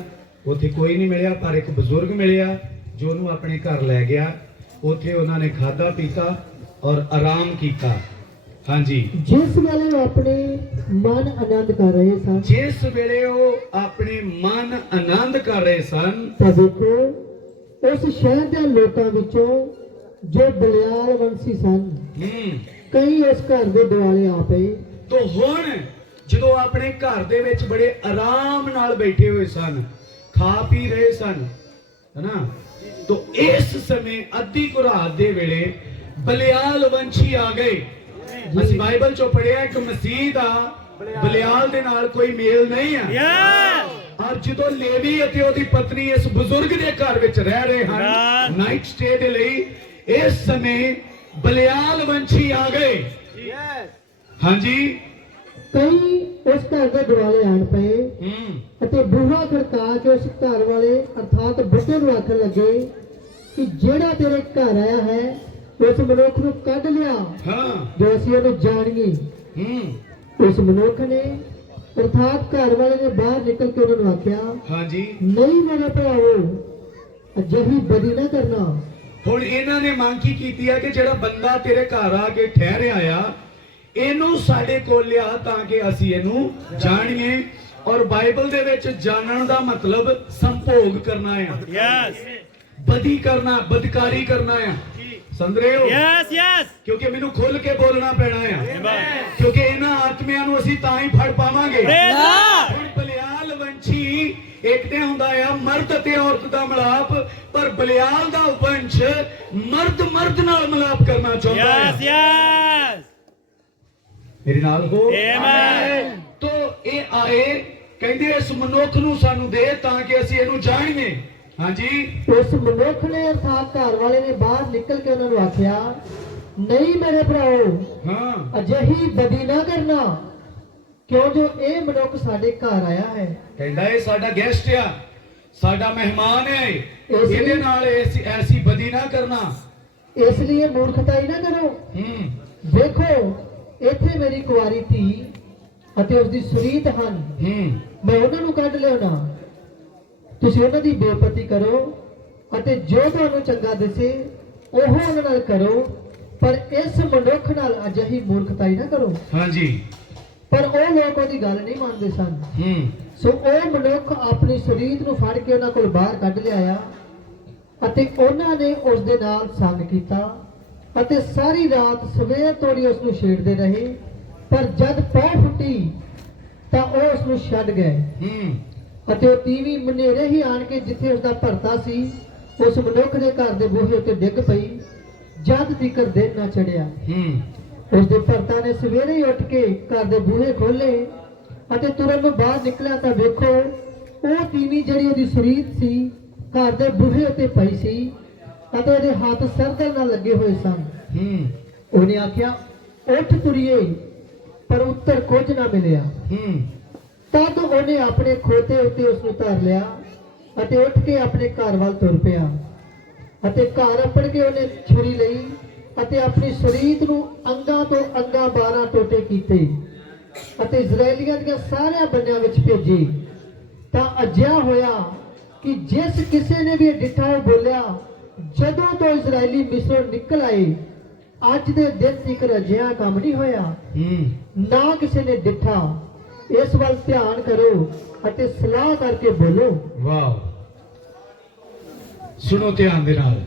ਉੱਥੇ ਕੋਈ ਨਹੀਂ ਮਿਲਿਆ ਪਰ ਇੱਕ ਬਜ਼ੁਰਗ ਮਿਲਿਆ ਜੋ ਉਹਨੂੰ ਆਪਣੇ ਘਰ ਲੈ ਗਿਆ ਉੱਥੇ ਉਹਨਾਂ ਨੇ ਖਾਧਾ ਪੀਤਾ ਔਰ ਆਰਾਮ ਕੀਤਾ ਹਾਂਜੀ ਜਿਸ ਵੇਲੇ ਉਹ ਆਪਣੇ ਮਨ ਆਨੰਦ ਕਰ ਰਹੇ ਸਨ ਜਿਸ ਵੇਲੇ ਉਹ ਆਪਣੇ ਮਨ ਆਨੰਦ ਕਰ ਰਹੇ ਸਨ ਤਾਂ ਦੇਖੋ ਉਸ ਸ਼ਹਿਰ ਦੇ ਲੋਕਾਂ ਵਿੱਚੋਂ ਜੋ ਬਲਿਆਲ ਵੰਸ਼ੀ ਸਨ ਕਈ ਉਸ ਘਰ ਦੇ ਦੁਆਲੇ ਆ ਪਏ। ਤੋ ਹੁਣ ਜਦੋਂ ਆਪਣੇ ਘਰ ਦੇ ਵਿੱਚ ਬੜੇ ਆਰਾਮ ਨਾਲ ਬੈਠੇ ਹੋਏ ਸਨ ਖਾ ਪੀ ਰਹੇ ਸਨ ਹੈਨਾ ਤੋ ਇਸ ਸਮੇਂ ਅੱਧੀ ਕੁ ਰਾਤ ਦੇ ਵੇਲੇ ਬਲਿਆਲ ਵੰਸ਼ੀ ਆ ਗਏ ਅਸੀਂ ਬਾਈਬਲ ਚੋਂ ਪੜ੍ਹਿਆ ਇੱਕ ਮਸੀਹ ਦਾ ਬਲਿਆਲ ਦੇ ਨਾਲ ਕੋਈ ਮੇਲ ਨਹੀਂ ਆ। Yes. ਔਰ ਜਦੋਂ ਲੇਵੀ ਅਤੇ ਉਹਦੀ ਪਤਨੀ ਇਸ ਬਜ਼ੁਰਗ ਦੇ ਘਰ ਵਿੱਚ ਰਹਿ ਰਹੇ ਹਨ ਨਾਈਟ ਸਟੇ ਦੇ ਲਈ, ਇਸ ਸਮੇਂ ਬਲਿਆਲ ਵੰਸ਼ੀ ਆ ਗਏ। ਹਾਂਜੀ। ਕਈ ਉਸ ਘਰ ਦੇ ਦੁਆਲੇ ਆਣ ਪਏ ਅਤੇ ਬੂਹਾ ਖੜਕਾ ਕੇ ਉਸ ਘਰ ਵਾਲੇ ਅਰਥਾਤ ਬੁੱਢੇ ਨੂੰ ਆਖਣ ਲੱਗੇ ਕਿ ਜਿਹੜਾ ਤੇਰੇ ਘਰ ਆਇਆ ਹੈ ਉਸ ਮਨੁੱਖ ਨੂੰ ਕੱਢ ਲਿਆ ਹਾਂ। ਜੋ ਅਸੀਂ ਉਹਨੂੰ ਜਾਣੀਏ। ਉਸ ਮਨੁੱਖ ਨੇ ਅਰਥਾਤ ਘਰ ਵਾਲੇ ਨੇ ਬਾਹਰ ਨਿਕਲ ਕੇ ਉਹਨਾਂ ਨੂੰ ਆਖਿਆ, ਹਾਂਜੀ। ਨਹੀਂ ਮੇਰੇ ਭਰਾਵੋ, ਅਜਿਹੀ ਬਦੀ ਨਾ ਕਰਨਾ। ਹੁਣ ਇਹਨਾਂ ਨੇ ਮੰਗ ਕੀ ਕੀਤੀ ਹੈ ਕਿ ਜਿਹੜਾ ਬੰਦਾ ਤੇਰੇ ਘਰ ਆ ਕੇ ਠਹਿਰਿਆ ਆ, ਇਹਨੂੰ ਸਾਡੇ ਕੋਲ ਲਿਆ ਤਾਂ ਕਿ ਅਸੀਂ ਇਹਨੂੰ ਜਾਣੀਏ। ਔਰ ਬਾਈਬਲ ਦੇ ਵਿੱਚ ਜਾਣਨ ਦਾ ਮਤਲਬ ਸੰਭੋਗ ਕਰਨਾ ਆ, Yes. ਬਦੀ ਕਰਨਾ, ਬਦਕਾਰੀ ਕਰਨਾ ਆ। ਸਮਝ ਰਹੇ ਹੋ? Yes. Yes. ਕਿਉਂਕਿ ਮੈਨੂੰ ਖੁੱਲ ਕੇ ਬੋਲਣਾ ਪੈਣਾ ਆ, Amen. ਕਿਉਂਕਿ ਇਹਨਾਂ ਆਤਮਿਆਂ ਨੂੰ ਅਸੀਂ ਤਾਂ ਹੀ ਫੜ ਪਾਵਾਂਗੇ। Praise God. ਹੁਣ ਬਲਿਆਲ ਵੰਸ਼ੀ ਇੱਕ ਤੇ ਹੁੰਦਾ ਆ ਮਰਦ ਤੇ ਔਰਤ ਦਾ ਮਿਲਾਪ, ਪਰ ਬਲਿਆਲ ਦਾ ਵੰਸ਼ ਮਰਦ ਨਾਲ ਮਿਲਾਪ ਕਰਨਾ ਚਾਹੁੰਦਾ Yes. ਹੈ। Yes. ਮੇਰੇ ਨਾਲ ਹੋ। Amen. ਤੋ ਇਹ ਆਏ, ਕਹਿੰਦੇ ਇਸ ਮਨੁੱਖ ਨੂੰ ਸਾਨੂੰ ਦੇ ਤਾਂ ਕਿ ਅਸੀਂ ਇਹਨੂੰ ਜਾਣੀਏ। ਹਾਂਜੀ। ਉਸ ਮਨੁੱਖ ਨੇ ਅਰਥਾਤ ਘਰ ਵਾਲੇ ਨੇ ਬਾਹਰ ਨਿਕਲ ਕੇ ਉਹਨਾਂ ਨੂੰ ਆਖਿਆ, ਨਹੀਂ ਮੇਰੇ ਭਰਾਓ, ਹਾਂ। ਅਜਿਹੀ ਬਦੀ ਨਾ ਕਰਨਾ, ਕਿਉਂ ਜੋ ਇਹ ਮਨੁੱਖ ਸਾਡੇ ਘਰ ਆਇਆ ਹੈ। ਕਹਿੰਦਾ ਇਹ ਸਾਡਾ ਗੈਸਟ ਆ, ਸਾਡਾ ਮਹਿਮਾਨ ਹੈ, ਇਸ ਲਈ- ਇਹਦੇ ਨਾਲ ਐਸੀ ਬਦੀ ਨਾ ਕਰਨਾ। ਇਸ ਲਈ ਮੂਰਖਤਾਈ ਨਾ ਕਰੋ। ਵੇਖੋ, ਇੱਥੇ ਮੇਰੀ ਕੁਆਰੀ ਧੀ ਅਤੇ ਉਸ ਦੀ ਸੁਰੀਤ ਹਨ, ਮੈਂ ਉਹਨਾਂ ਨੂੰ ਕੱਢ ਲਿਆਉਣਾ। ਤੁਸੀਂ ਉਹਨਾਂ ਦੀ ਬੇਪਤੀ ਕਰੋ ਅਤੇ ਜੋ ਤੁਹਾਨੂੰ ਚੰਗਾ ਦਿਸੇ ਉਹ ਉਹਨਾਂ ਨਾਲ ਕਰੋ, ਪਰ ਇਸ ਮਨੁੱਖ ਨਾਲ ਅਜਿਹੀ ਮੂਰਖਤਾਈ ਨਾ ਕਰੋ। ਹਾਂਜੀ। ਪਰ ਉਹ ਲੋਕ ਉਹਦੀ ਗੱਲ ਨਹੀਂ ਮੰਨਦੇ ਸਨ। ਸੋ ਉਹ ਮਨੁੱਖ ਆਪਣੀ ਸੁਰੀਤ ਨੂੰ ਫੜ ਕੇ ਉਹਨਾਂ ਕੋਲ ਬਾਹਰ ਕੱਢ ਲਿਆਇਆ ਅਤੇ ਉਹਨਾਂ ਨੇ ਉਸ ਦੇ ਨਾਲ ਸੰਗ ਕੀਤਾ ਅਤੇ ਸਾਰੀ ਰਾਤ ਸਵੇਰ ਤੋੜੀ ਉਸ ਨੂੰ ਛੇੜਦੇ ਰਹੇ, ਪਰ ਜਦ ਪੌ ਫੁੱਟੀ ਤਾਂ ਉਹ ਉਸ ਨੂੰ ਛੱਡ ਗਏ ਅਤੇ ਉਹ ਤੀਵੀਂ ਮਨੇਰੇ ਹੀ ਆਣ ਕੇ ਜਿੱਥੇ ਉਸ ਦਾ ਭਰਤਾ ਸੀ ਉਸ ਮਨੁੱਖ ਦੇ ਘਰ ਦੇ ਬੂਹੇ ਉੱਤੇ ਡਿੱਗ ਪਈ, ਜਦ ਤੀਕਰ ਦਿਨ ਨਾ ਚੜਿਆ। ਉਸ ਦੇ ਭਰਤਾ ਨੇ ਸਵੇਰੇ ਹੀ ਉੱਠ ਕੇ ਘਰ ਦੇ ਬੂਹੇ ਖੋਲੇ ਅਤੇ ਤੁਰੰਤ ਨੂੰ ਬਾਹਰ ਨਿਕਲਿਆ ਤਾਂ ਵੇਖੋ, ਉਹ ਤੀਵੀਂ ਜਿਹੜੀ ਉਹਦੀ ਸੁਰੀਤ ਸੀ ਘਰ ਦੇ ਬੂਹੇ ਉੱਤੇ ਪਈ ਸੀ ਅਤੇ ਉਹਦੇ ਹੱਥ ਸਰਦਲ ਨਾਲ ਲੱਗੇ ਹੋਏ ਸਨ। ਉਹਨੇ ਆਖਿਆ, ਉੱਠ ਤੁਰੀਏ, ਪਰ ਉੱਤਰ ਕੁਝ ਨਾ ਮਿਲਿਆ। ਤਦ ਉਹਨੇ ਆਪਣੇ ਖੋਤੇ ਉੱਤੇ ਉਸ ਨੂੰ ਧਰ ਲਿਆ ਅਤੇ ਉੱਠ ਕੇ ਆਪਣੇ ਘਰ ਵੱਲ ਤੁਰ ਪਿਆ ਅਤੇ ਘਰ ਅੱਪੜ ਕੇ ਉਹਨੇ ਛੁਰੀ ਲਈ ਅਤੇ ਆਪਣੀ ਸੁਰੀਤ ਨੂੰ ਅੰਗਾਂ ਤੋਂ ਅੰਗਾਂ 12 ਟੋਟੇ ਕੀਤੇ ਅਤੇ ਇਜ਼ਰਾਈਲੀਆਂ ਦੀਆਂ ਸਾਰਿਆਂ ਬੰਦਿਆਂ ਵਿੱਚ ਭੇਜੇ। ਤਾਂ ਅਜਿਹਾ ਹੋਇਆ ਕਿ ਜਿਸ ਕਿਸੇ ਨੇ ਵੀ ਇਹ ਡਿੱਠਾ ਉਹ ਬੋਲਿਆ, ਜਦੋਂ ਤੋਂ ਇਜ਼ਰਾਈਲੀ ਮਿਸਰੋਂ ਨਿਕਲ ਆਏ ਅੱਜ ਦੇ ਦਿਨ ਤੱਕ ਅਜਿਹਾ ਕੰਮ ਨਹੀਂ ਹੋਇਆ, ਨਾ ਕਿਸੇ ਨੇ ਡਿੱਠਾ। ਇਸ ਵੱਲ ਧਿਆਨ ਕਰੋ ਅਤੇ ਸਲਾਹ ਕਰਕੇ ਬੋਲੋ। ਵਾਹ, ਸੁਣੋ ਧਿਆਨ ਦੇ ਨਾਲ।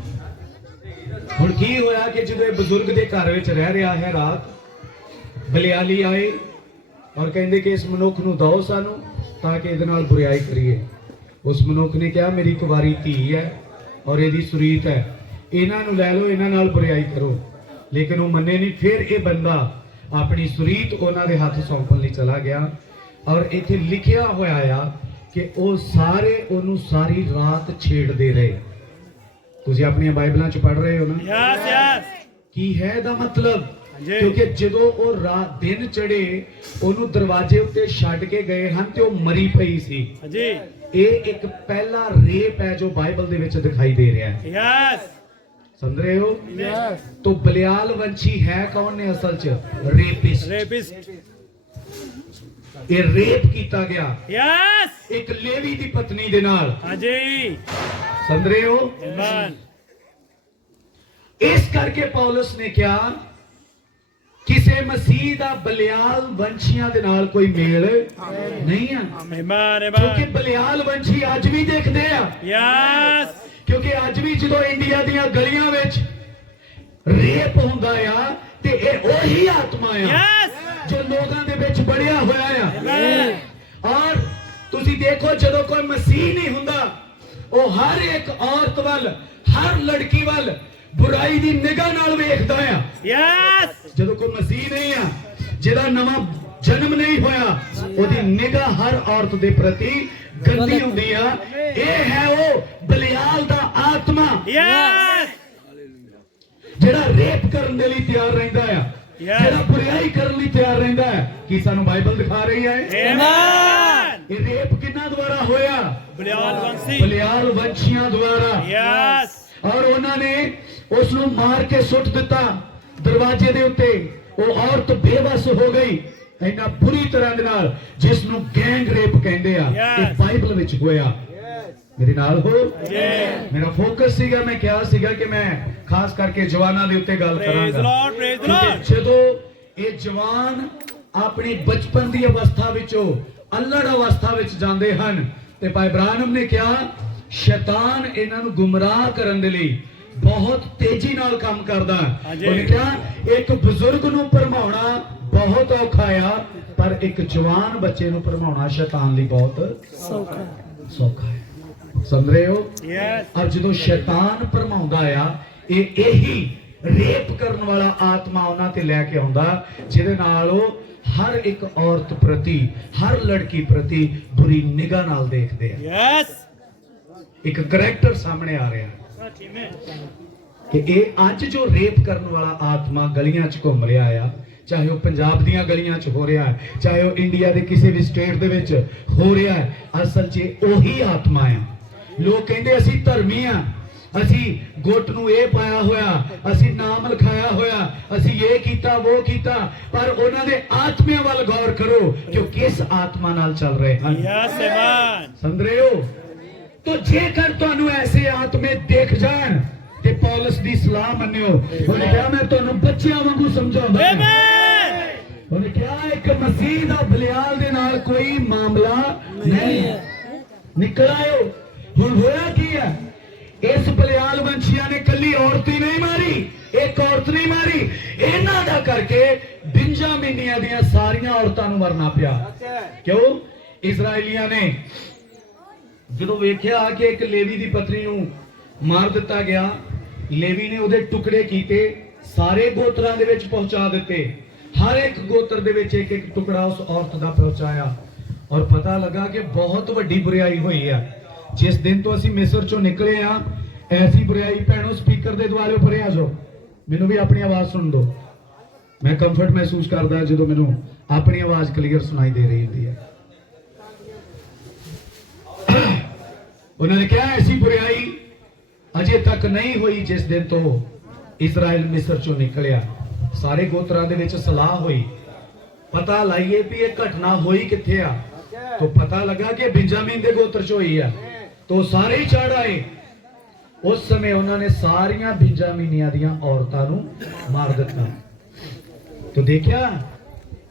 ਹੁਣ ਕੀ ਹੋਇਆ ਕਿ ਜਦੋਂ ਇਹ ਬਜ਼ੁਰਗ ਦੇ ਘਰ ਵਿੱਚ ਰਹਿ ਰਿਹਾ ਹੈ, ਰਾਤ ਬਲਿਆਲੀ ਆਏ ਔਰ ਕਹਿੰਦੇ ਕਿ ਇਸ ਮਨੁੱਖ ਨੂੰ ਦਿਓ ਸਾਨੂੰ ਤਾਂ ਕਿ ਇਹਦੇ ਨਾਲ ਬੁਰਾਈ ਕਰੀਏ। ਉਸ ਮਨੁੱਖ ਨੇ ਕਿਹਾ, ਮੇਰੀ ਕੁਵਾਰੀ ਧੀ ਹੈ ਔਰ ਇਹਦੀ ਸੁਰੀਤ ਹੈ, ਇਹਨਾਂ ਨੂੰ ਲੈ ਲਓ, ਇਹਨਾਂ ਨਾਲ ਬੁਰਾਈ ਕਰੋ। ਲੇਕਿਨ ਉਹ ਮੰਨੇ ਨਹੀਂ। ਫਿਰ ਇਹ ਬੰਦਾ ਆਪਣੀ ਸੁਰੀਤ ਉਹਨਾਂ ਦੇ ਹੱਥ ਸੌਂਪਣ ਲਈ ਚਲਾ ਗਿਆ ਔਰ ਇੱਥੇ ਲਿਖਿਆ ਹੋਇਆ ਆ ਕਿ ਉਹ ਸਾਰੇ ਉਹਨੂੰ ਸਾਰੀ ਰਾਤ ਛੇੜਦੇ ਰਹੇ। ਤੁਸੀਂ ਆਪਣੀਆਂ ਬਾਈਬਲਾਂ 'ਚ ਪੜ੍ਹ ਰਹੇ ਹੋ ਨਾ? Yes. Yes. ਕੀ ਹੈ ਇਹਦਾ ਮਤਲਬ? ਹਾਂਜੀ। ਕਿਉਂਕਿ ਜਦੋਂ ਉਹ ਰਾਤ ਦਿਨ ਚੜੇ ਉਹਨੂੰ ਦਰਵਾਜ਼ੇ ਉੱਤੇ ਛੱਡ ਕੇ ਗਏ ਹਨ ਤੇ ਉਹ ਮਰੀ ਪਈ ਸੀ। जी. ਇਹ ਇੱਕ ਪਹਿਲਾ ਰੇਪ ਹੈ ਜੋ ਬਾਈਬਲ ਦੇ ਵਿੱਚ ਦਿਖਾਈ ਦੇ ਰਿਹਾ ਹੈ। Yes. ਸਮਝ ਰਹੇ ਹੋ? तो बलियाल वंशी है कौन ने असल च? रेपिस्ट। Rapist. ये रेप किया गया Yes. एक लेवी दी पत्नी दे नाल। हाँ जी. समझ रहे हो? Amen. इस करके पौलुस ने क्या किसे मसीह दा बलियाल वंशियां दे नाल कोई मेल नहीं है, Amen. क्योंकि Amen. बलियाल वंशी अज भी देखते हैं। Yes. क्योंकि अज भी जो इंडिया दियां गलियां विच रेप हुंदा आ ते ए ओही आत्मा आ Yes. जो लोगों दे विच बढ़िया होया आ। Amen. और तुसी देखो जदों कोई मसीह नहीं हुंदा, ओ हर एक औरत वल, हर लड़की वल ਬੁਰਾਈ ਦੀ ਨਿਗਾਹ ਨਾਲ ਵੇਖਦਾ ਆ। ਯੈਸ ਜਦੋਂ ਕੋਈ ਮਸੀਹ ਨਹੀਂ ਆ, ਜਿਹਦਾ ਨਵਾਂ ਜਨਮ ਨਹੀਂ ਹੋਇਆ, ਉਹਦੀ ਨਿਗਾਹ ਹਰ ਔਰਤ ਦੇ ਪ੍ਰਤੀ ਗੰਦੀ ਹੁੰਦੀ ਆ। ਇਹ ਹੈ ਉਹ ਬਲਿਆਲ ਦਾ ਆਤਮਾ ਯੈਸ ਜਿਹੜਾ ਰੇਪ ਕਰਨ ਦੇ ਲਈ ਤਿਆਰ ਰਹਿੰਦਾ ਆ, ਜਿਹੜਾ ਬੁਰਾਈ ਕਰਨ ਲਈ ਤਿਆਰ ਰਹਿੰਦਾ ਹੈ। ਕੀ ਸਾਨੂੰ ਬਾਈਬਲ ਦਿਖਾ ਰਹੀ ਹੈ? ਆਮੇਨ। ਇਹ ਰੇਪ ਕਿੰਨਾ ਦੁਆਰਾ ਹੋਇਆ? ਬਲਿਆਲ ਵੰਸ਼ੀ। ਬਲਿਆਲ ਵੰਸ਼ੀਆਂ ਦੁਆਰਾ। ਯੈਸ ਔਰ ਉਹਨਾਂ ਨੇ ਉਸ ਨੂੰ ਮਾਰ ਕੇ ਸੁੱਟ ਦਿੱਤਾ ਦਰਵਾਜ਼ੇ ਦੇ ਉੱਤੇ। ਉਹ ਔਰਤ ਬੇਵਸ ਹੋ ਗਈ ਇੰਨਾ ਬੁਰੀ ਤਰ੍ਹਾਂ ਦੇ ਨਾਲ, ਜਿਸ ਨੂੰ ਗੈਂਗ ਰੇਪ ਕਹਿੰਦੇ ਆ। ਇਹ ਬਾਈਬਲ ਵਿੱਚ ਹੋਇਆ। ਮੇਰੇ ਨਾਲ ਹੋ। ਮੇਰਾ ਫੋਕਸ ਸੀਗਾ, ਮੈਂ ਕਿਹਾ ਸੀਗਾ ਕਿ ਮੈਂ ਖਾਸ ਕਰਕੇ ਜਵਾਨਾਂ ਦੇ ਉੱਤੇ ਗੱਲ ਪ੍ਰੇਜ਼ ਕਰਾਂਗਾ। Lord praise Lord. ਜਦੋਂ ਇਹ ਜਵਾਨ ਆਪਣੀ ਬਚਪਨ ਦੀ ਅਵਸਥਾ ਵਿੱਚੋਂ ਅਲੜ ਅਵਸਥਾ ਵਿੱਚ ਜਾਂਦੇ ਹਨ, ਤੇ ਭਾਈ ਬ੍ਰਾਨਮ ਨੇ ਕਿਹਾ ਸ਼ੈਤਾਨ ਇਹਨਾਂ ਨੂੰ ਗੁੰਮਰਾਹ ਕਰਨ ਦੇ ਲਈ ਬਹੁਤ ਤੇਜ਼ੀ ਨਾਲ ਕੰਮ ਕਰਦਾ। ਉਹਨੇ ਕਿਹਾ ਇੱਕ ਬਜ਼ੁਰਗ ਨੂੰ ਭਰਮਾਉਣਾ ਬਹੁਤ ਔਖਾ ਆ, ਪਰ ਇੱਕ ਜਵਾਨ ਬੱਚੇ ਨੂੰ ਭਰਮਾਉਣਾ ਸ਼ੈਤਾਨ ਲਈ ਬਹੁਤ ਸੌਖਾ ਹੈ। ਸਮਝ ਰਹੇ ਹੋ? ਯੈਸ ਔਰ ਜਦੋਂ ਸ਼ੈਤਾਨ ਭਰਮਾਉਂਦਾ ਆ, ਇਹੀ ਰੇਪ ਕਰਨ ਵਾਲਾ ਆਤਮਾ ਉਹਨਾਂ ਤੇ ਲੈ ਕੇ ਆਉਂਦਾ, ਜਿਹਦੇ ਨਾਲ ਉਹ ਹਰ ਇੱਕ ਔਰਤ ਪ੍ਰਤੀ, ਹਰ ਲੜਕੀ ਪ੍ਰਤੀ ਬੁਰੀ ਨਿਗਾਹ ਨਾਲ ਦੇਖਦੇ ਆ। ਯੈਸ ਇੱਕ ਕਰੈਕਟਰ ਸਾਹਮਣੇ ਆ ਰਿਹਾ ਕਿ ਇਹ ਅੱਜ ਜੋ ਰੇਪ ਕਰਨ ਵਾਲਾ ਆਤਮਾ ਗਲੀਆਂ 'ਚ ਘੁੰਮ ਰਿਹਾ ਆ, ਚਾਹੇ ਉਹ ਪੰਜਾਬ ਦੀਆਂ ਗਲੀਆਂ 'ਚ ਹੋ ਰਿਹਾ ਹੈ, ਚਾਹੇ ਉਹ ਇੰਡੀਆ ਦੇ ਕਿਸੇ ਵੀ ਸਟੇਟ ਦੇ ਵਿੱਚ ਹੋ ਰਿਹਾ ਹੈ, ਅਸਲ 'ਚ ਉਹੀ ਆਤਮਾ ਆ। ਲੋਕ ਕਹਿੰਦੇ ਅਸੀਂ ਧਰਮੀ ਆ, ਅਸੀਂ ਗੁੱਟ ਨੂੰ ਇਹ ਪਾਇਆ ਹੋਇਆ, ਅਸੀਂ ਨਾਮ ਲਿਖਾਇਆ ਹੋਇਆ, ਅਸੀਂ ਇਹ ਕੀਤਾ ਉਹ ਕੀਤਾ, ਪਰ ਉਹਨਾਂ ਦੇ ਆਤਮਿਆਂ ਵੱਲ ਗੌਰ ਕਰੋ ਕਿ ਉਹ ਕਿਸ ਆਤਮਾ ਨਾਲ ਚੱਲ ਰਹੇ ਹਨ। Yes amen. ਸਮਝ ਰਹੇ ਹੋ? तो जेकर ਤੁਹਾਨੂੰ ਐਸੇ ਆਤਮੇ ਦਿਖ ਜਾਣ ਤੇ ਪੌਲਸ ਦੀ ਸਲਾਹ ਮੰਨਿਓ। ਉਹਨੇ ਕਿਹਾ ਮੈਂ ਤੁਹਾਨੂੰ ਬੱਚਿਆਂ ਵਾਂਗੂ ਸਮਝਾਉਂਦਾ ਹਾਂ। ਆਮੇਨ। ਉਹਨੇ ਕਿਹਾ ਇੱਕ ਮਸੀਹ ਦਾ ਬਲਿਆਲ ਦੇ ਨਾਲ ਕੋਈ ਮਾਮਲਾ ਨਹੀਂ ਹੈ। ਨਿਕਲ ਆਇਓ। ਹੁਣ ਹੋਇਆ ਕੀ ਹੈ? ਇਸ ਬਲਿਆਲ ਵੰਸ਼ੀਆਂ ਨੇ ਕੱਲੀ ਔਰਤ ਹੀ ਨਹੀਂ ਮਾਰੀ, ਇੱਕ ਔਰਤ ਨਹੀਂ ਮਾਰੀ, ਇਹਨਾਂ ਦਾ ਕਰਕੇ ਬਿੰਜਾਮੀਨੀਆਂ ਦੀਆਂ ਸਾਰੀਆਂ ਔਰਤਾਂ ਨੂੰ ਮਰਨਾ ਪਿਆ। ਕਿਉਂ? ਇਜ਼ਰਾਈਲੀਆਂ ਨੇ ਜਦੋਂ ਵੇਖਿਆ ਕਿ ਇੱਕ ਲੇਵੀ ਦੀ ਪਤਨੀ ਨੂੰ ਮਾਰ ਦਿੱਤਾ ਗਿਆ, ਲੇਵੀ ਨੇ ਉਹਦੇ ਟੁਕੜੇ ਕੀਤੇ, ਸਾਰੇ ਗੋਤਰਾਂ ਦੇ ਵਿੱਚ ਪਹੁੰਚਾ ਦਿੱਤੇ, ਹਰ ਇੱਕ ਗੋਤਰ ਦੇ ਵਿੱਚ ਇੱਕ ਇੱਕ ਟੁਕੜਾ ਉਸ ਔਰਤ ਦਾ ਪਹੁੰਚਾਇਆ। ਔਰ ਪਤਾ ਲੱਗਾ ਕਿ ਬਹੁਤ ਵੱਡੀ ਬੁਰਾਈ ਹੋਈ ਆ। ਜਿਸ ਦਿਨ ਤੋਂ ਅਸੀਂ ਮਿਸਰ ਚੋਂ ਨਿਕਲੇ ਆ, ਐਸੀ ਬੁਰਾਈ ਭੈਣੋ ਸਪੀਕਰ ਦੇ ਦੁਆਲੇ ਪਰੇ ਆ ਜਾਓ, ਮੈਨੂੰ ਵੀ ਆਪਣੀ ਆਵਾਜ਼ ਸੁਣ ਦਿਓ। ਮੈਂ ਕੰਫਰਟ ਮਹਿਸੂਸ ਕਰਦਾ ਜਦੋਂ ਮੈਨੂੰ ਆਪਣੀ ਆਵਾਜ਼ ਕਲੀਅਰ ਸੁਣਾਈ ਦੇ ਰਹੀ ਹੁੰਦੀ ਹੈ। ਉਹਨਾਂ ਨੇ ਕਿਹਾ ਐਸੀ ਬੁਰਾਈ ਅਜੇ ਤੱਕ ਨਹੀਂ ਹੋਈ ਜਿਸ ਦਿਨ ਤੋਂ ਇਜ਼ਰਾਈਲ ਮਿਸਰ ਚੋਂ ਨਿਕਲਿਆ। ਸਾਰੇ ਗੋਤਰਾਂ ਦੇ ਵਿੱਚ ਸਲਾਹ ਹੋਈ, ਪਤਾ ਲਾਈਏ ਵੀ ਇਹ ਘਟਨਾ ਹੋਈ ਕਿੱਥੇ ਆ। तो पता लगा कि बिंजामिन दे गोत्र चो ही है, तो सारे ही चढ़ आए। उस समय उन्होंने सारिया बिंजामिनिया दियां औरतां नूं मार दिता। तो देखा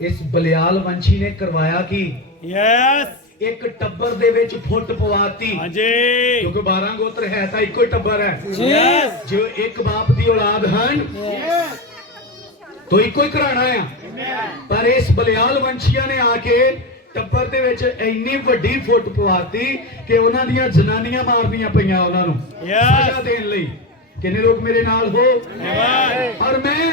इस बलियाल वंशी ने करवाया कि यस एक टब्बर दे विच फुट पवाती। हां जी, क्योंकि 12 गोत्र है तो इको ही टब्बर है, यस जो एक बाप दी औलाद हन तो इको ही घराना है। पर इस बलियाल वंशिया ने आके टब्बर दे विच इन्नी वड्डी फुट पवाती कि उन्हां दियां जनानियां मारनियां पईयां उन्हां नूं सजा देण लई। किन्ने लोग मेरे नाल हो? और मैं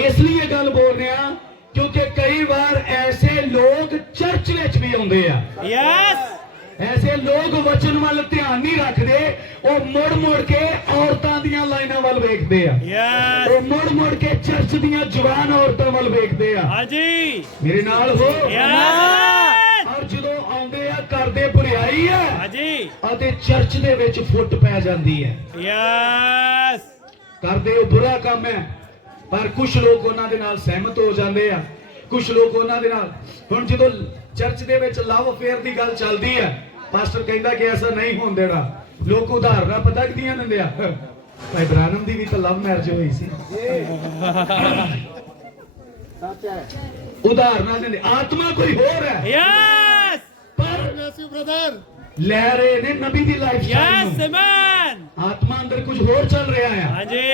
इसलिए गल बोल रहा क्योंकि कई बार ऐसे लोग चर्च विच भी आउंदे आ। यस ऐसे लोग वचन वाल ध्यान नहीं रखते, वो मुड़ मुड़ के औरतां दियां लाइनां वाल वेखदे आ। यस वो मुड़ मुड़ के चर्च दियां जवान औरतां वाल वेखदे आ। हां जी, मेरे नाल हो? यस और जदों आउंदे आ करदे बुराई है हां जी, अते चर्च दे विच फुट पै जांदी है। यस करदे वो बुरा काम है, पर कुछ लोग उन्हां दे नाल सहमत हो जांदे आ, कुछ लोग उन्हां दे नाल। हुण जदों चर्च दे विच लव अफेयर दी गल चलदी है, पास्टर कहता कि ऐसा नहीं होने देना। लोग उदाहरण पता किदियां दिंदे आ, भाई ब्रानम दी भी तो लव मैरिज हुई सी। उदाहरण दिंदे, आत्मा कोई होर है यस पर ले रहे ने नबी दी लाइफ यस मैन, आत्मा अंदर कुछ होर चल रहा है। हां जी,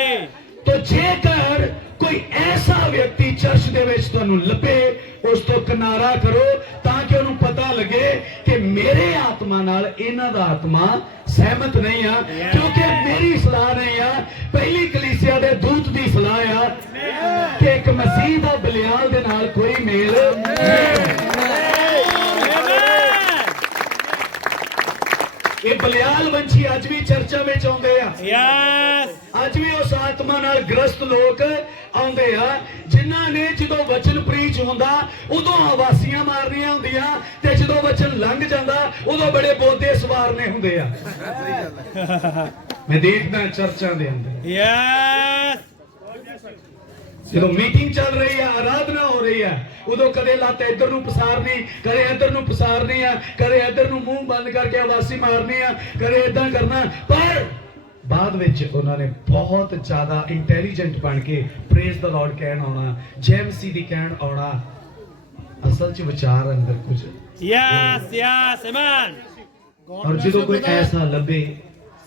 तो जेकर कोई ऐसा व्यक्ति चर्च दे विच तुहानू लभे, उस तो किनारा करो ताकि उन्हें पता लगे कि मेरे आत्मा नाल इन्हां दा आत्मा ਸਹਿਮਤ ਨਹੀਂ ਆ, ਕਿਉਂਕਿ ਮੇਰੀ ਸਲਾਹ ਨਹੀਂ ਆ, ਪਹਿਲੀ ਕਲੀਸਿਆ ਦੇ ਦੂਤ ਦੀ ਸਲਾਹ ਆ ਕਿ ਇੱਕ ਮਸੀਹ ਦਾ ਬਲਿਆਲ ਦੇ ਨਾਲ ਕੋਈ ਮੇਲ ਨਹੀਂ। ਇਹ ਬਲਿਆਲ ਵੰਸ਼ੀ ਅੱਜ ਵੀ ਚਰਚਾ ਵਿੱਚ ਆਉਂਦੇ ਆ। Yes. ਅੱਜ ਵੀ ਉਸ ਆਤਮਾ ਨਾਲ ਗ੍ਰਸਤ ਲੋਕ ਆਉਂਦੇ ਆ ਜਿਨ੍ਹਾਂ ਨੇ ਜਦੋਂ ਵਚਨ ਪ੍ਰੀਚ ਹੁੰਦਾ ਉਦੋਂ ਆਵਾਸੀਆਂ ਮਾਰਨੀਆਂ ਹੁੰਦੀਆਂ ਤੇ ਜਦੋਂ ਵਚਨ ਲੰਘ ਜਾਂਦਾ ਉਦੋਂ ਬੜੇ ਬੋਦੇ ਸਵਾਰਨੇ ਹੁੰਦੇ ਆ। ਮੈਂ ਦੇਖਦਾ ਚਰਚਾਂ ਦੇ ਅੰਦਰ Yes. ਜਦੋਂ ਮੀਟਿੰਗ ਚੱਲ ਰਹੀ ਆ, ਆਰਾਧਨਾ ਹੋ ਰਹੀ ਆ, ਉਦੋਂ ਕਦੇ ਲੱਤ ਇੱਧਰ ਨੂੰ ਪਸਾਰਨੀ, ਕਦੇ ਇੱਧਰ ਨੂੰ ਪਸਾਰਨੀ ਆ, ਕਦੇ ਇੱਧਰ ਨੂੰ ਮੂੰਹ ਬੰਦ ਕਰਕੇ ਆਵਾਸੀ ਮਾਰਨੀ ਆ, ਕਦੇ ਇਦਾਂ ਕਰਨਾ। ਪਰ ਬਾਅਦ ਵਿੱਚ ਉਹਨਾਂ ਨੇ ਬਹੁਤ ਜ਼ਿਆਦਾ ਇੰਟੈਲੀਜੈਂਟ ਬਣ ਕੇ ਪ੍ਰੇਜ਼ ਦਾ ਲਾਰਡ ਕਹਿਣ ਆਉਣਾ, ਜੈ ਮਸੀਹ ਦੀ ਕਹਿਣ ਆਉਣਾ। ਅਸਲ 'ਚ ਵਿਚਾਰ ਅੰਦਰ ਕੁਝ Yes. Yes. Amen. ਔਰ ਜਦੋਂ ਕੋਈ ਐਸਾ ਲੱਭੇ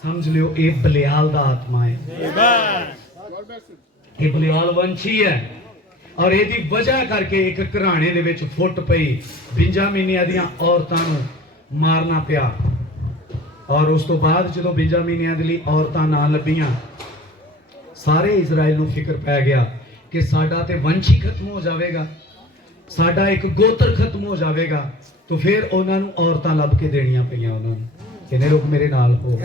ਸਮਝ ਲਿਓ ਇਹ ਬਲਿਆਲ ਦਾ ਆਤਮਾ ਹੈ, Amen. ਇਹ ਬਲਿਆਲ ਵੰਸ਼ੀ ਹੈ। ਔਰ ਇਹਦੀ ਵਜ੍ਹਾ ਕਰਕੇ ਇੱਕ ਘਰਾਣੇ ਦੇ ਵਿੱਚ ਫੁੱਟ ਪਈ ਬਿੰਜਾਮੀਨੀਆਂ ਦੀਆਂ ਔਰਤਾਂ ਨੂੰ ਮਾਰਨਾ ਪਿਆ। ਔਰ ਉਸ ਤੋਂ ਬਾਅਦ ਜਦੋਂ ਬਿੰਜਾਮੀਨੀਆਂ ਦੇ ਲਈ ਔਰਤਾਂ ਨਾ ਲੱਭੀਆਂ, ਸਾਰੇ ਇਜ਼ਰਾਈਲ ਨੂੰ ਫਿਕਰ ਪੈ ਗਿਆ ਕਿ ਸਾਡਾ ਤੇ ਵੰਸ਼ੀ ਖਤਮ ਹੋ ਜਾਵੇਗਾ, ਸਾਡਾ ਇੱਕ ਗੋਤਰ ਖਤਮ ਹੋ ਜਾਵੇਗਾ। ਤਾਂ ਫਿਰ ਉਹਨਾਂ ਨੂੰ ਔਰਤਾਂ ਲੱਭ ਕੇ ਦੇਣੀਆਂ ਪਈਆਂ ਉਹਨਾਂ ਨੂੰ। ਕਿੰਨੇ ਲੋਕ ਮੇਰੇ ਨਾਲ ਹੋ?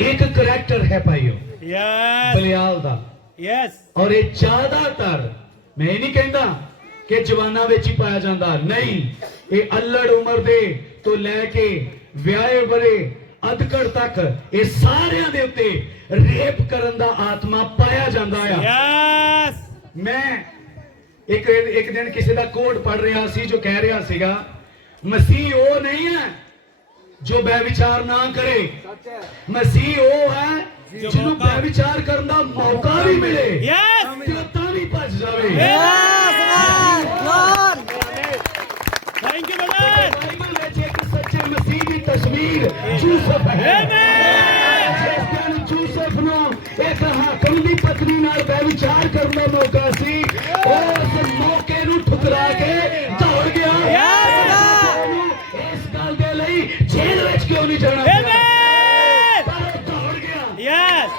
ਇੱਕ ਕਰੈਕਟਰ ਹੈ ਭਾਈਓ Yes. ਬਲਿਆਲ ਦਾ। Yes. ਔਰ ਇਹ ਜ਼ਿਆਦਾਤਰ, ਮੈਂ ਇਹ ਨਹੀਂ ਕਹਿੰਦਾ ਕਿ ਜਵਾਨਾਂ ਵਿੱਚ ਹੀ ਪਾਇਆ ਜਾਂਦਾ, ਨਹੀਂ, ਇਹ ਅਲੜ ਉਮਰ ਦੇ ਤੋਂ ਲੈ ਕੇ ਵਿਆਹੇ ਬਰੇ ਅਧਕੜ ਤੱਕ ਇਹ ਸਾਰਿਆਂ ਦੇ ਉੱਤੇ ਰੇਪ ਕਰਨ ਦਾ ਆਤਮਾ ਪਾਇਆ ਜਾਂਦਾ ਆ। Yes. ਮੈਂ ਇੱਕ ਦਿਨ ਕਿਸੇ ਦਾ ਕੋਡ ਪੜ ਰਿਹਾ ਸੀ ਜੋ ਕਹਿ ਰਿਹਾ ਸੀਗਾ ਮਸੀਹ ਉਹ ਨਹੀਂ ਹੈ ਜੋ ਬੇਵਿਚਾਰ ਨਾ ਕਰੇ, ਮਸੀਹ ਉਹ ਹੈ ਜਿਹਨੂੰ ਬੇਵਿਚਾਰ ਕਰਨ ਦਾ ਮੌਕਾ ਵੀ ਮਿਲੇ Yes. ਤੇ ਉਹ ਤਾਂ ਵੀ ਭੱਜ ਜਾਵੇ। Thank you, brother. ਬਾਈਬਲ ਵਿੱਚ ਇੱਕ ਸੱਚੇ ਮਸੀਹ ਦੀ ਤਸਵੀਰ ਯੂਸਫ ਹੈ। ਜਿਸ ਦਿਨ ਯੂਸਫ ਨੂੰ ਇੱਕ ਹਾਕਮ ਦੀ ਪਤਨੀ ਨਾਲ ਬੇਵਿਚਾਰ ਕਰਨ ਦਾ ਮੌਕਾ ਸੀ, ਉਸ ਮੌਕੇ ਨੂੰ ਠੁਕਰਾ ਕੇ ਦੌੜ ਗਿਆ। ਇਸ ਗੱਲ ਦੇ ਲਈ ਜੇਲ੍ਹ ਵਿੱਚ ਕਿਉਂ ਨਹੀਂ ਜਾਣਾ ਪਿਆ? ਪਰ ਉਹ ਦੌੜ ਗਿਆ। Yes.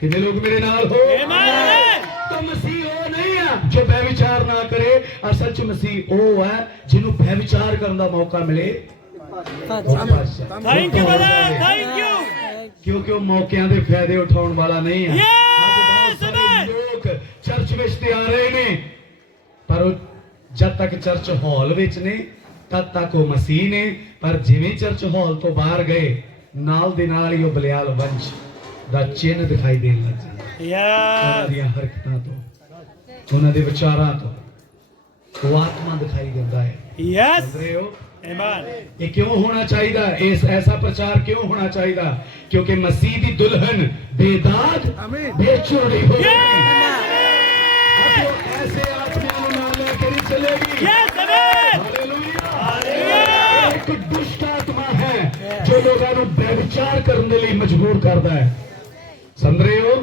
ਕਿੰਨੇ ਲੋਕ ਮੇਰੇ ਨਾਲ ਹੋ? Amen. ਤਾਂ ਮਸੀਹ ਉਹ ਨਹੀਂ ਹੈ ਜੋ ਬੇਵਿਚਾਰ ਨਾ ਕਰੇ, ਅਸਲ 'ਚ ਮਸੀਹ ਉਹ ਹੈ ਜਿਹਨੂੰ ਬੇਵਿਚਾਰ ਕਰਨ ਦਾ ਮੌਕਾ ਮਿਲੇ। Thank you, brother. Thank you. ਕਿਉਂਕਿ ਉਹ ਮੌਕਿਆਂ ਦੇ ਫਾਇਦੇ ਉਠਾਉਣ ਵਾਲਾ ਨਹੀਂ ਹੈ। Yes. ਅੱਜ ਬਹੁਤ ਸਾਰੇ Amen. ਲੋਕ ਚਰਚ ਵਿੱਚ ਤੇ ਆ ਰਹੇ ਨੇ, ਪਰ ਉਹ ਜਦ ਤੱਕ ਚਰਚ ਹਾਲ ਵਿੱਚ ਨੇ ਤਦ ਤੱਕ ਉਹ ਮਸੀਹ ਨੇ, ਪਰ ਜਿਵੇਂ ਚਰਚ ਹਾਲ ਤੋਂ ਬਾਹਰ ਗਏ ਨਾਲ ਦੇ ਨਾਲ ਹੀ ਉਹ ਬਲਿਆਲ ਵੰਸ਼ ਦਾ ਚਿੰਨ੍ਹ ਦਿਖਾਈ ਦੇਣ ਲੱਗ ਜਾਂਦਾ। ਉਹਨਾਂ Yes. ਦੀਆਂ ਹਰਕਤਾਂ ਤੋਂ, ਉਹਨਾਂ ਦੇ ਵਿਚਾਰਾਂ ਤੋਂ ਉਹ ਆਤਮਾ ਦਿਖਾਈ ਦਿੰਦਾ ਹੈ। Yes. ਸਮਝ ਰਹੇ ਹੋ? Amen. ਇਹ ਕਿਉਂ ਹੋਣਾ ਚਾਹੀਦਾ? ਇਸ ਐਸਾ ਪ੍ਰਚਾਰ ਕਿਉਂ ਹੋਣਾ ਚਾਹੀਦਾ? ਕਿਉਂਕਿ ਮਸੀਹ ਦੀ ਦੁਲਹਨ ਬੇਦਾਗ ਬੇਚੋੜੀ ਹੋਵੇਗੀ। ਐਸੇ ਆਤਮਿਆਂ ਨੂੰ ਨਾਲ ਲੈ ਕੇ ਨਹੀਂ ਚਲੇਗੀ। Yes. Amen. ਹਾਲੇਲੂਇਆ। ਇੱਕ ਦੁਸ਼ਟ ਆਤਮਾ ਹੈ ਜੋ ਲੋਕਾਂ ਨੂੰ ਬੇਵਿਚਾਰ ਕਰਨ ਦੇ ਲਈ ਮਜਬੂਰ ਕਰਦਾ ਹੈ। ਸਮਝ ਰਹੇ ਹੋ?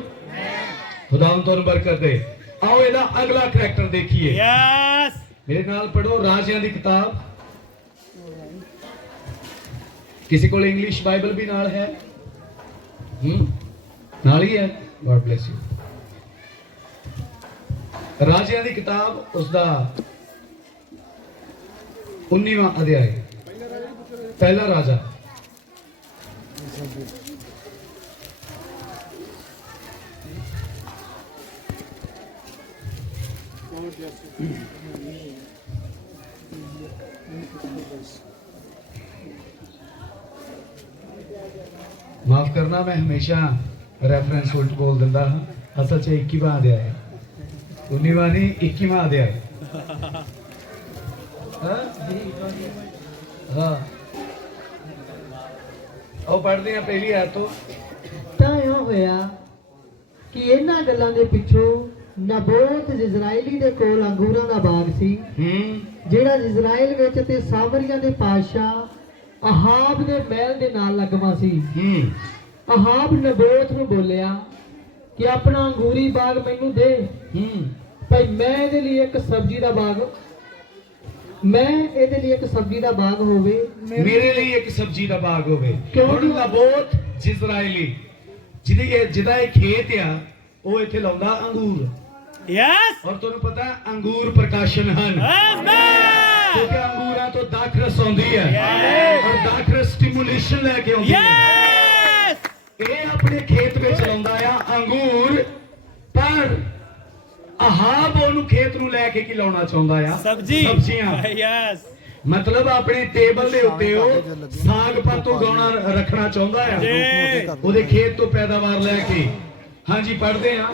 ਖੁਦਾਵੰਦ ਤੁਹਾਨੂੰ ਬਰਕਤ ਦੇ। ਆਓ ਇਹਦਾ ਅਗਲਾ ਕਰੈਕਟਰ ਦੇਖੀਏ। Yes. ਮੇਰੇ ਨਾਲ ਪੜੋ ਰਾਜਿਆਂ ਦੀ ਕਿਤਾਬ। किसी को इंग्लिश बाइबल भी नाल है? नाल ही है। God bless you. राजियां दी किताब उसदा 19वां अध्याय, पहला राजा। माफ करना, मैं हमेशा रेफरेंस उल्ट बोल दिंदा हां। असल च 21वां अध्याय है, 19वां नहीं 21वां अध्याय। हाँ ਉਹ ਪੜ੍ਹਦੇ ਆ ਪਹਿਲੀ ਆਇਤ ਤੋਂ। ਤਾਂ ਇਉਂ ਹੋਇਆ ਕਿ ਇਹਨਾਂ ਗੱਲਾਂ ਦੇ ਪਿੱਛੋਂ ਨਬੋਤ ਇਜ਼ਰਾਈਲੀ ਦੇ ਕੋਲ ਅੰਗੂਰਾਂ ਦਾ ਬਾਗ ਸੀ, ਜਿਹੜਾ ਇਜ਼ਰਾਈਲ ਵਿੱਚ ਤੇ ਸਾਮਰੀਆ ਦੇ ਪਾਤਸ਼ਾਹ ਅਹਾਬ ਦੇ ਮਹਿਲ ਦੇ ਨਾਲ ਲੱਗਵਾ ਸੀ। ਅਹਾਬ ਨਬੋਤ ਨੂੰ ਬੋਲਿਆ ਕਿ ਆਪਣਾ ਅੰਗੂਰੀ ਬਾਗ ਮੈਨੂੰ ਦੇ, ਭਾਈ ਮੈਂ ਇਹਦੇ ਲਈ ਇੱਕ ਸਬਜ਼ੀ ਦਾ ਬਾਗ ਹੋਵੇ। ਮੇਰੇ ਲਈ ਇੱਕ ਸਬਜ਼ੀ ਦਾ ਬਾਗ ਹੋਵੇ। ਕਿਉਂ? ਹੁਣ ਨਬੋਤ ਜਿਜ਼ਰਾਇਲੀ ਜਿਹਦਾ ਇਹ ਖੇਤ ਆ ਉਹ ਇੱਥੇ ਲਾਉਂਦਾ ਅੰਗੂਰ। Yes. ਔਰ ਤੁਹਾਨੂੰ ਪਤਾ ਅੰਗੂਰ ਪ੍ਰਕਾਸ਼ਨ ਹਨ, Amen. ਕਿਉਂਕਿ ਅੰਗੂਰਾਂ ਤੋਂ ਦਾਖਰਸ ਆਉਂਦੀ ਹੈ ਔਰ ਦਾਖਰਸ ਸਟਿਮੂਲੇਸ਼ਨ ਲੈ ਕੇ ਆਉਂਦੀ ਹੈ। Yes. ਇਹ ਆਪਣੇ ਖੇਤ ਵਿੱਚ ਲਾਉਂਦਾ ਆ ਅੰਗੂਰ, ਪਰ ਆਹਾਬ ਉਹਨੂੰ ਖੇਤ ਨੂੰ ਲੈ ਕੇ ਕੀ ਲਾਉਣਾ ਚਾਹੁੰਦਾ ਆ? ਸਬਜ਼ੀਆਂ। Yes. ਮਤਲਬ ਆਪਣੇ ਟੇਬਲ ਦੇ ਉੱਤੇ ਉਹ ਸਾਗ ਪੱਤ ਉਗਾਉਣਾ ਰੱਖਣਾ ਚਾਹੁੰਦਾ ਆ, ਜੀ। ਉਹਦੇ ਖੇਤ ਤੋਂ ਪੈਦਾਵਾਰ ਲੈ ਕੇ। ਹਾਂਜੀ, ਪੜ੍ਹਦੇ ਆ।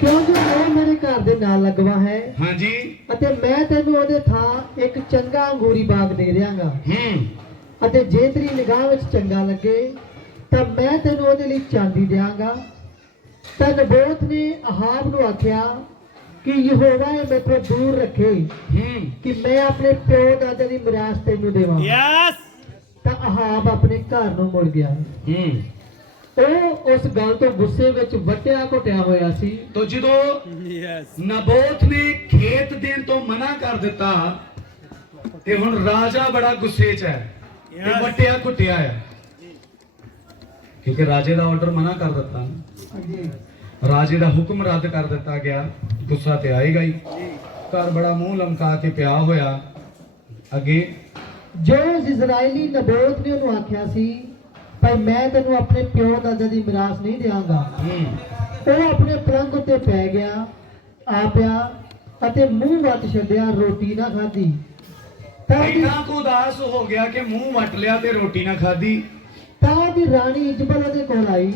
ਕਿਉਂਕਿ ਉਹ ਮੇਰੇ ਘਰ ਦੇ ਨਾਲ ਲੱਗਵਾ ਹੈ ਹਾਂਜੀ। ਅਤੇ ਮੈਂ ਤੈਨੂੰ ਉਹਦੇ ਥਾਂ ਇੱਕ ਚੰਗਾ ਅੰਗੂਰੀ ਬਾਗ ਦੇ ਦਿਆਂਗਾ, ਅਤੇ ਜੇ ਤੇਰੀ ਨਿਗਾਹ ਵਿੱਚ ਚੰਗਾ ਲੱਗੇ ਤਾਂ ਮੈਂ ਤੈਨੂੰ ਉਹਦੇ ਲਈ ਚਾਂਦੀ ਦਿਆਂਗਾ। ਤਾਂ ਨਬੋਤ ਨੇ ਅਹਾਬ ਨੂੰ ਆਖਿਆ ਕਿ ਯਹੋਵਾ ਇਹ ਮੈਥੋਂ ਦੂਰ ਰੱਖੇ ਕਿ ਮੈਂ ਆਪਣੇ ਪਿਓ ਦਾਦੇ ਦੀ ਮਿਰਾਸ ਤੈਨੂੰ ਦੇਵਾਂ। Yes. ਤਾਂ ਅਹਾਬ ਆਪਣੇ ਘਰ ਨੂੰ ਮੁੜ ਗਿਆ। ਉਹ ਉਸ ਗੱਲ ਤੋਂ ਗੁੱਸੇ ਵਿੱਚ ਵੱਟਿਆ ਘੁੱਟਿਆ ਹੋਇਆ ਸੀ। ਤੋ ਜਦੋਂ Yes. ਨਬੋਤ ਨੇ ਖੇਤ ਦੇਣ ਤੋਂ ਮਨਾ ਕਰ ਦਿੱਤਾ ਤੇ ਹੁਣ ਰਾਜਾ ਬੜਾ ਗੁੱਸੇ 'ਚ ਹੈ ਤੇ Yes. ਵੱਟਿਆ ਘੁੱਟਿਆ ਹੈ, ਕਿਉਂਕਿ ਰਾਜੇ ਦਾ ਆਰਡਰ ਮਨਾ ਕਰ ਦਿੱਤਾ, ਰਾਜੇ ਦਾ ਹੁਕਮ ਰੱਦ ਕਰ ਦਿੱਤਾ ਗਿਆ। ਗੁੱਸਾ ਤੇ ਆਏਗਾ ਹੀ। ਘਰ ਬੜਾ ਮੂੰਹ ਲਮਕਾ ਕੇ ਪਿਆ ਹੋਇਆ। ਅੱਗੇ ਜੋ ਇਜ਼ਰਾਈਲੀ ਨਬੋਤ ਨੇ ਉਹਨੂੰ ਆਖਿਆ ਸੀ ਭਾਈ ਮੈਂ ਤੈਨੂੰ ਆਪਣੇ ਪਿਓ ਦਾਦਾ ਦੀ ਮਿਰਾਸ ਨਹੀਂ ਦਿਆਂਗਾ, ਉਹ ਆਪਣੇ ਪਲੰਗ ਉੱਤੇ ਪੈ ਗਿਆ, ਆ ਪਿਆ ਅਤੇ ਮੂੰਹ ਵੱਟ ਛੱਡਿਆ, ਰੋਟੀ ਨਾ ਖਾਧੀ। ਤਾਂ ਉਹਦੀ- ਇੰਨਾ ਕੁ ਉਦਾਸ ਹੋ ਗਿਆ ਕਿ ਮੂੰਹ ਵੱਟ ਲਿਆ ਤੇ ਰੋਟੀ ਨਾ ਖਾਧੀ। ਤਾਂ ਉਹਦੀ ਰਾਣੀ ਇਜਬਲ ਉਹਦੇ ਕੋਲ ਆਈ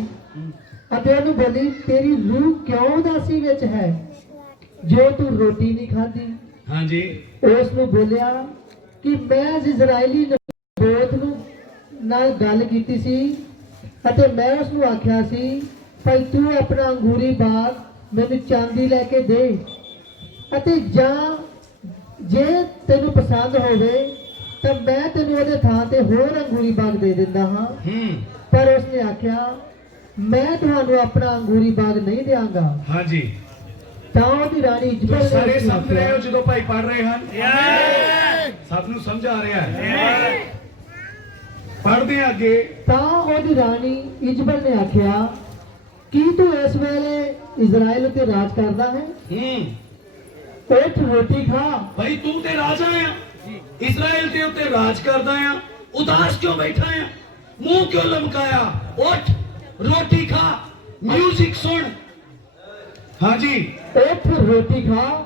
ਅਤੇ ਉਹਨੂੰ ਬੋਲੀ ਤੇਰੀ ਰੂਹ ਕਿਉਂ ਉਦਾਸੀ ਵਿੱਚ ਹੈ ਜੋ ਤੂੰ ਰੋਟੀ ਨਹੀਂ ਖਾਧੀ? ਹਾਂਜੀ। ਉਸ ਨੂੰ ਬੋਲਿਆ ਕਿ ਮੈਂ ਇਜ਼ਰਾਈਲੀ ਨਬੋਤ ਨੂੰ ਨਾਲ ਗੱਲ ਕੀਤੀ ਸੀ ਅਤੇ ਮੈਂ ਉਸ ਨੂੰ ਆਖਿਆ ਸੀ ਭਾਈ ਤੂੰ ਆਪਣਾ ਅੰਗੂਰੀ ਬਾਗ ਮੈਨੂੰ ਚਾਂਦੀ ਲੈ ਕੇ ਦੇ, ਅਤੇ ਜਾਂ ਜੇ ਤੈਨੂੰ ਪਸੰਦ ਹੋਵੇ ਤਾਂ ਮੈਂ ਤੈਨੂੰ ਉਹਦੇ ਥਾਂ ਤੇ ਹੋਰ ਅੰਗੂਰੀ ਬਾਗ ਦੇ ਦਿੰਦਾ ਹਾਂ। ਪਰ ਉਸਨੇ ਆਖਿਆ ਮੈਂ ਤੁਹਾਨੂੰ ਆਪਣਾ ਅੰਗੂਰੀ ਬਾਗ ਨਹੀਂ ਦਿਆਂਗਾ। ਹਾਂਜੀ। ਤਾਂ ਉਹਦੀ ਰਾਣੀ ਇਜਬਲ ਸਾਰੇ ਨੇ ਸਮਝ ਰਹੇ ਹੋ ਆਖਿਆ, ਜਦੋਂ ਭਾਈ ਪੜ ਰਹੇ ਹਨ? Yes. ਸਭ ਨੂੰ ਸਮਝ ਆ ਰਿਹਾ ਹੈ? ਪੜਦੇ ਅੱਗੇ। ਤਾਂ ਉਹਦੀ ਰਾਣੀ ਇਜਬਲ ਨੇ ਆਖਿਆ ਕੀ ਤੂੰ ਇਸ ਵੇਲੇ ਇਜ਼ਰਾਈਲ ਉੱਤੇ ਰਾਜ ਕਰਦਾ ਹੈ? ਉੱਠ ਰੋਟੀ ਖਾ। ਭਾਈ ਤੂੰ ਤੇ ਰਾਜਾ ਆ, ਇਜ਼ਰਾਈਲ ਦੇ ਉੱਤੇ ਰਾਜ ਕਰਦਾ ਆ, ਉਦਾਸ ਕਿਉਂ ਬੈਠਾ ਆ? ਮੂੰਹ ਕਿਉਂ ਲਮਕਾਇਆ? ਉੱਠ ਰੋਟੀ ਖਾ, ਮਿਊਜ਼ਿਕ ਸੁਣ। ਹਾਂਜੀ। ਉੱਠ ਰੋਟੀ ਖਾ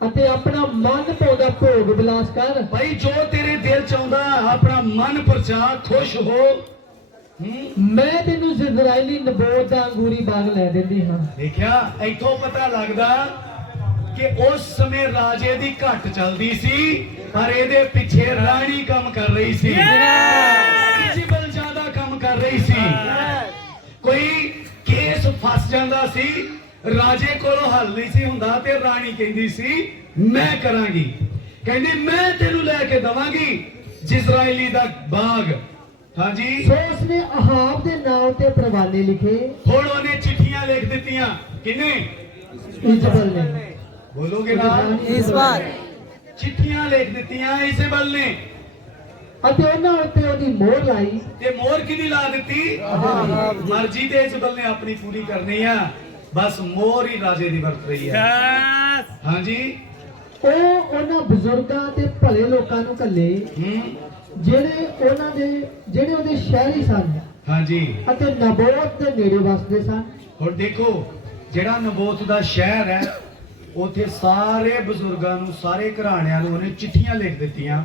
ਅਤੇ ਆਪਣਾ ਮਨ ਭਾਉਂਦਾ ਭੋਗ ਵਿਲਾਸ ਕਰ। ਭਾਈ ਜੋ ਤੇਰੇ ਦਿਲ ਚ ਆਉਂਦਾ ਆਪਣਾ ਮਨ ਪਰਚਾ, ਖੁਸ਼ ਹੋ। ਮੈਂ ਤੈਨੂੰ ਇਜ਼ਰਾਈਲੀ ਨਬੋਤ ਦਾ ਅੰਗੂਰੀ ਬਾਗ ਲੈ ਦਿੰਦੀ ਹਾਂ। ਦੇਖਿਆ, ਇੱਥੋਂ ਪਤਾ ਲੱਗਦਾ ਕਿ ਉਸ ਸਮੇਂ ਰਾਜੇ ਦੀ ਘੱਟ ਚੱਲਦੀ ਸੀ, ਪਰ ਇਹਦੇ ਪਿੱਛੇ ਰਾਣੀ ਕੰਮ ਕਰ ਰਹੀ ਸੀ। ਇਜ਼ਬਲ ਜ਼ਿਆਦਾ ਕੰਮ ਕਰ ਰਹੀ ਸੀ। ਕੋਈ ਕੇਸ ਫਸ ਜਾਂਦਾ ਸੀ, ਰਾਜੇ ਕੋਲੋਂ ਹੱਲ ਨਹੀਂ ਸੀ ਹੁੰਦਾ ਤੇ ਰਾਣੀ ਕਹਿੰਦੀ ਸੀ ਮੈਂ ਕਰਾਂਗੀ। ਕਹਿੰਦੀ ਮੈਂ ਤੈਨੂੰ ਲੈ ਕੇ ਦਵਾਂਗੀ ਜਿਜ਼ਰਾਇਲੀ ਦਾ ਬਾਗ। ਹਾਂਜੀ। ਸੋ ਉਸਨੇ ਅਹਾਬ ਦੇ ਨਾਮ ਤੇ ਪਰਵਾਨੇ ਲਿਖੇ। ਹੁਣ ਉਹਨੇ ਚਿੱਠੀਆਂ ਲਿਖ ਦਿੱਤੀਆਂ। ਕਿੰਨੇ? ਇਜ਼ਬਲ ਨੇ। ਬੋਲੋਗੇ ਨਾ? ਇਸ ਵਾਰ ਚਿੱਠੀਆਂ ਲਿਖ ਦਿੱਤੀਆਂ ਇਜ਼ਬਲ ਨੇ, ਅਤੇ ਉਹਨਾਂ ਉੱਤੇ ਉਹਦੀ ਮੋਹਰ ਲਾਈ। ਤੇ ਮੋਹਰ ਕਿਹਦੀ ਲਾ ਦਿੱਤੀ? ਮਰਜ਼ੀ ਤੇ ਇਜ਼ਬਲ ਨੇ ਆਪਣੀ ਪੂਰੀ ਕਰਨੀ ਆ, ਬਸ ਮੋਹਰ ਹੀ ਰਾਜੇ ਦੀ ਵਰਤ ਰਹੀ ਹੈ। Yes. ਹਾਂਜੀ। ਉਹ ਉਹਨਾਂ ਬਜ਼ੁਰਗਾਂ ਤੇ ਭਲੇ ਲੋਕਾਂ ਨੂੰ ਘੱਲੇ ਜਿਹੜੇ ਉਹਦੇ ਸ਼ਹਿਰੀ ਸਨ ਹਾਂਜੀ। ਅਤੇ ਨਬੋਤ ਦੇ ਨੇੜੇ ਵਸਦੇ ਸਨ। ਹੁਣ ਦੇਖੋ, ਜਿਹੜਾ ਨਬੋਤ ਦਾ ਸ਼ਹਿਰ ਹੈ ਉੱਥੇ ਸਾਰੇ ਬਜ਼ੁਰਗਾਂ ਨੂੰ, ਸਾਰੇ ਘਰਾਣਿਆਂ ਨੂੰ ਉਹਨੇ ਚਿੱਠੀਆਂ ਲਿਖ ਦਿੱਤੀਆਂ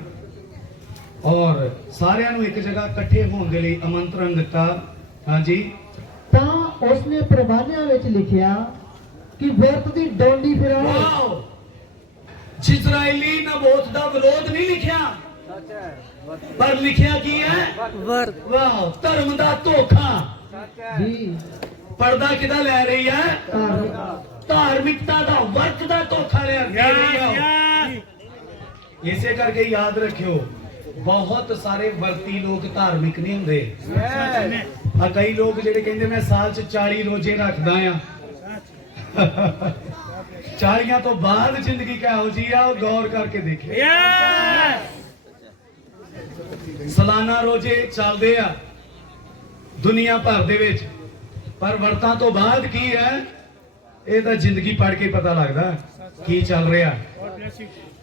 ਔਰ ਸਾਰਿਆਂ ਨੂੰ ਇੱਕ ਜਗ੍ਹਾ ਇਕੱਠੇ ਹੋਣ ਦੇ ਲਈ ਆਮੰਤਰਣ ਦਿੱਤਾ। ਹਾਂਜੀ। ਤਾਂ ਉਸਨੇ ਪਰਵਾਨਿਆਂ ਵਿੱਚ ਲਿਖਿਆ ਕਿ ਵਰਤ ਦੀ ਡੋਂਡੀ ਫਿਰਾਓ। ਵਾਓ, ਜਿਜ਼ਰਾਇਲੀ ਨਬੋਤ ਦਾ ਵਿਰੋਧ ਨਹੀਂ ਲਿਖਿਆ, ਪਰ ਲਿਖਿਆ ਕੀ ਹੈ? ਵਰ ਵਾਓ, ਧਰਮ ਦਾ ਧੋਖਾ। ਜੀ ਪਰਦਾ ਕਿਹਦਾ ਲੈ ਰਹੀ ਹੈ? ਧਾਰਮਿਕ। ਧਾਰਮਿਕਤਾ ਦਾ, ਵਰਤ ਦਾ ਧੋਖਾ ਲੈ ਰਹੀ ਹੈ। Yes. ਇਸੇ ਕਰਕੇ ਯਾਦ ਰੱਖਿਓ, ਬਹੁਤ ਸਾਰੇ ਵਰਤੀ ਲੋਕ ਧਾਰਮਿਕ ਨਹੀਂ ਹੁੰਦੇ। ਆ ਕਈ ਲੋਕ ਜਿਹੜੇ ਕਹਿੰਦੇ ਮੈਂ ਸਾਲ ਚ 40 ਰੋਜ਼ੇ ਰੱਖਦਾ ਆ, 40 ਤੋਂ ਬਾਅਦ ਜ਼ਿੰਦਗੀ ਕਿਹੋ ਜੀ ਆ ਉਹ ਗੌਰ ਕਰਕੇ ਦੇਖੇ। Yes. ਸਾਲਾਨਾ ਰੋਜ਼ੇ ਚੱਲਦੇ ਆ, ਦੁਨੀਆ ਭਰ ਦੇ ਵਿੱਚ। ਪਰ ਵਰਤਾਂ ਤੋਂ ਬਾਅਦ ਕੀ ਹੈ, ਇਹ ਤਾਂ ਜ਼ਿੰਦਗੀ ਪੜ੍ਹ ਕੇ ਪਤਾ ਲੱਗਦਾ ਕੀ ਚੱਲ ਰਿਹਾ।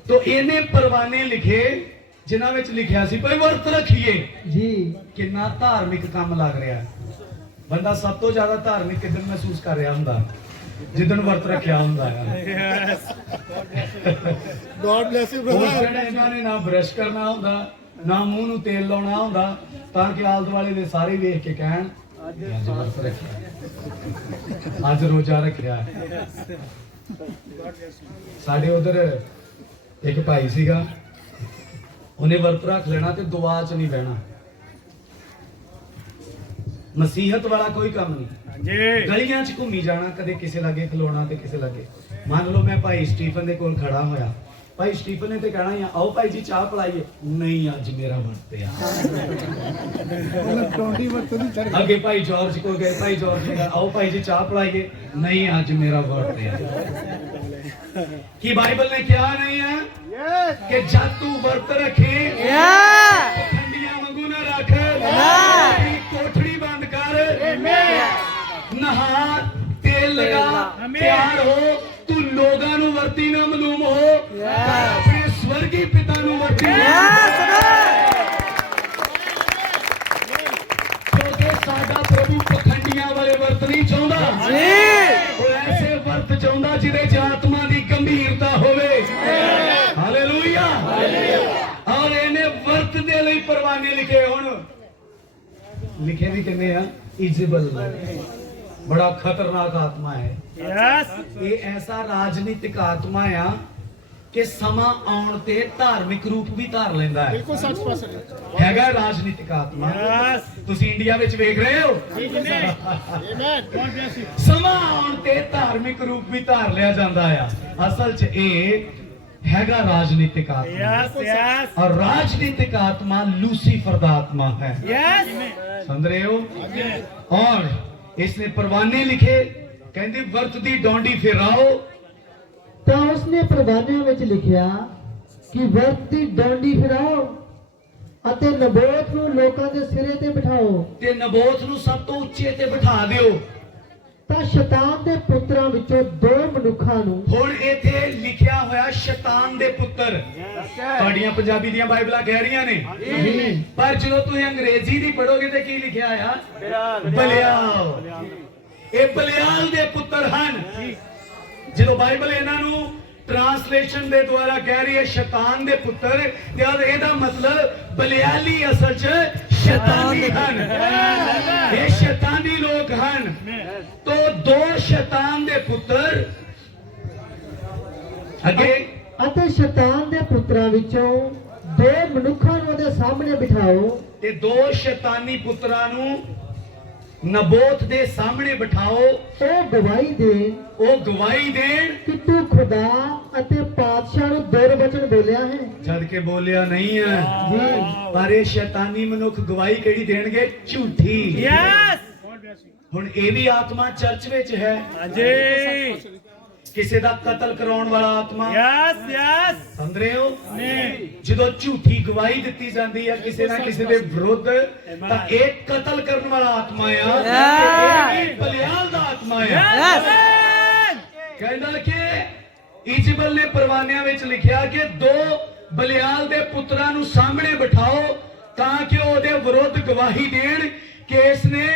ਤੋ ਇਹਨੇ ਪਰਵਾਨੇ ਲਿਖੇ ਜਿਨ੍ਹਾਂ ਵਿੱਚ ਲਿਖਿਆ ਸੀ ਭਾਈ ਵਰਤ ਰੱਖੀਏ। ਜੀ ਕਿੰਨਾ ਧਾਰਮਿਕ ਕੰਮ ਲੱਗ ਰਿਹਾ। ਬੰਦਾ ਸਭ ਤੋਂ ਜ਼ਿਆਦਾ ਧਾਰਮਿਕ ਕਿਦਨ ਮਹਿਸੂਸ ਕਰ ਰਿਹਾ ਹੁੰਦਾ, ਜਿੱਦਣ ਵਰਤ ਰੱਖਿਆ ਹੁੰਦਾ ਹੈ। Yes. God bless you, ਉਸ brother. ਦਿਨ ਇਹਨਾਂ ਨੇ ਨਾ ਬ੍ਰਸ਼ ਕਰਨਾ ਹੁੰਦਾ, ਨਾ ਮੂੰਹ ਨੂੰ ਤੇਲ ਲਾਉਣਾ ਹੁੰਦਾ, ਤਾਂ ਕਿ ਆਲੇ ਦੁਆਲੇ ਦੇ ਸਾਰੇ ਵੇਖ ਕੇ ਕਹਿਣ ਅੱਜ ਵਰਤ ਰੱਖਿਆ, ਅੱਜ ਰੋਜ਼ਾ ਰੱਖਿਆ। ਸਾਡੇ ਉਧਰ ਇੱਕ ਭਾਈ ਸੀਗਾ, ਉਹਨੇ ਵਰਤ ਰੱਖ ਲੈਣਾ ਤੇ ਦੁਆ 'ਚ ਨਹੀਂ ਬਹਿਣਾ। ਮਸੀਹਤ ਵਾਲਾ ਕੋਈ ਕੰਮ ਨਹੀਂ। जी ਗਲੀਆਂ 'ਚ ਘੁੰਮੀ ਜਾਣਾ, ਕਦੇ ਕਿਸੇ ਲਾਗੇ ਖਲੋਣਾ ਤੇ ਕਿਸੇ ਲਾਗੇ। ਮੰਨ ਲਓ ਮੈਂ ਭਾਈ ਸਟੀਫਨ ਦੇ ਕੋਲ ਖੜਾ ਹੋਇਆ, ਭਾਈ ਸਟੀਫਨ ਨੇ ਤੇ ਕਹਿਣਾ ਹੀ ਆ, ਆਓ ਭਾਈ ਜੀ ਚਾਹ ਪਿਲਾਈਏ। ਨਹੀਂ, ਅੱਜ ਮੇਰਾ ਵਰਤ ਆ। ਟੌਂਡੀ ਵਰਤ ਦੀ ਚੜ ਅੱਗੇ ਭਾਈ ਜਾਰਜ ਕੋਲ ਗਏ, ਭਾਈ ਜਾਰਜ ਨੇ ਕਿਹਾ, ਆਓ ਭਾਈ ਜੀ ਚਾਹ ਪਿਲਾਈਏ। ਨਹੀਂ, ਅੱਜ ਮੇਰਾ ਵਰਤ ਆ। ਕੀ ਬਾਈਬਲ ਨੇ ਕਿਹਾ ਨਹੀਂ ਹੈ ਕਿ ਜਦ ਤੂੰ ਵਰਤ ਰੱਖੇ ਠੰਡੀਆਂ ਵਾਂਗੂ ਨਾ ਰੱਖ, ਆਪਣੀ ਕੋਠੜੀ ਬੰਦ ਕਰ, ਨਹਾ, ਤੇਲ ਲਗਾ, ਤਿਆਰ ਹੋ। ਤੂੰ ਲੋਕਾਂ ਨੂੰ ਵਰਤੀ ਨਾ ਮਾਲੂਮ ਹੋ, ਪਰ ਆਪਣੇ ਸਵਰਗੀ ਪਿਤਾ ਨੂੰ ਵਰਤੀ। ਕਿਉਂਕਿ ਸਾਡਾ ਪ੍ਰਭੂ ਪਖੰਡੀਆਂ ਵਾਲੇ ਵਰਤ ਨਹੀਂ ਚਾਹੁੰਦਾ, ਉਹ ਐਸੇ ਵਰਤ ਚਾਹੁੰਦਾ ਜਿਹਦੇ ਚ ਆਤਮਾ ਦੀ ਗੰਭੀਰਤਾ ਹੋਵੇ। ਹਾਲੇਲੂਇਆ। ਔਰ ਇਹਨੇ ਵਰਤ ਦੇ ਲਈ ਪਰਵਾਨੇ ਲਿਖੇ। ਹੁਣ ਲਿਖੇ ਵੀ ਕਿੰਨੇ ਆ? ਇਜ਼ਬਲ, ਬੜਾ ਖਤਰਨਾਕ ਆਤਮਾ ਹੈ। यस ਇਹ ਐਸਾ ਰਾਜਨੀਤਿਕ ਆਤਮਾ ਆ ਕਿ ਸਮਾਂ ਆਉਣ ਤੇ ਧਾਰਮਿਕ ਰੂਪ ਵੀ ਧਾਰ ਲੈਂਦਾ ਹੈ। ਬਿਲਕੁਲ ਸੱਚ ਪਾਸ ਹੈਗਾ ਰਾਜਨੀਤਿਕ ਆਤਮਾ। यस ਤੁਸੀਂ ਇੰਡੀਆ ਵਿੱਚ ਵੇਖ ਰਹੇ ਹੋ, ਆਮੇਨ। ਸਮਾਂ ਆਉਣ ਤੇ ਧਾਰਮਿਕ ਰੂਪ ਵੀ ਧਾਰ ਲਿਆ ਜਾਂਦਾ ਆ। ਅਸਲ 'ਚ ਇਹ ਹੈਗਾ ਰਾਜਨੀਤਿਕ ਆਤਮਾ। यस यस और राजनीतिक आत्मा लूसीफर दा आत्मा है। यस समझ रहे हो? और इसने परवाने लिखे, कहते वर्त दी डोंडी फिराओ। ਤਾਂ ਉਸਨੇ ਪ੍ਰਵਾਨਿਆਂ ਵਿੱਚ ਲਿਖਿਆ ਕਿ ਵਰਤ ਦੀ ਡਾਂਡੀ ਫਿਰਾਓ ਅਤੇ ਨਬੋਤ ਨੂੰ ਲੋਕਾਂ ਦੇ ਸਿਰੇ ਤੇ ਬਿਠਾਓ। ਤੇ ਨਬੋਤ ਨੂੰ ਸਭ ਤੋਂ ਉੱਚੇ ਤੇ ਬਿਠਾ ਦਿਓ। ਤਾਂ ਸ਼ੈਤਾਨ ਦੇ ਪੁੱਤਰਾਂ ਵਿੱਚੋਂ ਦੋ ਮਨੁੱਖਾਂ ਨੂੰ, ਹੁਣ ਇੱਥੇ ਲਿਖਿਆ ਹੋਇਆ ਸ਼ੈਤਾਨ ਦੇ ਪੁੱਤਰ। ਤੁਹਾਡੀਆਂ ਪੰਜਾਬੀ ਦੀਆਂ ਬਾਈਬਲਾਂ ਕਹਿ ਰਹੀਆਂ ਨੇ, ਪਰ ਜਦੋਂ ਤੁਸੀਂ ਅੰਗਰੇਜ਼ੀ ਦੀ ਪੜੋਗੇ ਤੇ ਕੀ ਲਿਖਿਆ ਆ? ਬਲਿਆਲ। ਇਹ ਬਲਿਆਲ ਦੇ ਪੁੱਤਰ ਹਨ। ਜਦੋਂ ਬਾਈਬਲ ਇਹਨਾਂ ਨੂੰ ਟ੍ਰਾਂਸਲੇਸ਼ਨ ਦੇ ਦੁਆਰਾ ਕਹਿ ਰਹੀ ਹੈ ਸ਼ੈਤਾਨ ਦੇ ਪੁੱਤਰ, ਤੇ ਇਹਦਾ ਮਤਲਬ ਬਲਿਆਲੀ ਅਸਲ 'ਚ ਸ਼ੈਤਾਨੀ ਹਨ। ਇਹ ਸ਼ੈਤਾਨੀ ਲੋਕ ਹਨ। तो दो शैतान दे पुत्र अगे, ਅਤੇ ਸ਼ੈਤਾਨ ਦੇ ਪੁੱਤਰਾਂ ਵਿੱਚੋਂ ਦੋ ਮਨੁੱਖਾਂ ਨੂੰ ਉਹਦੇ ਸਾਹਮਣੇ ਬਿਠਾਓ। ते दो शैतानी पुत्रां नु नबोत दे सामने बिठाओ। ਉਹ ਗਵਾਹੀ ਦੇਣ ओ गवाही देन। ਕਿ ਤੂੰ ਖੁਦਾ ਅਤੇ ਪਾਤਸ਼ਾਹ ਨੂੰ ਦੁਰਵਚਨ ਬੋਲਿਆ ਹੈ। जद के बोलिया नहीं है, ਜੀ पर ये शैतानी मनुख गवाही केड़ी देणगे? झूठी। यस हुण ये भी आत्मा चर्च विच है, जी किसी दा कतल कराउण वाला आत्मा। यस यस समझ रहे हो? नहीं ਜਦੋਂ ਝੂਠੀ ਗਵਾਹੀ ਦਿੱਤੀ ਜਾਂਦੀ ਹੈ ਕਿਸੇ ਨਾ ਕਿਸੇ ਦੇ ਵਿਰੁੱਧ, ਤਾਂ ਇਹ ਕਤਲ ਕਰਨ ਵਾਲਾ ਆਤਮਾ ਆ। ਇਹ ਵੀ ਬਲਿਆਲ ਦਾ ਆਤਮਾ ਆ। ਕਹਿੰਦਾ ਕਿ ਇਜ਼ਬਲ ਨੇ ਪਰਵਾਨਿਆਂ ਵਿੱਚ ਲਿਖਿਆ ਕਿ ਦੋ ਬਲਿਆਲ ਦੇ ਪੁੱਤਰਾਂ ਨੂੰ ਸਾਹਮਣੇ ਬਿਠਾਓ ਤਾਂ ਕਿ ਉਹ ਉਹਦੇ ਵਿਰੁੱਧ ਗਵਾਹੀ ਦੇਣ ਕਿ ਇਸ ਨੇ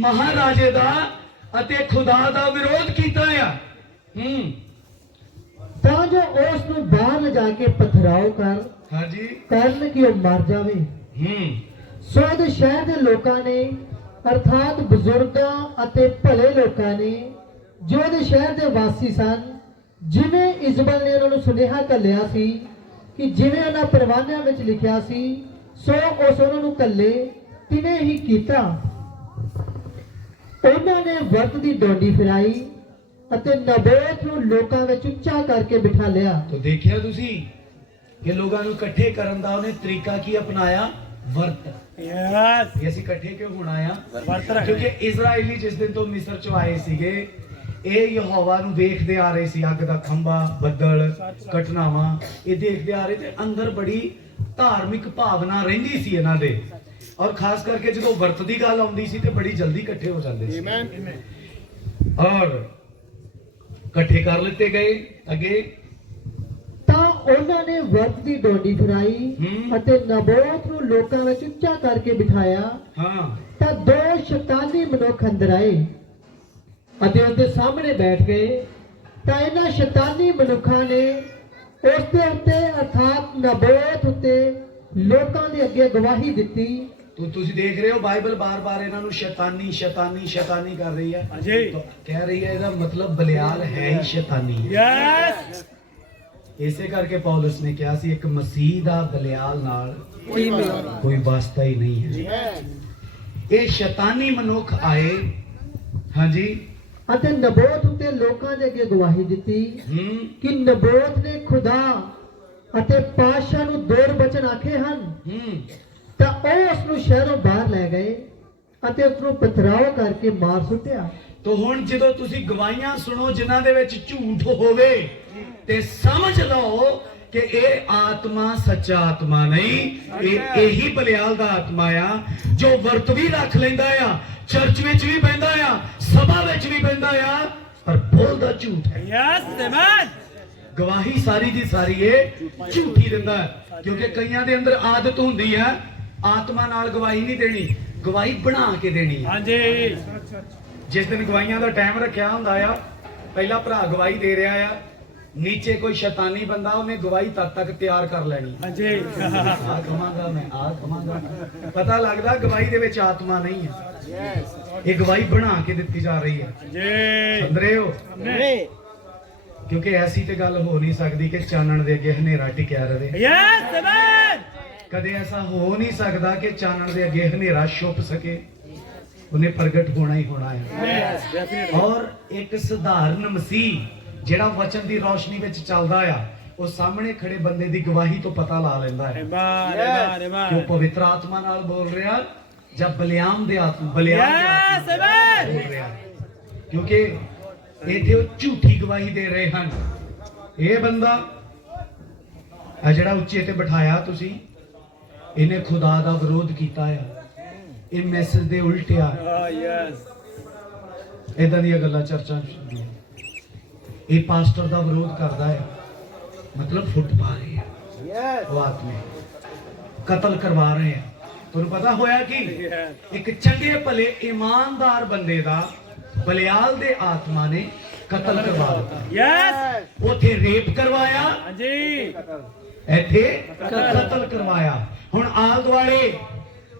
ਮਹਾਰਾਜੇ ਦਾ ਅਤੇ ਖੁਦਾ ਦਾ ਵਿਰੋਧ ਕੀਤਾ ਆ। ਤਾਂ ਜੋ ਉਸ ਨੂੰ ਬਾਹਰ ਲਿਜਾ ਕੇ ਪਥਰਾਓ ਹਾਂਜੀ। ਕਰਨ ਕਿ ਉਹ ਮਰ ਜਾਵੇ। ਸੋ ਉਹਦੇ ਸ਼ਹਿਰ ਦੇ ਲੋਕਾਂ ਨੇ, ਅਰਥਾਤ ਬਜ਼ੁਰਗਾਂ ਅਤੇ ਭਲੇ ਲੋਕਾਂ ਨੇ ਜੋ ਉਹਦੇ ਸ਼ਹਿਰ ਦੇ ਵਾਸੀ ਸਨ, ਜਿਵੇਂ ਇਜ਼ਬਲ ਨੇ ਉਹਨਾਂ ਨੂੰ ਸੁਨੇਹਾ ਘੱਲਿਆ ਸੀ ਕਿ ਜਿਵੇਂ ਉਹਨਾਂ ਪਰਵਾਨਿਆਂ ਵਿੱਚ ਲਿਖਿਆ ਸੀ, ਸੋ ਉਸ ਉਹਨਾਂ ਨੂੰ ਘੱਲੇ ਤਿਵੇਂ ਹੀ ਕੀਤਾ। ਉਹਨਾਂ ਨੇ ਵਰਤ ਦੀ ਡੋਡੀ ਫਿਰਾਈ ਅਤੇ ਨਬੋਤ ਨੂੰ ਲੋਕਾਂ ਵਿੱਚ ਉੱਚਾ ਕਰਕੇ ਬਿਠਾ ਲਿਆ। तो देखिया तुसी कि लोगों ਨੂੰ ਇਕੱਠੇ ਕਰਨ ਦਾ ਉਹਨੇ ਤਰੀਕਾ ਕੀ ਅਪਣਾਇਆ? ਵਰਤ। यस ਇਹ ਅਸੀਂ ਇਕੱਠੇ ਕਿਉਂ ਹੋਣਾ ਆ? ਵਰਤ ਰੱਖ। ਕਿਉਂਕਿ ਇਜ਼ਰਾਈਲੀ ਜਿਸ ਦਿਨ ਤੋਂ ਮਿਸਰ ਚੋਂ ਆਏ ਸੀਗੇ, ਇਹ ਯਹੋਵਾ ਨੂੰ ਦੇਖਦੇ ਆ ਰਹੇ ਸੀ। ਅੱਗ ਦਾ ਖੰਭਾ, ਬੱਦਲ, ਘਟਨਾਵਾਂ ਇਹ ਦੇਖਦੇ ਆ ਰਹੇ ਤੇ ਅੰਦਰ ਬੜੀ ਧਾਰਮਿਕ ਭਾਵਨਾ ਰਹਿੰਦੀ ਸੀ ਇਹਨਾਂ ਦੇ। ਔਰ ਖਾਸ ਕਰਕੇ ਜਦੋਂ ਵਰਤ ਦੀ ਗੱਲ ਆਉਂਦੀ ਸੀ ਤੇ ਬੜੀ ਜਲਦੀ ਇਕੱਠੇ ਹੋ ਜਾਂਦੇ ਸੀ Amen. ਔਰ ਇਕੱਠੇ ਕਰ ਲਿੱਤੇ ਗਏ ਅੱਗੇ ਤਾਂ ਉਹਨਾਂ ਨੇ ਵਰਤ ਦੀ ਡੋਡੀ ਫਿਰਾਈ ਹੂੰ। ਅਤੇ ਨਬੋਤ ਨੂੰ ਲੋਕਾਂ ਵਿੱਚ ਉੱਚਾ ਕਰਕੇ ਬਿਠਾਇਆ। ਹਾਂ ਤਾਂ ਦੋ ਸ਼ੈਤਾਨੀ ਮਨੁੱਖ ਅੰਦਰ ਆਏ ਅਤੇ ਉਸਦੇ ਸਾਹਮਣੇ ਬੈਠ ਗਏ। ਤਾਂ ਇਹਨਾਂ ਸ਼ੈਤਾਨੀ ਮਨੁੱਖਾਂ ਨੇ ਉਸ ਦੇ ਉੱਤੇ ਅਰਥਾਤ ਨਬੋਤ ਉੱਤੇ ਲੋਕਾਂ ਦੇ ਅੱਗੇ ਗਵਾਹੀ ਦਿੱਤੀ। ਤੁਸੀਂ ਦੇਖ ਰਹੇ ਹੋ ਬਾਈਬਲ ਬਾਰ-ਬਾਰ ਇਹਨਾਂ ਨੂੰ ਸ਼ੈਤਾਨੀ ਸ਼ੈਤਾਨੀ ਸ਼ੈਤਾਨੀ ਕਰ ਰਹੀ ਹੈ ਹਾਂਜੀ। ਕਹਿ ਰਹੀ ਹੈ ਇਹਦਾ ਮਤਲਬ ਬਲਿਆਲ ਹੈ ਹੀ ਸ਼ੈਤਾਨੀ ਹੈ। ਯੈਸ ਇਸੇ ਕਰਕੇ ਪੌਲਸ ਨੇ ਕਿਹਾ ਸੀ ਇੱਕ ਮਸੀਹ ਦਾ ਬਲਿਆਲ ਨਾਲ ਕੋਈ ਵਾਸਤਾ ਹੀ ਨਹੀਂ ਹੈ। ਇਹ ਸ਼ੈਤਾਨੀ ਮਨੁੱਖ ਆਏ ਹਾਂਜੀ ਅਤੇ ਨਬੋਤ ਉੱਤੇ ਲੋਕਾਂ ਦੇ ਅੱਗੇ ਗਵਾਹੀ ਦਿੱਤੀ ਕਿ ਨਬੋਤ ਨੇ ਖੁਦਾ ਅਤੇ ਪਾਤਸ਼ਾਹ ਨੂੰ ਦੋ ਬਚਨ ਆਖੇ ਹਨ। ਤਾਂ ਉਹ ਉਸ ਨੂੰ ਸ਼ਹਿਰੋਂ ਬਾਹਰ ਲੈ ਗਏ ਅਤੇ ਉਸ ਨੂੰ ਪਥਰਾਓ ਕਰਕੇ ਮਾਰ ਸੁੱਟਿਆ। ਤੋ ਹੁਣ ਜਦੋਂ ਤੁਸੀਂ ਗਵਾਹੀਆਂ ਸੁਣੋ ਜਿਨ੍ਹਾਂ ਦੇ ਵਿੱਚ ਝੂਠ ਹੋਵੇ ਤੇ ਸਮਝ ਲਓ ਕਿ ਇਹ ਆਤਮਾ ਸੱਚਾ ਆਤਮਾ ਨਹੀਂ, ਇਹ ਇਹੀ ਬਲਿਆਲ ਦਾ ਆਤਮਾ ਆ ਜੋ ਵਰਤ ਵੀ ਰੱਖ ਲੈਂਦਾ ਆ, ਚਰਚ ਵਿੱਚ ਵੀ ਬਹਿੰਦਾ ਆ, ਸਭਾ ਵਿੱਚ ਵੀ ਬਹਿੰਦਾ ਆ, ਪਰ ਬੋਲਦਾ ਝੂਠ ਹੈ। ਯੈਸ ਮੈਨ ਗਵਾਹੀ ਸਾਰੀ ਦੀ ਸਾਰੀ ਇਹ ਝੂਠੀ ਦਿੰਦਾ ਹੈ ਕਿਉਂਕਿ ਕਈਆਂ ਦੇ ਅੰਦਰ ਆਦਤ ਹੁੰਦੀ ਹੈ ਆਤਮਾ ਨਾਲ ਗਵਾਹੀ ਨਹੀਂ ਦੇਣੀ, ਗਵਾਹੀ ਬਣਾ ਕੇ ਦੇਣੀ ਹੈ। ਹਾਂਜੀ ਜਿਸ ਦਿਨ ਗਵਾਹੀਆਂ ਦਾ ਟਾਈਮ ਰੱਖਿਆ ਹੁੰਦਾ ਆ ਪਹਿਲਾ ਭਰਾ ਗਵਾਹੀ ਦੇ ਰਿਹਾ ਆ, ਨੀਚੇ ਕੋਈ ਸ਼ੈਤਾਨੀ ਬੰਦਾ ਉਹਨੇ ਗਵਾਹੀ ਤਦ ਤੱਕ ਤਿਆਰ ਕਰ ਲੈਣੀ। ਹਾਂਜੀ ਆ ਕਹਾਂਗਾ ਮੈਂ ਆ ਕਹਾਂਗਾ, ਪਤਾ ਲੱਗਦਾ ਗਵਾਹੀ ਦੇ ਵਿੱਚ ਆਤਮਾ ਨਹੀਂ ਹੈ, ਇਹ ਗਵਾਹੀ ਬਣਾ ਕੇ ਦਿੱਤੀ ਜਾ ਰਹੀ ਹੈ। ਜੀ ਸਮਝ ਰਹੇ ਹੋ? ਕਿਉਂਕਿ ਐਸੀ ਤੇ ਗੱਲ ਹੋ ਨਹੀਂ ਸਕਦੀ ਕਿ ਚਾਨਣ ਦੇ ਅੱਗੇ ਹਨੇਰਾ ਟਿਕਿਆ ਰਹੇ। ਯੈਸ ਮੈਨ ਕਦੇ ਐਸਾ ਹੋ ਨਹੀਂ ਸਕਦਾ ਕਿ ਚਾਨਣ ਦੇ ਅੱਗੇ ਹਨੇਰਾ ਛੁਪ ਸਕੇ, ਉਹਨੇ ਪ੍ਰਗਟ ਹੋਣਾ ਹੀ ਹੋਣਾ ਹੈ। ਯੈਸ ਡੈਫੀਨਿਟਲੀ ਔਰ ਇੱਕ ਸਧਾਰਨ ਮਸੀਹ ਜਿਹੜਾ ਵਚਨ ਦੀ ਰੌਸ਼ਨੀ ਵਿੱਚ ਚੱਲਦਾ ਆ ਉਹ ਸਾਹਮਣੇ ਖੜੇ ਬੰਦੇ ਦੀ ਗਵਾਹੀ ਤੋਂ ਪਤਾ ਲਾ ਲੈਂਦਾ ਹੈ ਐਮਾਨ ਕਿ ਉਹ ਪਵਿੱਤਰ ਆਤਮਾ ਨਾਲ ਬੋਲ ਰਿਹਾ ਜਾਂ ਬਲਿਆਮ ਦੇ ਆਤਮਾ ਬਲਿਆਮ ਦੇ ਯੈਸ ਆਤਮਾ ਮੈਨ ਬੋਲ ਰਿਹਾ, ਕਿਉਂਕਿ ਇੱਥੇ ਉਹ ਝੂਠੀ ਗਵਾਹੀ ਦੇ ਰਹੇ ਹਨ। ਇਹ ਬੰਦਾ ਆ ਜਿਹੜਾ ਉੱਚੇ ਤੇ ਬਿਠਾਇਆ ਤੁਸੀਂ, ਇਹਨੇ ਖੁਦਾ ਦਾ ਵਿਰੋਧ ਕੀਤਾ ਆ, ਇਹ ਮੈਸੇਜ ਦੇ ਉਲਟਿਆ। ਆ ਯੈਸ ਇਦਾਂ ਦੀਆਂ ਗੱਲਾਂ ਚਰਚਾ ਚ ਹੁੰਦੀਆਂ। ਇਹ ਪਾਸਟਰ ਦਾ ਵਿਰੋਧ ਕਰਦਾ ਹੈ, ਮਤਲਬ ਫੁੱਟ ਪਾ ਰਹੇ ਆ, ਉਹ ਆਤਮੇ ਕਤਲ ਕਰਵਾ ਰਹੇ ਆ। ਤੁਹਾਨੂੰ ਪਤਾ ਹੋਇਆ ਕਿ ਇੱਕ ਚੰਗੇ ਭਲੇ ਇਮਾਨਦਾਰ ਬੰਦੇ ਦਾ ਬਲਿਆਲ ਦੇ ਆਤਮਾ ਨੇ ਕਤਲ ਕਰਵਾ ਦਿੱਤਾ। ਯੈਸ ਉੱਥੇ ਰੇਪ ਕਰਵਾਇਆ, ਹਾਂਜੀ ਇੱਥੇ ਕਤਲ ਕਰਵਾਇਆ। ਹੁਣ ਆਲ ਦੁਆਲੇ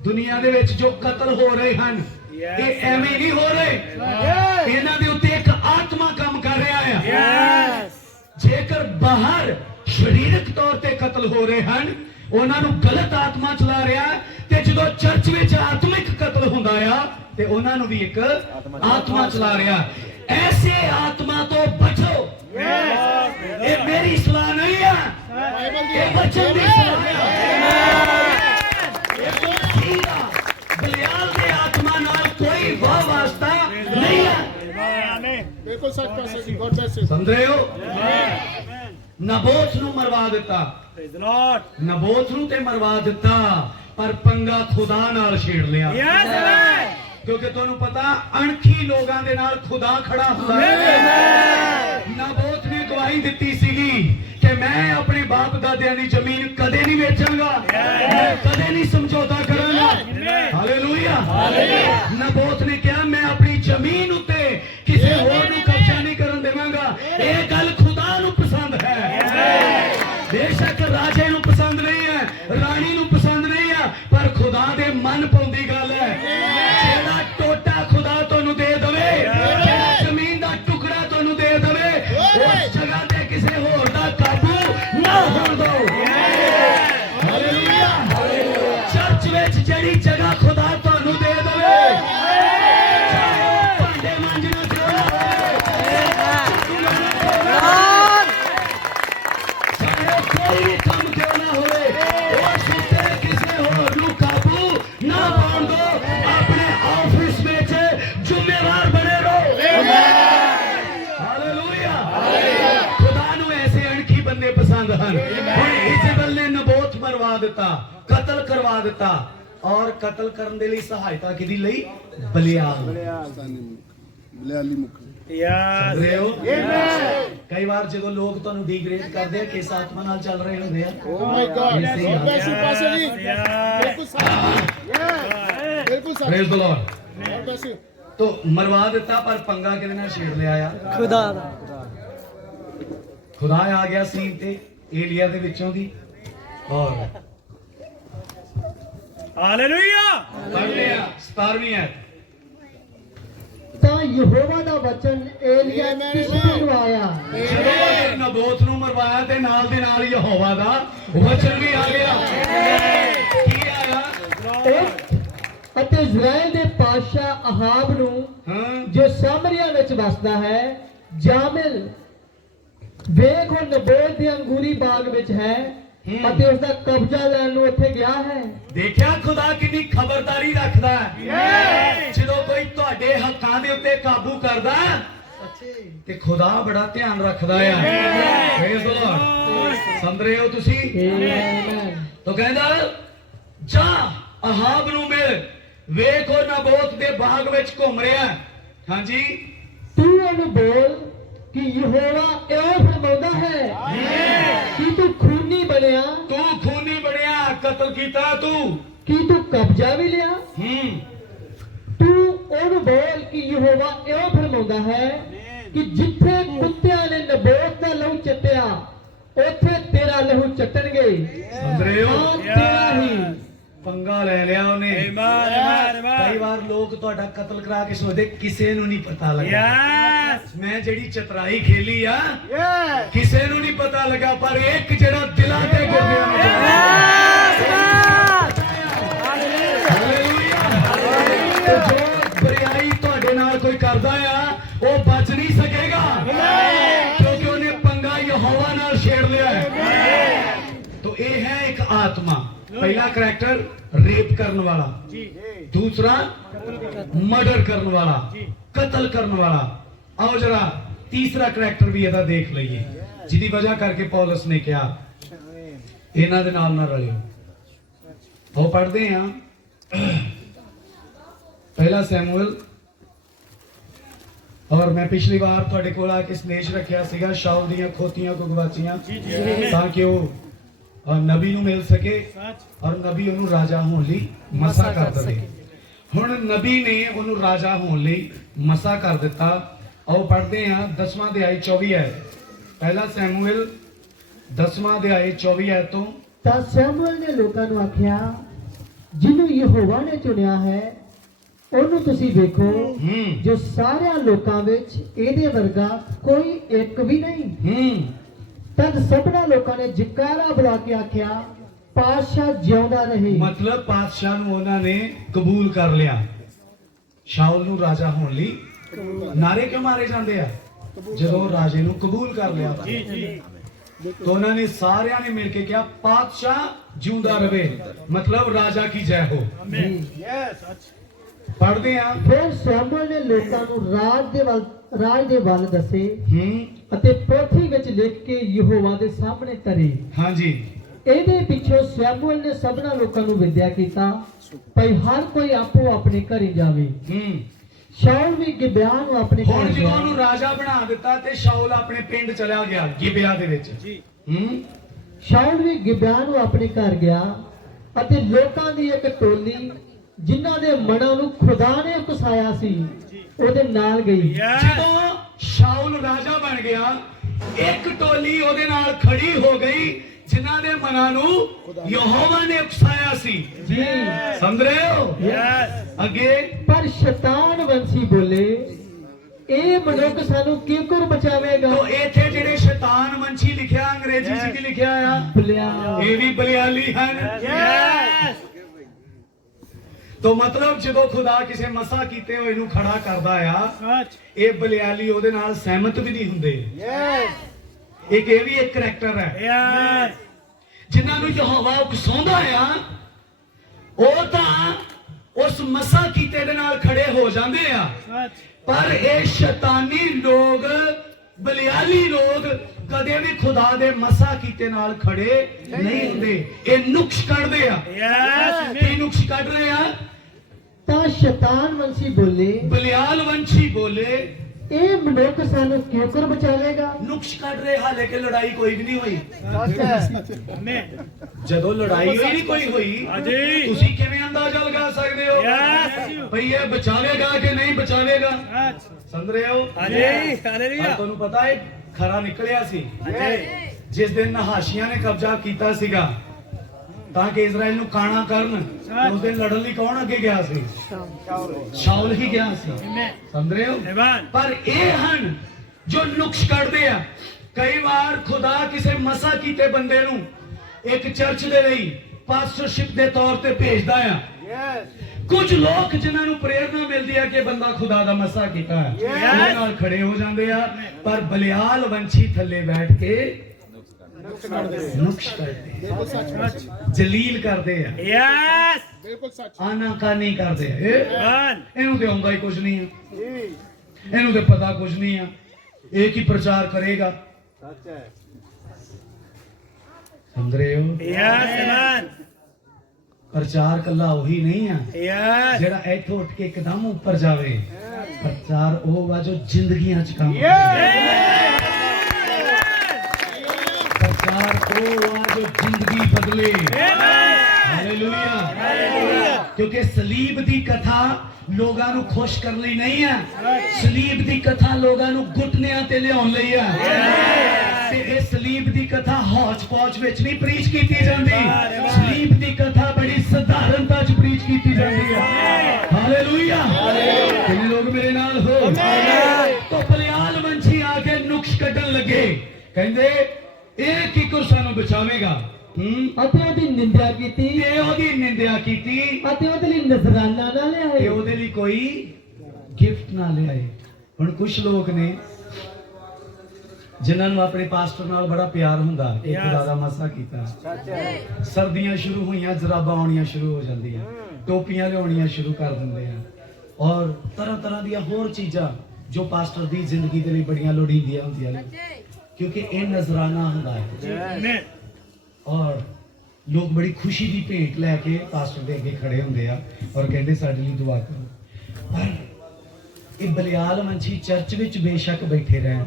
ਦੁਨੀਆ ਦੇ ਵਿੱਚ ਜੋ ਕਤਲ ਹੋ ਰਹੇ ਹਨ ਇਹ ਐਵੇਂ ਨਹੀਂ ਹੋ ਰਹੇ, ਇਹਨਾਂ ਦੇ ਉੱਤੇ ਇੱਕ ਆਤਮਾ ਕੰਮ ਕਰ ਰਿਹਾ ਹੈ। ਯੈਸ ਜੇਕਰ ਬਾਹਰ ਸਰੀਰਕ ਤੌਰ ਤੇ ਕਤਲ ਹੋ ਰਹੇ ਹਨ ਉਹਨਾਂ ਨੂੰ ਗਲਤ ਆਤਮਾ ਚਲਾ ਰਿਹਾ ਹੈ, ਤੇ ਜਦੋਂ ਚਰਚ ਵਿੱਚ ਆਤਮਿਕ ਕਤਲ ਹੁੰਦਾ ਆ ਤੇ ਉਹਨਾਂ ਨੂੰ ਵੀ ਇੱਕ ਆਤਮਾ ਚਲਾ ਰਿਹਾ। ਐਸੇ ਆਤਮਾ ਤੋਂ ਬਚੋ। ਇਹ ਮੇਰੀ ਸਲਾਹ ਨਹੀਂ ਆ, ਇਹ ਵਚਨ ਦੀ ਸਲਾਹ ਹੈ। ਬਲਿਆਲ ਦੇ ਆਤਮਾ ਨਾਲ ਕੋਈ ਵਾਹ ਵਾਸਤਾ ਨਹੀਂ ਹੈ। बिल्कुल सच pastor ji, God bless you. ਸਮਝ ਰਹੇ ਹੋ? ਨਬੋਤ ਨੂੰ ਮਰਵਾ ਦਿੱਤਾ, ਪ੍ਰੇਜ਼ ਦ ਲਾਰਡ ਨਬੋਤ ਨੂੰ ਤੇ ਮਰਵਾ ਦਿੱਤਾ, ਪਰ ਪੰਗਾ ਖੁਦਾ ਨਾਲ ਛੇੜ ਲਿਆ। ਯੈਸ ਮੈਨ ਕਿਉਂਕਿ ਤੁਹਾਨੂੰ ਪਤਾ ਅਣਖੀ ਲੋਕਾਂ ਦੇ ਨਾਲ ਖੁਦਾ ਖੜਾ ਹੁੰਦਾ ਹੈ। ਨਬੋਤ ਨੇ ਗਵਾਹੀ ਦਿੱਤੀ ਸੀਗੀ ਕਿ ਮੈਂ ਆਪਣੇ ਬਾਪ ਦਾਦਿਆਂ ਦੀ ਜ਼ਮੀਨ ਕਦੇ ਨਹੀਂ ਵੇਚਾਂਗਾ, ਮੈਂ ਕਦੇ ਨਹੀਂ ਸਮਝੌਤਾ ਕਰਾਂਗਾ। ਹਾਲੇਲੂਇਆ। ਨਬੋਤ ਨੇ ਕਿਹਾ ਮੈਂ ਆਪਣੀ ਜ਼ਮੀਨ ਉੱਤੇ ਕਿਸੇ ਹੋਰ ਨੂੰ ਕਬਜ਼ਾ ਨਹੀਂ ਕਰਨ ਦੇਵਾਂਗਾ। ਇਹ ਗੱਲ ਖੁਦਾ ਨੂੰ ਪਸੰਦ ਹੈ, ਬੇਸ਼ੱਕ ਰਾਜੇ ਨੂੰ ਪਸੰਦ ਨਹੀਂ ਹੈ, ਰਾਣੀ ਨੂੰ ਪਸੰਦ ਨਹੀਂ ਹੈ, ਪਰ ਖੁਦਾ ਦੇ ਮਨ ਪਾਉਂਦੀ ਗੱਲ ਹੈ। ਜਿਹੜਾ ਟੋਟਾ ਖੁਦਾ ਤੁਹਾਨੂੰ ਦੇ ਦੇਵੇ, ਜਿਹੜਾ ਜ਼ਮੀਨ ਦਾ ਟੁਕੜਾ ਤੁਹਾਨੂੰ ਦੇ ਦੇਵੇ, ਉਸ ਜਗ੍ਹਾ ਤੇ ਕਿਸੇ ਹੋਰ ਦਾ ਕਾਬੂ ਨਾ ਹੋਣ ਦਿਓ। ਹਾਲੇਲੂਇਆ। ਚਰਚ ਵਿੱਚ ਜਿਹੜੀ ਜਗ੍ਹਾ ਖੁਦਾ ਤੁਹਾਨੂੰ ਦੇ ਦੇਵੇ, ਚਾਹੇ ਉਹ ਭਾਂਡੇ ਮਾਂਜਣਾ ਸਿਖਾਵੇ, ਚਾਹੇ ਕੋਈ ਵੀ ਕੰਮ ਕਿਉਂ ਨਾ ਹੋਵੇ, ਉਸ ਉੱਤੇ ਕਿਸੇ ਹੋਰ ਨੂੰ ਕਾਬੂ ਨਾ ਪਾਉਣ ਦਿਓ। ਆਪਣੇ ਆਫਿਸ ਵਿੱਚ ਜ਼ਿੰਮੇਵਾਰ ਬਣੇ ਰਹੋ। ਹਾਲੇਲੂਇਆ। ਖੁਦਾ ਨੂੰ ਐਸੇ ਅਣਖੀ ਬੰਦੇ ਪਸੰਦ ਹਨ। ਹੁਣ ਇਜ਼ਬਲ ਨੇ ਨਬੋਤ ਮਰਵਾ ਦਿੱਤਾ, ਕਤਲ ਕਰਵਾ ਦਿੱਤਾ, ਔਰ ਕਤਲ ਕਰਨ ਦੇ ਲਈ ਸਹਾਇਤਾ ਕਿਹਦੀ ਲਈ? ਬਲਿਆਲ। ਬਲਿਆਲੀ ਮੁਖ Yes. ਸਮਝ ਰਹੇ ਹੋ? ਕਈ ਵਾਰ ਜਦੋਂ ਲੋਕ ਤੁਹਾਨੂੰ ਡੀਗ੍ਰੇਡ ਕਰਦੇ ਆ ਕਿਸ ਆਤਮਾ ਨਾਲ ਚੱਲ ਰਹੇ ਹੁੰਦੇ ਆ? Oh my God Yes, God bless you pastor ji Yes. बिल्कुल सच बिल्कुल सच praise the lord. God bless you तो मरवा दिता पर पंगा किहदे नाल छेड़ लिया आ? खुदा आ गया सीन ते एलिया दे विचों दी और Hallelujah. पढ़ लिया 17वीं आयत। ਤਾਂ ਯਹੋਵਾ ਦਾ ਵਚਨ ਏਲੀਆ ਤਿਸ਼ਬੀ ਨੂੰ ਆਇਆ। ਜਦੋਂ ਉਹਨੇ ਨਬੋਤ ਨੂੰ ਮਰਵਾਇਆ ਤੇ ਨਾਲ ਦੇ ਨਾਲ ਯਹੋਵਾ ਦਾ ਵਚਨ ਵੀ ਆ ਗਿਆ। ਕੀ ਆਇਆ? ਅਤੇ ਇਜ਼ਰਾਈਲ ਦੇ ਪਾਤਸ਼ਾਹ ਅਹਾਬ ਨੂੰ, ਹਾਂ ਜੋ ਸਾਮਰੀਆ ਵਿੱਚ ਵਸਦਾ ਹੈ, ਜਾਮਿਲ ਵੇਖ ਉਹ ਨਬੋਤ ਦੇ ਅੰਗੂਰੀ ਬਾਗ ਵਿੱਚ ਹੈ ਅਤੇ ਉਸ ਦਾ ਕਬਜ਼ਾ ਲੈਣ ਨੂੰ ਉੱਥੇ ਗਿਆ ਹੈ। ਦੇਖਿਆ ਖੁਦਾ ਕਿੰਨੀ ਖਬਰਦਾਰੀ ਰੱਖਦਾ ਹੈ। ਜਦੋਂ ਕੋਈ ਤੁਹਾਡੇ ਹੱਕਾਂ ਦੇ ਉੱਤੇ ਕਾਬੂ ਕਰਦਾ ਤੇ ਖੁਦਾ ਬੜਾ ਧਿਆਨ ਰੱਖਦਾ ਆ। Praise the Lord. ਸਮਝ ਰਹੇ ਹੋ ਤੁਸੀਂ? ਆਮੇਨ। ਤੋ ਕਹਿੰਦਾ ਜਾ ਅਹਾਬ ਨੂੰ ਮਿਲ, ਵੇਖ ਉਹ ਨਬੋਤ ਦੇ ਬਾਗ ਵਿੱਚ ਘੁੰਮ ਰਿਹਾ। ਹਾਂਜੀ ਤੂੰ ਉਹਨੂੰ ਬੋਲ ਕਿ ਯਹੋਵਾ ਇਹ ਫਰਮਾਉਂਦਾ ਹੈ ਕਿ ਤੂੰ ਖੂਨੀ ਬਣਿਆ, ਤੂੰ ਖੂਨੀ ਬਣਿਆ, ਕਤਲ ਕੀਤਾ ਤੂੰ। ਕਿ ਤੂੰ ਕਬਜ਼ਾ ਵੀ ਲਿਆ। ਤੂੰ ਉਹਨੂੰ ਬੋਲ ਕਿ ਯਹੋਵਾ ਇਹ ਫਰਮਾਉਂਦਾ ਹੈ ਕਿ ਜਿੱਥੇ ਕੁੱਤਿਆਂ ਨੇ ਨਬੋਤ ਦਾ ਲਹੂ ਚੱਟਿਆ ਉੱਥੇ ਤੇਰਾ ਲਹੂ ਚੱਟਣਗੇ। ਸਮਝ ਰਹੇ ਹੋ? ਹਾਂ, ਤੇਰਾ ਹੀ। ਪੰਗਾ ਲੈ ਲਿਆ ਉਹਨੇ। Amen. Amen. ਕਈ Amen. ਵਾਰ ਲੋਕ ਤੁਹਾਡਾ ਕਤਲ ਕਰਾ ਕੇ ਸੋਚਦੇ ਕਿਸੇ ਨੂੰ ਨਹੀਂ ਪਤਾ ਲੱਗਾ। Yes. ਮੈਂ ਜਿਹੜੀ ਚਤਰਾਈ ਖੇਲੀ ਆ ਕਿਸੇ ਨੂੰ ਨਹੀਂ ਪਤਾ ਲੱਗਾ, ਪਰ ਇੱਕ ਜਿਹੜਾ ਦਿਲਾਂ ਤੇ ਗੁਰਦਿਆਂ ਨੂੰ ਹਾਲੇਲੂਇਆ। ਜੋ ਬਰਿਆਈ ਤੁਹਾਡੇ ਨਾਲ ਕੋਈ ਕਰਦਾ ਆ ਉਹ ਬਚ ਨਹੀਂ ਸਕੇਗਾ, ਕਿਉਂਕਿ ਉਹਨੇ ਪੰਗਾ ਯਹੋਵਾ ਨਾਲ ਛੇੜ ਲਿਆ ਹੈ। तो ये है एक आत्मा। पहला करैक्टर रेप करने वाला, दूसरा मर्डर करने वाला, कत्ल करने वाला। आओ जरा तीसरा करैक्टर भी ਇਹਦਾ देख ਲਈਏ ਜਿਹਦੀ ਵਜ੍ਹਾ ਕਰਕੇ ਪੌਲਸ ਨੇ ਕਿਹਾ ਇਹਨਾਂ ਦੇ ਨਾਲ ਨਾ ਰਲਿਓ। ਉਹ ਪੜ੍ਹਦੇ ਆ ਪਹਿਲਾ ਸੈਮੂਅਲ। और मैं पिछली बार ਤੁਹਾਡੇ ਕੋਲ ਆ ਕੇ ਸੰਦੇਸ਼ ਰੱਖਿਆ ਸੀਗਾ ਸ਼ਾਉਲ ਦੀਆਂ ਖੋਤੀਆਂ ਕੋ ਗਵਾਚੀਆਂ, ਤਾਂ ਕਿ ਉਹ ਨਬੀ ਨੂੰ ਮਿਲ ਸਕੇ ਔਰ ਨਬੀ ਉਹਨੂੰ ਰਾਜਾ ਹੋਣ ਲਈ ਮਸਾ ਕਰ ਦੇਵੇ। ਹੁਣ ਨਬੀ ਨੇ ਉਹਨੂੰ ਰਾਜਾ ਹੋਣ ਲਈ ਮਸਾ ਕਰ ਦਿੱਤਾ। ਆਓ ਪੜ੍ਹਦੇ ਹਾਂ 10ਵਾਂ ਅਧਿਆਇ 24 ਆਇਤ। ਪਹਿਲਾ ਸੈਮੂਅਲ 10ਵਾਂ ਅਧਿਆਇ 24 ਆਇਤ ਤੋਂ। ਤਾਂ ਸੈਮੂਅਲ ਨੇ ਲੋਕਾਂ ਨੂੰ ਆਖਿਆ, ਜਿਹਨੂੰ ਯਹੋਵਾ ਨੇ ਚੁਣਿਆ ਹੈ ਉਹਨੂੰ ਤੁਸੀਂ ਵੇਖੋ, ਜੋ ਸਾਰਿਆਂ ਲੋਕਾਂ ਵਿੱਚ ਇਹਦੇ ਵਰਗਾ ਕੋਈ ਇੱਕ ਵੀ ਨਹੀਂ। ਤਦ ਸਭਨਾ ਲੋਕਾਂ ਨੇ ਜਕਾਰਾ ਬੁਲਾ ਕੇ ਆਖਿਆ, ਪਾਤਸ਼ਾਹ ਜਿਉਂਦਾ ਰਹੇ। ਮਤਲਬ ਪਾਤਸ਼ਾਹ ਨੂੰ ਉਹਨਾਂ ਨੇ ਕਬੂਲ ਕਰ ਲਿਆ। ਸ਼ਾਉਲ ਨੂੰ ਰਾਜਾ ਹੋਣ ਲਈ ਨਾਰੇ ਕਿਉਂ ਮਾਰੇ ਜਾਂਦੇ ਆ? ਜਦੋਂ ਰਾਜੇ ਨੂੰ ਕਬੂਲ ਕਰ ਲਿਆ ਤਾਂ ਉਹਨਾਂ ਨੇ ਸਾਰਿਆਂ ਨੇ ਮਿਲ ਕੇ ਕਿਹਾ ਪਾਤਸ਼ਾਹ ਜਿਉਂਦਾ ਰਹੇ, ਮਤਲਬ ਰਾਜਾ ਕੀ ਜੈ ਹੋ। ਪੜ੍ਹਦੇ ਆ ਫਿਰ ਸੈਮੂਅਲ ਨੇ ਲੋਕਾਂ ਨੂੰ ਰਾਜ ਦੇ ਵੱਲ ਦੱਸੇ ਅਤੇ ਪੋਥੀ ਵਿੱਚ ਲਿਖ ਕੇ ਯਹੋਵਾ ਦੇ ਸਾਹਮਣੇ ਧਰੇ। ਹਾਂਜੀ ਇਹਦੇ ਪਿੱਛੋਂ ਸੈਮੂਅਲ ਨੇ ਸਭਨਾ ਲੋਕਾਂ ਨੂੰ ਵਿਦਿਆ ਕੀਤਾ, ਭਈ ਹਰ ਕੋਈ ਆਪੋ ਆਪਣੇ ਘਰੇ ਜਾਵੇ। ਸ਼ਾਉਲ ਵੀ ਗਿਬਿਆ ਨੂੰ ਆਪਣੇ ਹੁਣ ਘਰ ਜਦੋਂ ਗਿਆ। ਉਹਨੂੰ ਰਾਜਾ ਬਣਾ ਦਿੱਤਾ ਤੇ ਸ਼ਾਉਲ ਆਪਣੇ ਪਿੰਡ ਚਲਾ ਗਿਆ ਗਿਬਿਆ ਦੇ ਵਿੱਚ। ਸ਼ਾਉਲ ਵੀ ਗਿਬਿਆ ਨੂੰ ਆਪਣੇ ਘਰ ਗਿਆ ਅਤੇ ਲੋਕਾਂ ਦੀ ਇੱਕ ਟੋਲੀ ਜਿਨ੍ਹਾਂ ਦੇ ਮਨਾਂ ਨੂੰ ਖੁਦਾ ਨੇ ਉਕਸਾਇਆ ਸੀ ਉਹਦੇ ਨਾਲ ਗਈ। ਜਦੋਂ ਸ਼ਾਉਲ ਰਾਜਾ ਬਣ ਗਿਆ ਇੱਕ ਟੋਲੀ ਉਹਦੇ ਨਾਲ ਖੜੀ ਹੋ ਗਈ ਜਿਨ੍ਹਾਂ ਦੇ ਮਨਾਂ ਨੂੰ ਯਹੋਵਾ ਨੇ ਉਕਸਾਇਆ ਸੀ। ਜੀ ਸਮਝ ਰਹੇ ਹੋ? Yes. ਅੱਗੇ ਪਰ ਸ਼ੈਤਾਨ ਵੰਸ਼ੀ ਬੋਲੇ, ਇਹ ਮਨੁੱਖ ਸਾਨੂੰ ਕਿਉਂ ਬਚਾਵੇਗਾ। ਤੋ ਇੱਥੇ ਜਿਹੜੇ ਸ਼ੈਤਾਨ ਵੰਸ਼ੀ ਲਿਖਿਆ ਅੰਗਰੇਜ਼ੀ ਚ ਕੀ ਲਿਖਿਆ ਆ? ਬਲਿਆ। ਇਹ ਵੀ ਬਲਿਆਲੀ ਹਨ। Yes. ਤੋ ਮਤਲਬ ਜਦੋਂ ਖੁਦਾ ਕਿਸੇ ਮਸਾ ਕੀਤੇ ਹੋਏ ਨੂੰ ਖੜਾ ਕਰਦਾ ਆ Such. ਇਹ ਬਲਿਆਲੀ ਉਹਦੇ ਨਾਲ ਸਹਿਮਤ ਵੀ ਨਹੀਂ ਹੁੰਦੇ। ਇੱਕ ਇਹ ਵੀ ਇੱਕ ਕਰੈਕਟਰ ਹੈ। Yes. ਜਿਨ੍ਹਾਂ ਨੂੰ ਯਹੋਵਾ ਉਕਸਾਉਂਦਾ ਆ ਉਹ ਤਾਂ ਉਸ ਮਸਾ ਕੀਤੇ ਦੇ ਨਾਲ ਖੜੇ ਹੋ ਜਾਂਦੇ ਆ, Such. ਪਰ ਇਹ ਸ਼ੈਤਾਨੀ ਲੋਕ ਬਲਿਆਲੀ ਲੋਕ ਕਦੇ ਵੀ ਖੁਦਾ ਦੇ ਮਸਾ ਕੀਤੇ ਨਾਲ ਖੜੇ ਨਹੀਂ ਹੁੰਦੇ। ਇਹ ਨੁਕਸ ਕੱਢਦੇ ਆ। Yes. ਕੀ ਨੁਕਸ ਕੱਢ ਰਹੇ ਆ? ਤਾਂ ਸ਼ੈਤਾਨ ਵੰਸ਼ੀ ਬੋਲੇ, ਬਲਿਆਲ ਵੰਸ਼ੀ ਬੋਲੇ, ਇਹ ਮਨੁੱਖ ਸਾਨੂੰ ਕਿਉਂ ਕਰ ਬਚਾਵੇਗਾ? ਨੁਕਸ ਕੱਢ ਰਹੇ। ਹਾਲੇ ਕਿ ਲੜਾਈ ਕੋਈ ਵੀ ਨਹੀਂ ਹੋਈ। Amen. ਜਦੋਂ ਲੜਾਈ ਹੋਈ ਨਹੀਂ ਕੋਈ ਹੋਈ, ਹਾਂਜੀ। ਤੁਸੀਂ ਕਿਵੇਂ ਅੰਦਾਜ਼ਾ ਲਗਾ ਸਕਦੇ ਹੋ Yes. ਭਈ ਇਹ ਬਚਾਵੇਗਾ ਕਿ ਨਹੀਂ ਬਚਾਵੇਗਾ? Yes. ਸਮਝ ਰਹੇ ਹੋ? ਹਾਂਜੀ। ਪਰ Hallelujah. ਤੁਹਾਨੂੰ ਪਤਾ ਹੈ ਖਰਾ ਨਿਕਲਿਆ ਸੀ ਹਾਂਜੀ। ਜਿਸ ਦਿਨ ਨਹਾਸ਼ੀਆਂ ਨੇ ਕਬਜ਼ਾ ਕੀਤਾ ਸੀਗਾ ਤਾਂ ਕਿ ਇਜ਼ਰਾਈਲ ਨੂੰ ਕਾਣਾ ਕਰਨ, ਉਸ ਦਿਨ ਲੜਨ ਲਈ ਕੌਣ ਅੱਗੇ ਗਿਆ ਸੀ? ਸ਼ਾਉਲ ਹੀ ਗਿਆ ਸੀ। Amen. ਸਮਝ ਰਹੇ ਹੋ? Amen. ਪਰ ਇਹ ਹਨ ਜੋ ਨੁਕਸ ਕੱਢਦੇ ਆ। ਕਈ ਵਾਰ ਖੁਦਾ ਕਿਸੇ ਮਸਾ ਕੀਤੇ ਬੰਦੇ ਨੂੰ ਇੱਕ ਚਰਚ ਦੇ ਲਈ ਪਾਸਟਰਸ਼ਿਪ ਦੇ ਤੌਰ ਤੇ ਭੇਜਦਾ ਆ। ਕੁਝ ਲੋਕ ਜਿਨ੍ਹਾਂ ਨੂੰ ਪ੍ਰੇਰਣਾ ਮਿਲਦੀ ਹੈ ਕਿ ਬੰਦਾ ਖੁਦਾ ਦਾ ਮਸਾ ਕੀਤਾ ਹੈ, ਉਹਦੇ ਨਾਲ ਖੜੇ ਹੋ ਜਾਂਦੇ ਆ। ਪਰ ਬਲਿਆਲ ਵੰਸ਼ੀ ਥੱਲੇ ਬੈਠ ਕੇ ਨੁਕਸ ਕਰਦੇ, ਬਿਲਕੁਲ ਸੱਚ ਜਲੀਲ ਕਰਦੇ ਆ, Yes. ਬਿਲਕੁਲ ਸੱਚ ਆਨਾਕਾਨੀ ਕਰਦੇ ਆ। Amen. ਇਹਨੂੰ ਤੇ ਆਉਂਦਾ ਹੀ ਕੁਝ ਨਹੀਂ ਆ, ਇਹਨੂੰ ਤੇ ਪਤਾ ਕੁਝ ਨਹੀਂ ਆ, ਇਹ ਕੀ ਪ੍ਰਚਾਰ ਕਰੇਗਾ? ਸਮਝ ਰਹੇ ਹੋ? Yes. Amen. ਪ੍ਰਚਾਰ ਕੱਲਾ ਉਹੀ ਨਹੀਂ ਆ Yes. ਜਿਹੜਾ ਇੱਥੋਂ ਉੱਠ ਕੇ ਇੱਕਦਮ ਉੱਪਰ ਜਾਵੇ। ਪ੍ਰਚਾਰ ਉਹ ਵਾ ਜੋ ਜ਼ਿੰਦਗੀਆਂ 'ਚ ਕੰਮ ਕਰੇ। ਪ੍ਰਚਾਰ ਉਹ ਵਾ ਜੋ ਜ਼ਿੰਦਗੀ ਬਦਲੇ। ਹਾਲੇਲੂਇਆ। ਕਿਉਂਕਿ ਸਲੀਬ ਦੀ ਕਥਾ ਲੋਕਾਂ ਨੂੰ ਖੁਸ਼ ਕਰਨ ਲਈ ਨਹੀਂ ਹੈ, ਸਲੀਬ ਦੀ ਕਥਾ ਲੋਕਾਂ ਨੂੰ ਘੁਟਨਿਆਂ ਤੇ ਲਿਆਉਣ ਲਈ ਹੈ। ਤੇ ਇਹ ਸਲੀਬ ਦੀ ਕਥਾ ਹੌਚ ਪੌਚ ਵਿੱਚ ਨਹੀਂ ਪ੍ਰੀਚ ਕੀਤੀ ਜਾਂਦੀ, ਸਲੀਬ ਦੀ ਕਥਾ ਬੜੀ ਸਧਾਰਨਤਾ 'ਚ ਪ੍ਰੀਚ ਕੀਤੀ ਜਾਂਦੀ ਹੈ। ਹਾਲੇਲੂਇਆ। ਕਿੰਨੇ ਲੋਕ ਮੇਰੇ ਨਾਲ ਹੋ? ਤਾਂ ਬਲਿਆਲ ਵੰਸ਼ੀ ਆ ਕੇ ਨੁਕਸ ਕੱਢਣ ਲੱਗੇ, ਕਹਿੰਦੇ ਇਹ ਕਿਕਰ ਸਾਨੂੰ ਬਚਾਵੇਗਾ। ਅਤੇ ਉਹਦੀ ਨਿੰਦਿਆ ਕੀਤੀ, ਇਹ ਉਹਦੀ ਨਿੰਦਿਆ ਕੀਤੀ ਅਤੇ ਉਹਦੇ ਲਈ ਨਜ਼ਰਾਨਾ ਨਾ ਤੇ ਲਿਆਏ। ਉਹਦੇ ਲਈ ਕੋਈ ਗਿਫਟ ਨਾ ਲਿਆਏ। ਹੁਣ ਕੁਝ ਲੋਕ ਨੇ ਜਿਨ੍ਹਾਂ ਨੂੰ ਆਪਣੇ ਪਾਸਟਰ ਨਾਲ ਬੜਾ ਪਿਆਰ ਹੁੰਦਾ, ਇੱਕ ਖੁਦਾ ਦਾ ਮਸਾ ਕੀਤਾ, ਸਰਦੀਆਂ ਸ਼ੁਰੂ ਹੋਈਆਂ ਜਰਾਬਾਂ ਆਉਣੀਆਂ ਸ਼ੁਰੂ ਹੋ ਜਾਂਦੀਆਂ, ਟੋਪੀਆਂ ਲਿਆਉਣੀਆਂ ਸ਼ੁਰੂ ਕਰ ਦਿੰਦੇ ਆ, ਔਰ ਤਰ੍ਹਾਂ ਤਰ੍ਹਾਂ ਦੀਆਂ ਹੋਰ ਚੀਜ਼ਾਂ ਜੋ ਪਾਸਟਰ ਦੀ ਜ਼ਿੰਦਗੀ ਦੇ ਲਈ ਬੜੀਆਂ ਲੋੜੀਂਦੀਆਂ ਹੁੰਦੀਆਂ ਨੇ, ਕਿਉਂਕਿ ਇਹ ਨਜ਼ਰਾਨਾ ਹੁੰਦਾ ਹੈ। Amen. ਔਰ ਲੋਕ ਬੜੀ ਖੁਸ਼ੀ ਦੀ ਭੇਂਟ ਲੈ ਕੇ ਪਾਸਟਰ ਦੇ ਅੱਗੇ ਖੜੇ ਹੁੰਦੇ ਆ ਔਰ ਕਹਿੰਦੇ ਸਾਡੇ ਲਈ ਦੁਆ ਕਰੋ। ਪਰ ਇਹ ਬਲਿਆਲ ਵੰਸ਼ੀ ਚਰਚ ਵਿੱਚ ਬੇਸ਼ੱਕ ਬੈਠੇ ਰਹਿਣ,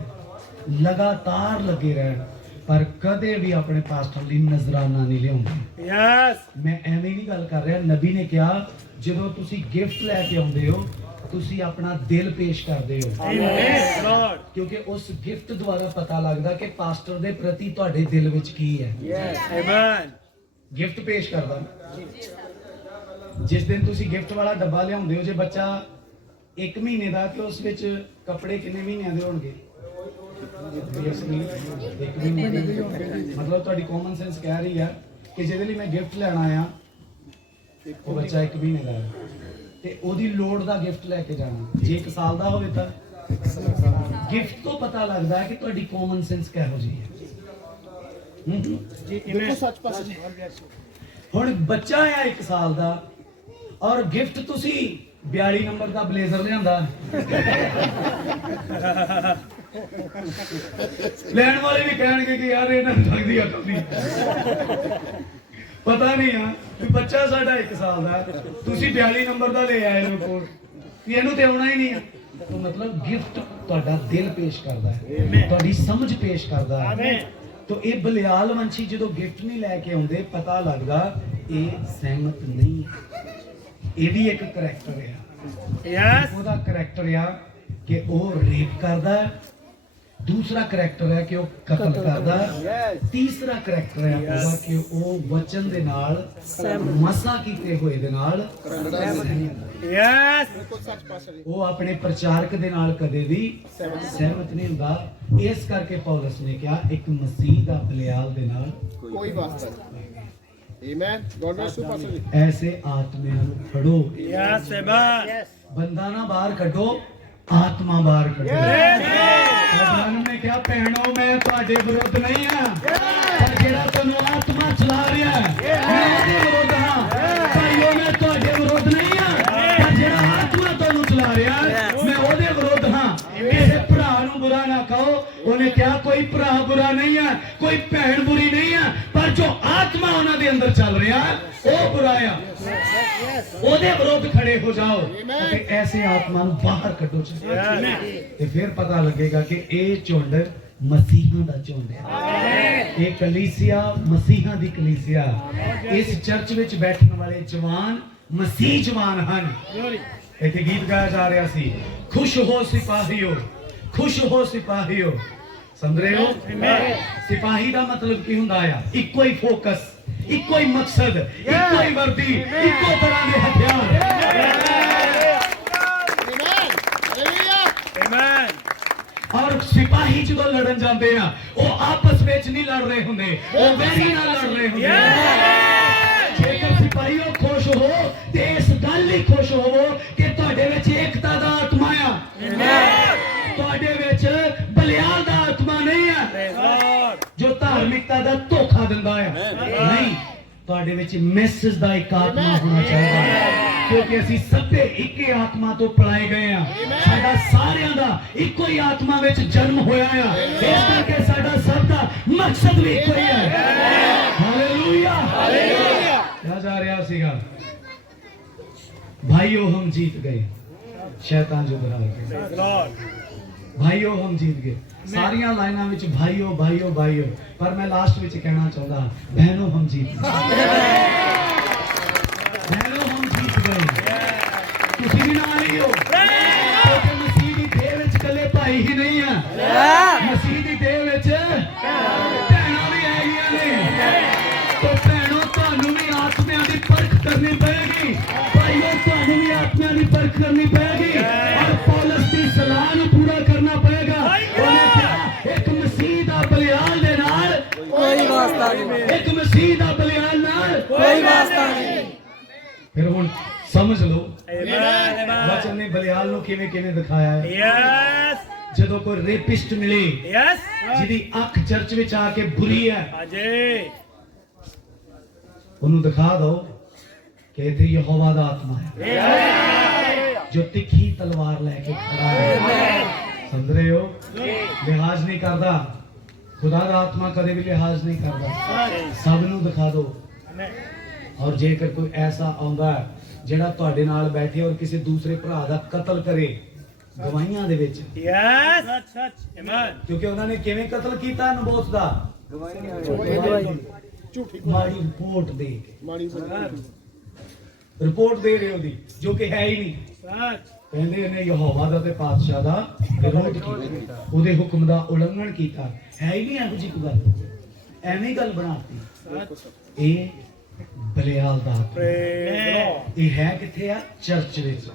ਲਗਾਤਾਰ ਲੱਗੇ ਰਹਿਣ, ਪਰ ਕਦੇ ਵੀ ਆਪਣੇ ਪਾਸਟਰ ਲਈ ਨਜ਼ਰਾਨਾ ਨਹੀਂ ਲਿਆਉਂਦੇ। Yes. ਮੈਂ ਐਵੇਂ ਨਹੀਂ ਗੱਲ ਕਰ ਰਿਹਾ। ਨਬੀ ਨੇ ਕਿਹਾ ਜਦੋਂ ਤੁਸੀਂ ਗਿਫਟ ਲੈ ਕੇ ਆਉਂਦੇ ਹੋ ਤੁਸੀਂ ਆਪਣਾ ਦਿਲ ਪੇਸ਼ ਕਰਦੇ ਹੋ, Amen. Lord. ਕਿਉਂਕਿ ਉਸ ਗਿਫਟ ਦੁਆਰਾ ਪਤਾ ਲੱਗਦਾ ਕਿ ਪਾਸਟਰ ਦੇ ਪ੍ਰਤੀ ਤੁਹਾਡੇ ਦਿਲ ਵਿੱਚ ਕੀ ਹੈ। Amen. ਗਿਫਟ ਪੇਸ਼ ਕਰਦਾ। ਜਿਸ ਦਿਨ ਤੁਸੀਂ ਗਿਫਟ ਵਾਲਾ ਡੱਬਾ ਲਿਆਉਂਦੇ ਹੋ, ਜੇ ਬੱਚਾ 1 ਮਹੀਨੇ ਦਾ, ਤੇ ਉਸ ਵਿੱਚ ਕੱਪੜੇ ਕਿੰਨੇ ਮਹੀਨਿਆਂ ਦੇ ਹੋਣਗੇ? 1 ਮਹੀਨੇ ਦੇ। ਮਤਲਬ ਤੁਹਾਡੀ ਕਾਮਨ ਸੈਂਸ ਕਹਿ ਰਹੀ ਹੈ ਕਿ ਜਿਹਦੇ ਲਈ ਮੈਂ ਗਿਫਟ ਲੈਣਾ ਆ ਉਹ ਬੱਚਾ 1 ਮਹੀਨੇ ਦਾ ਹੈ ਤੇ ਉਹਦੀ ਲੋੜ ਦਾ ਗਿਫਟ ਲੈ ਕੇ ਜਾਣਾ। ਜੇ 1 ਸਾਲ ਦਾ ਹੋਵੇ ਤਾਂ ਗਿਫਟ ਤੋਂ ਪਤਾ ਲੱਗਦਾ ਹੈ ਕਿ ਤੁਹਾਡੀ ਕਾਮਨ ਸੈਂਸ ਕਿਹੋ ਜਿਹੀ ਹੈ। ਬਿਲਕੁਲ ਸੱਚ ਪਾਸੇ ਜੀ ਹੁਣ ਬੱਚਾ ਆ 1 ਸਾਲ ਦਾ ਔਰ ਗਿਫਟ ਤੁਸੀਂ 42 ਨੰਬਰ ਦਾ ਬਲੇਜ਼ਰ ਲਿਆਂਦਾ, ਲੈਣ ਵਾਲੇ ਵੀ ਕਹਿਣਗੇ ਕਿ ਯਾਰ ਇਹਨਾਂ ਨੂੰ ਲੱਗਦੀ ਆ ਕਾਫੀ। ਪਤਾ ਨਹੀਂ ਆ ਵੀ ਬੱਚਾ ਸਾਡਾ 1 ਸਾਲ ਦਾ, ਤੁਸੀਂ 42 ਨੰਬਰ ਦਾ ਲੈ ਆਏ ਹੋ ਕੋਲ, ਵੀ ਇਹਨੂੰ ਤੇ ਆਉਣਾ ਹੀ ਨਹੀਂ ਆ। ਤਾਂ ਮਤਲਬ ਗਿਫਟ ਤੁਹਾਡਾ ਦਿਲ ਪੇਸ਼ ਕਰਦਾ ਹੈ, ਤੁਹਾਡੀ ਸਮਝ ਪੇਸ਼ ਕਰਦਾ ਹੈ। Amen. ਤਾਂ ਇਹ ਬਲਿਆਲ ਵੰਸ਼ੀ ਜਦੋਂ ਗਿਫਟ ਨਹੀਂ ਲੈ ਕੇ ਆਉਂਦੇ, ਪਤਾ ਲੱਗਦਾ ਇਹ ਸਹਿਮਤ ਨਹੀਂ। ਇਹ ਵੀ ਇੱਕ ਕਰੈਕਟਰ ਆ। Yes. ਉਹਦਾ ਕਰੈਕਟਰ ਆ ਕਿ ਉਹ ਰੇਪ ਕਰਦਾ ਹੈ, ਦੂਸਰਾ ਕਰੈਕਟਰ ਹੈ ਕਿ ਉਹ ਕਤਲ ਕਰਦਾ ਹੈ, ਤੀਸਰਾ ਕਰੈਕਟਰ ਹੈ ਉਹਦਾ ਕਿ ਉਹ ਵਚਨ ਦੇ ਨਾਲ ਮਸਾ ਕੀਤੇ ਹੋਏ ਦੇ ਨਾਲ Yes. ਬਿਲਕੁਲ ਸੱਚ ਪਾਸੇ ਜੀ ਉਹ ਆਪਣੇ ਪ੍ਰਚਾਰਕ ਦੇ ਨਾਲ ਕਦੇ ਵੀ ਸਹਿਮਤ ਨਹੀਂ ਹੁੰਦਾ। ਇਸ ਕਰਕੇ ਪੌਲਸ ਨੇ ਕਿਹਾ ਇੱਕ ਮਸੀਹ ਦਾ ਬਲਿਆਲ ਦੇ ਨਾਲ ਕੋਈ ਵਾਸਤਾ ਨਹੀਂ। ਆਮੇਨ। ਗੋਡ ਬlesਸ ਯੂ ਪਾਸੇ ਜੀ ਐਸੇ ਆਤਮਿਆਂ ਨੂੰ ਫੜੋ। Yes. Amen. ਬੰਦਾ ਨਾ ਬਾਹਰ ਕੱਢੋ, ਆਤਮਾ ਬਾਹਰ ਕੱਢੋ। ਪ੍ਰਭੂ ਨੇ ਕਿਹਾ ਭੈਣੋ ਮੈਂ ਤੁਹਾਡੇ ਵਿਰੁੱਧ ਨਹੀਂ ਆ, ਪਰ ਜਿਹੜਾ ਤੁਹਾਨੂੰ ਆਤਮਾ ਚਲਾ ਰਿਹਾ ਹੈ ਮੈਂ ਉਹਦੇ ਵਿਰੁੱਧ ਹਾਂ। ਭਾਈਓ ਮੈਂ ਤੁਹਾਡੇ ਵਿਰੁੱਧ ਨਹੀਂ ਆ, ਪਰ ਜਿਹੜਾ ਆਤਮਾ ਤੁਹਾਨੂੰ ਚਲਾ ਰਿਹਾ ਹੈ ਮੈਂ ਉਹਦੇ ਵਿਰੁੱਧ ਹਾਂ। ਕਿਸੇ ਭਰਾ ਨੂੰ ਬੁਰਾ ਨਾ ਕਹੋ, ਉਹਨੇ मैं क्या कोई भरा बुरा नहीं है, कोई भैन बुरी नहीं है, पर जो आत्मा उन्होंने अंदर चल रहा है वो बुरा है। ਉਹਦੇ ਵਿਰੁੱਧ ਖੜੇ ਹੋ ਜਾਓ ਤੇ ਐਸੇ ਆਤਮਾ ਨੂੰ ਬਾਹਰ ਕੱਢੋ ਤੇ ਫਿਰ ਪਤਾ ਲੱਗੇਗਾ ਕਿ ਇਹ ਝੁੰਡ ਮਸੀਹਾਂ ਦਾ ਝੁੰਡ ਹੈ। ਇਹ ਕਲੀਸਿਆ ਮਸੀਹਾਂ ਦੀ ਕਲੀਸਿਆ। ਇਸ ਚਰਚ ਵਿੱਚ ਬੈਠਣ ਵਾਲੇ ਜਵਾਨ ਮਸੀਹ ਜਵਾਨ ਹਨ। ਇੱਥੇ ਗੀਤ ਗਾਇਆ ਜਾ ਰਿਹਾ ਸੀ, ਖੁਸ਼ ਹੋ ਸਿਪਾਹੀਓ, ਖੁਸ਼ ਹੋ ਸਿਪਾਹੀਓ। ਸਮਝ ਰਹੇ ਹੋ? ਸਿਪਾਹੀ ਦਾ ਮਤਲਬ ਕੀ ਹੁੰਦਾ ਆ? ਇੱਕੋ ਹੀ ਫੋਕਸ, ਇੱਕੋ ਹੀ ਮਕਸਦ, ਇੱਕੋ ਹੀ ਵਰਦੀ, ਇੱਕੋ ਤਰ੍ਹਾਂ ਦੇ ਹਥਿਆਰ। Amen. ਔਰ ਸਿਪਾਹੀ ਜਦੋਂ ਲੜਨ ਜਾਂਦੇ ਆ ਉਹ ਆਪਸ ਵਿੱਚ ਨਹੀਂ ਲੜ ਰਹੇ ਹੁੰਦੇ, ਉਹ ਵੈਰੀ ਨਾਲ ਲੜ ਰਹੇ ਹੁੰਦੇ ਆ। ਜੇਕਰ ਸਿਪਾਹੀਓ ਖੁਸ਼ ਹੋ ਤੇ ਇਸ ਗੱਲ ਲਈ ਖੁਸ਼ ਹੋਵੋ ਕਿ ਤੁਹਾਡੇ ਵਿੱਚ ਏਕਤਾ ਦਾ ਆਤਮਾ ਆ, ਤੁਹਾਡੇ ਵਿੱਚ ਬਲਿਆਲ ਦਾ ਆਤਮਾ ਨਹੀਂ ਆ Praise Lord. ਜੋ ਧਾਰਮਿਕਤਾ ਦਾ ਧੋਖਾ ਦਿੰਦਾ ਆ। ਨਹੀਂ, ਤੁਹਾਡੇ ਵਿੱਚ ਮੈਸੇਜ ਦਾ ਇੱਕ ਆਤਮਾ ਹੋਣਾ ਚਾਹੀਦਾ ਹੈ, ਕਿਉਂਕਿ ਅਸੀਂ ਸਭੇ ਇੱਕੇ ਆਤਮਾ ਤੋਂ ਪਲਾਏ ਗਏ ਆ। ਸਾਡਾ ਸਾਰਿਆਂ ਦਾ ਇੱਕੋ ਹੀ ਆਤਮਾ ਵਿੱਚ ਜਨਮ ਹੋਇਆ ਆ। ਇਸ ਕਰਕੇ ਸਾਡਾ ਸਭ ਦਾ ਮਕਸਦ ਵੀ ਇੱਕੋ ਹੀ ਹੈ। Hallelujah, hallelujah. ਕਿਹਾ ਜਾ ਰਿਹਾ ਸੀਗਾ, ਭਾਈਓ ਹਮ ਜੀਤ ਗਏ, ਸ਼ੈਤਾਨ ਜੋ ਡਰਾ ਕੇ। Praise Lord. ਭਾਈਓ ਹਮ ਜੀਤ ਗਏ। ਸਾਰੀਆਂ ਲਾਈਨਾਂ ਵਿੱਚ ਭਾਈਓ ਭਾਈਓ ਭਾਈਓ, ਪਰ ਮੈਂ ਲਾਸਟ ਵਿੱਚ ਕਹਿਣਾ ਚਾਹੁੰਦਾ, ਬਹਿਨੋ ਹਮ ਜੀਤ ਗਏ। ਬਹਿਨੋ ਹਮ ਜੀਤ ਗਏ। ਤੁਸੀਂ ਵੀ ਨਾਲ ਹੀ ਹੋ, ਕਿਉਂਕਿ ਮਸੀਹ ਦੀ ਦੇਹ ਵਿੱਚ ਇਕੱਲੇ ਭਾਈ ਹੀ ਨਹੀਂ ਆ, ਮਸੀਹ ਦੀ ਦੇਹ ਵਿੱਚ ਭੈਣਾਂ ਵੀ ਹੈਗੀਆਂ ਨੇ। ਤੇ ਭੈਣੋ, ਤੁਹਾਨੂੰ ਵੀ ਆਤਮਿਆਂ ਦੀ ਪਰਖ ਕਰਨੀ ਪਏਗੀ। ਭਾਈਓ, ਤੁਹਾਨੂੰ ਵੀ ਆਤਮਿਆਂ ਦੀ ਪਰਖ ਕਰਨੀ ਪਏਗੀ ਔਰ ਪੌਲਸ ਦੀ ਸਲਾਹ ਨੂੰ ਪੂਰਾ ਕਰਨਾ ਪਏਗਾ। ਉਹਨੇ ਕਿਹਾ, ਇੱਕ ਮਸੀਹ ਦਾ ਬਲਿਆਲ ਦੇ ਨਾਲ ਕੋਈ ਵਾਸਤਾ ਨਹੀਂ, ਇੱਕ ਮਸੀਹ ਦਾ ਬਲਿਆਲ ਨਾਲ ਕੋਈ ਵਾਸਤਾ ਨਹੀਂ। ਫਿਰ ਹੁਣ ਸਮਝ ਲਓ Amen. ਵਚਨ ਨੇ ਬਲਿਆਲ ਨੂੰ ਕਿਵੇਂ ਕਿਵੇਂ ਦਿਖਾਇਆ ਹੈ। Yes. ਜਦੋਂ ਕੋਈ ਰੇਪਿਸਟ ਮਿਲੇ Yes. ਜਿਹਦੀ ਅੱਖ ਚਰਚ ਵਿੱਚ ਆ ਕੇ ਬੁਰੀ ਹੈ, Ajay. ਉਹਨੂੰ ਦਿਖਾ ਦਿਓ ਕਿ ਇੱਥੇ ਯਹੋਵਾ ਦਾ ਆਤਮਾ ਹੈ ਜੋ ਤਿੱਖੀ ਤਲਵਾਰ ਲੈ ਕੇ ਖੜਾ ਹੈ। ਸਮਝ ਰਹੇ ਹੋ? ਲਿਹਾਜ਼ ਨਹੀਂ ਕਰਦਾ, ਖੁਦਾ ਦਾ ਆਤਮਾ ਕਦੇ ਵੀ ਲਿਹਾਜ਼ ਨਹੀਂ ਕਰਦਾ। ਸਭ ਨੂੰ ਦਿਖਾ ਦਿਓ। ਔਰ ਜੇਕਰ ਕੋਈ ਐਸਾ ਆਉਂਦਾ ਹੈ ਜਿਹੜਾ ਤੁਹਾਡੇ ਨਾਲ ਬੈਠੇ ਔਰ ਕਿਸੇ ਦੂਸਰੇ ਭਰਾ ਦਾ ਕਤਲ ਕਰੇ ਗਵਾਹੀਆਂ ਦੇ ਵਿੱਚ, Yes. Amen. ਕਿਉਂਕਿ ਉਹਨਾਂ ਨੇ ਕਿਵੇਂ ਕਤਲ ਕੀਤਾ ਨਬੋਤ ਦਾ? ਮਾੜੀ ਰਿਪੋਰਟ ਦੇ ਕੇ, ਰਿਪੋਰਟ ਦੇ ਰਹੇ ਉਹਦੀ ਜੋ ਕਿ ਹੈ ਹੀ ਨਹੀਂ। Such. ਕਹਿੰਦੇ ਉਹਨੇ ਯਹੋਵਾ ਦਾ ਤੇ ਪਾਤਸ਼ਾਹ ਦਾ ਵਿਰੋਧ ਕੀਤਾ, ਉਹਦੇ ਹੁਕਮ ਦਾ ਉਲੰਘਣ ਕੀਤਾ। ਹੈ ਹੀ ਨਹੀਂ ਇਹੋ ਜਿਹੀ ਕੋਈ ਗੱਲ, ਐਵੇਂ ਹੀ ਗੱਲ ਬਣਾਤੀ। ਇਹ ਬਲਿਆਲ ਦਾ ਆਤਮਾ। Praise Lord. ਇਹ ਹੈ ਕਿੱਥੇ ਆ? ਚਰਚ ਵਿੱਚ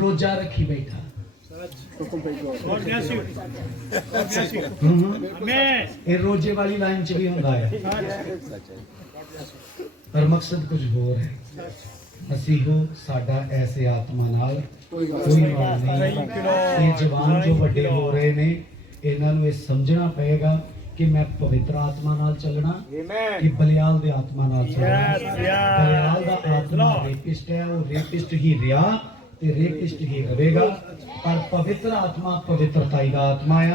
ਰੋਜ਼ਾ ਰੱਖੀ ਬੈਠਾ। God bless you. God bless you. Amen. ਇਹ ਰੋਜ਼ੇ ਵਾਲੀ ਲਾਈਨ 'ਚ ਵੀ ਹੁੰਦਾ ਹੈ, ਪਰ ਮਕਸਦ ਕੁਝ ਹੋਰ ਹੈ। ਮਸੀਹੋ, ਸਾਡਾ ਐਸੇ ਆਤਮਾ ਨਾਲ ਕੋਈ ਵਾਰ ਨਹੀਂ। ਇਹ ਜਵਾਨ ਜੋ ਵੱਡੇ ਹੋ ਰਹੇ ਨੇ, ਇਹਨਾਂ ਨੂੰ ਇਹ ਸਮਝਣਾ ਪਏਗਾ ਕਿ ਮੈਂ ਪਵਿੱਤਰ ਆਤਮਾ ਨਾਲ ਚੱਲਣਾ ਕਿ ਬਲਿਆਲ ਦੇ ਆਤਮਾ ਨਾਲ ਚੱਲਣਾ। ਬਲਿਆਲ ਦਾ ਆਤਮਾ ਰੇਪਿਸਟ ਹੈ, ਉਹ ਰੇਪਿਸਟ ਹੀ ਰਿਹਾ ਤੇ ਰੇਪਿਸਟ ਹੀ ਰਹੇਗਾ, ਪਰ ਪਵਿੱਤਰ ਆਤਮਾ ਪਵਿੱਤਰਤਾਈ ਦਾ ਆਤਮਾ ਆ।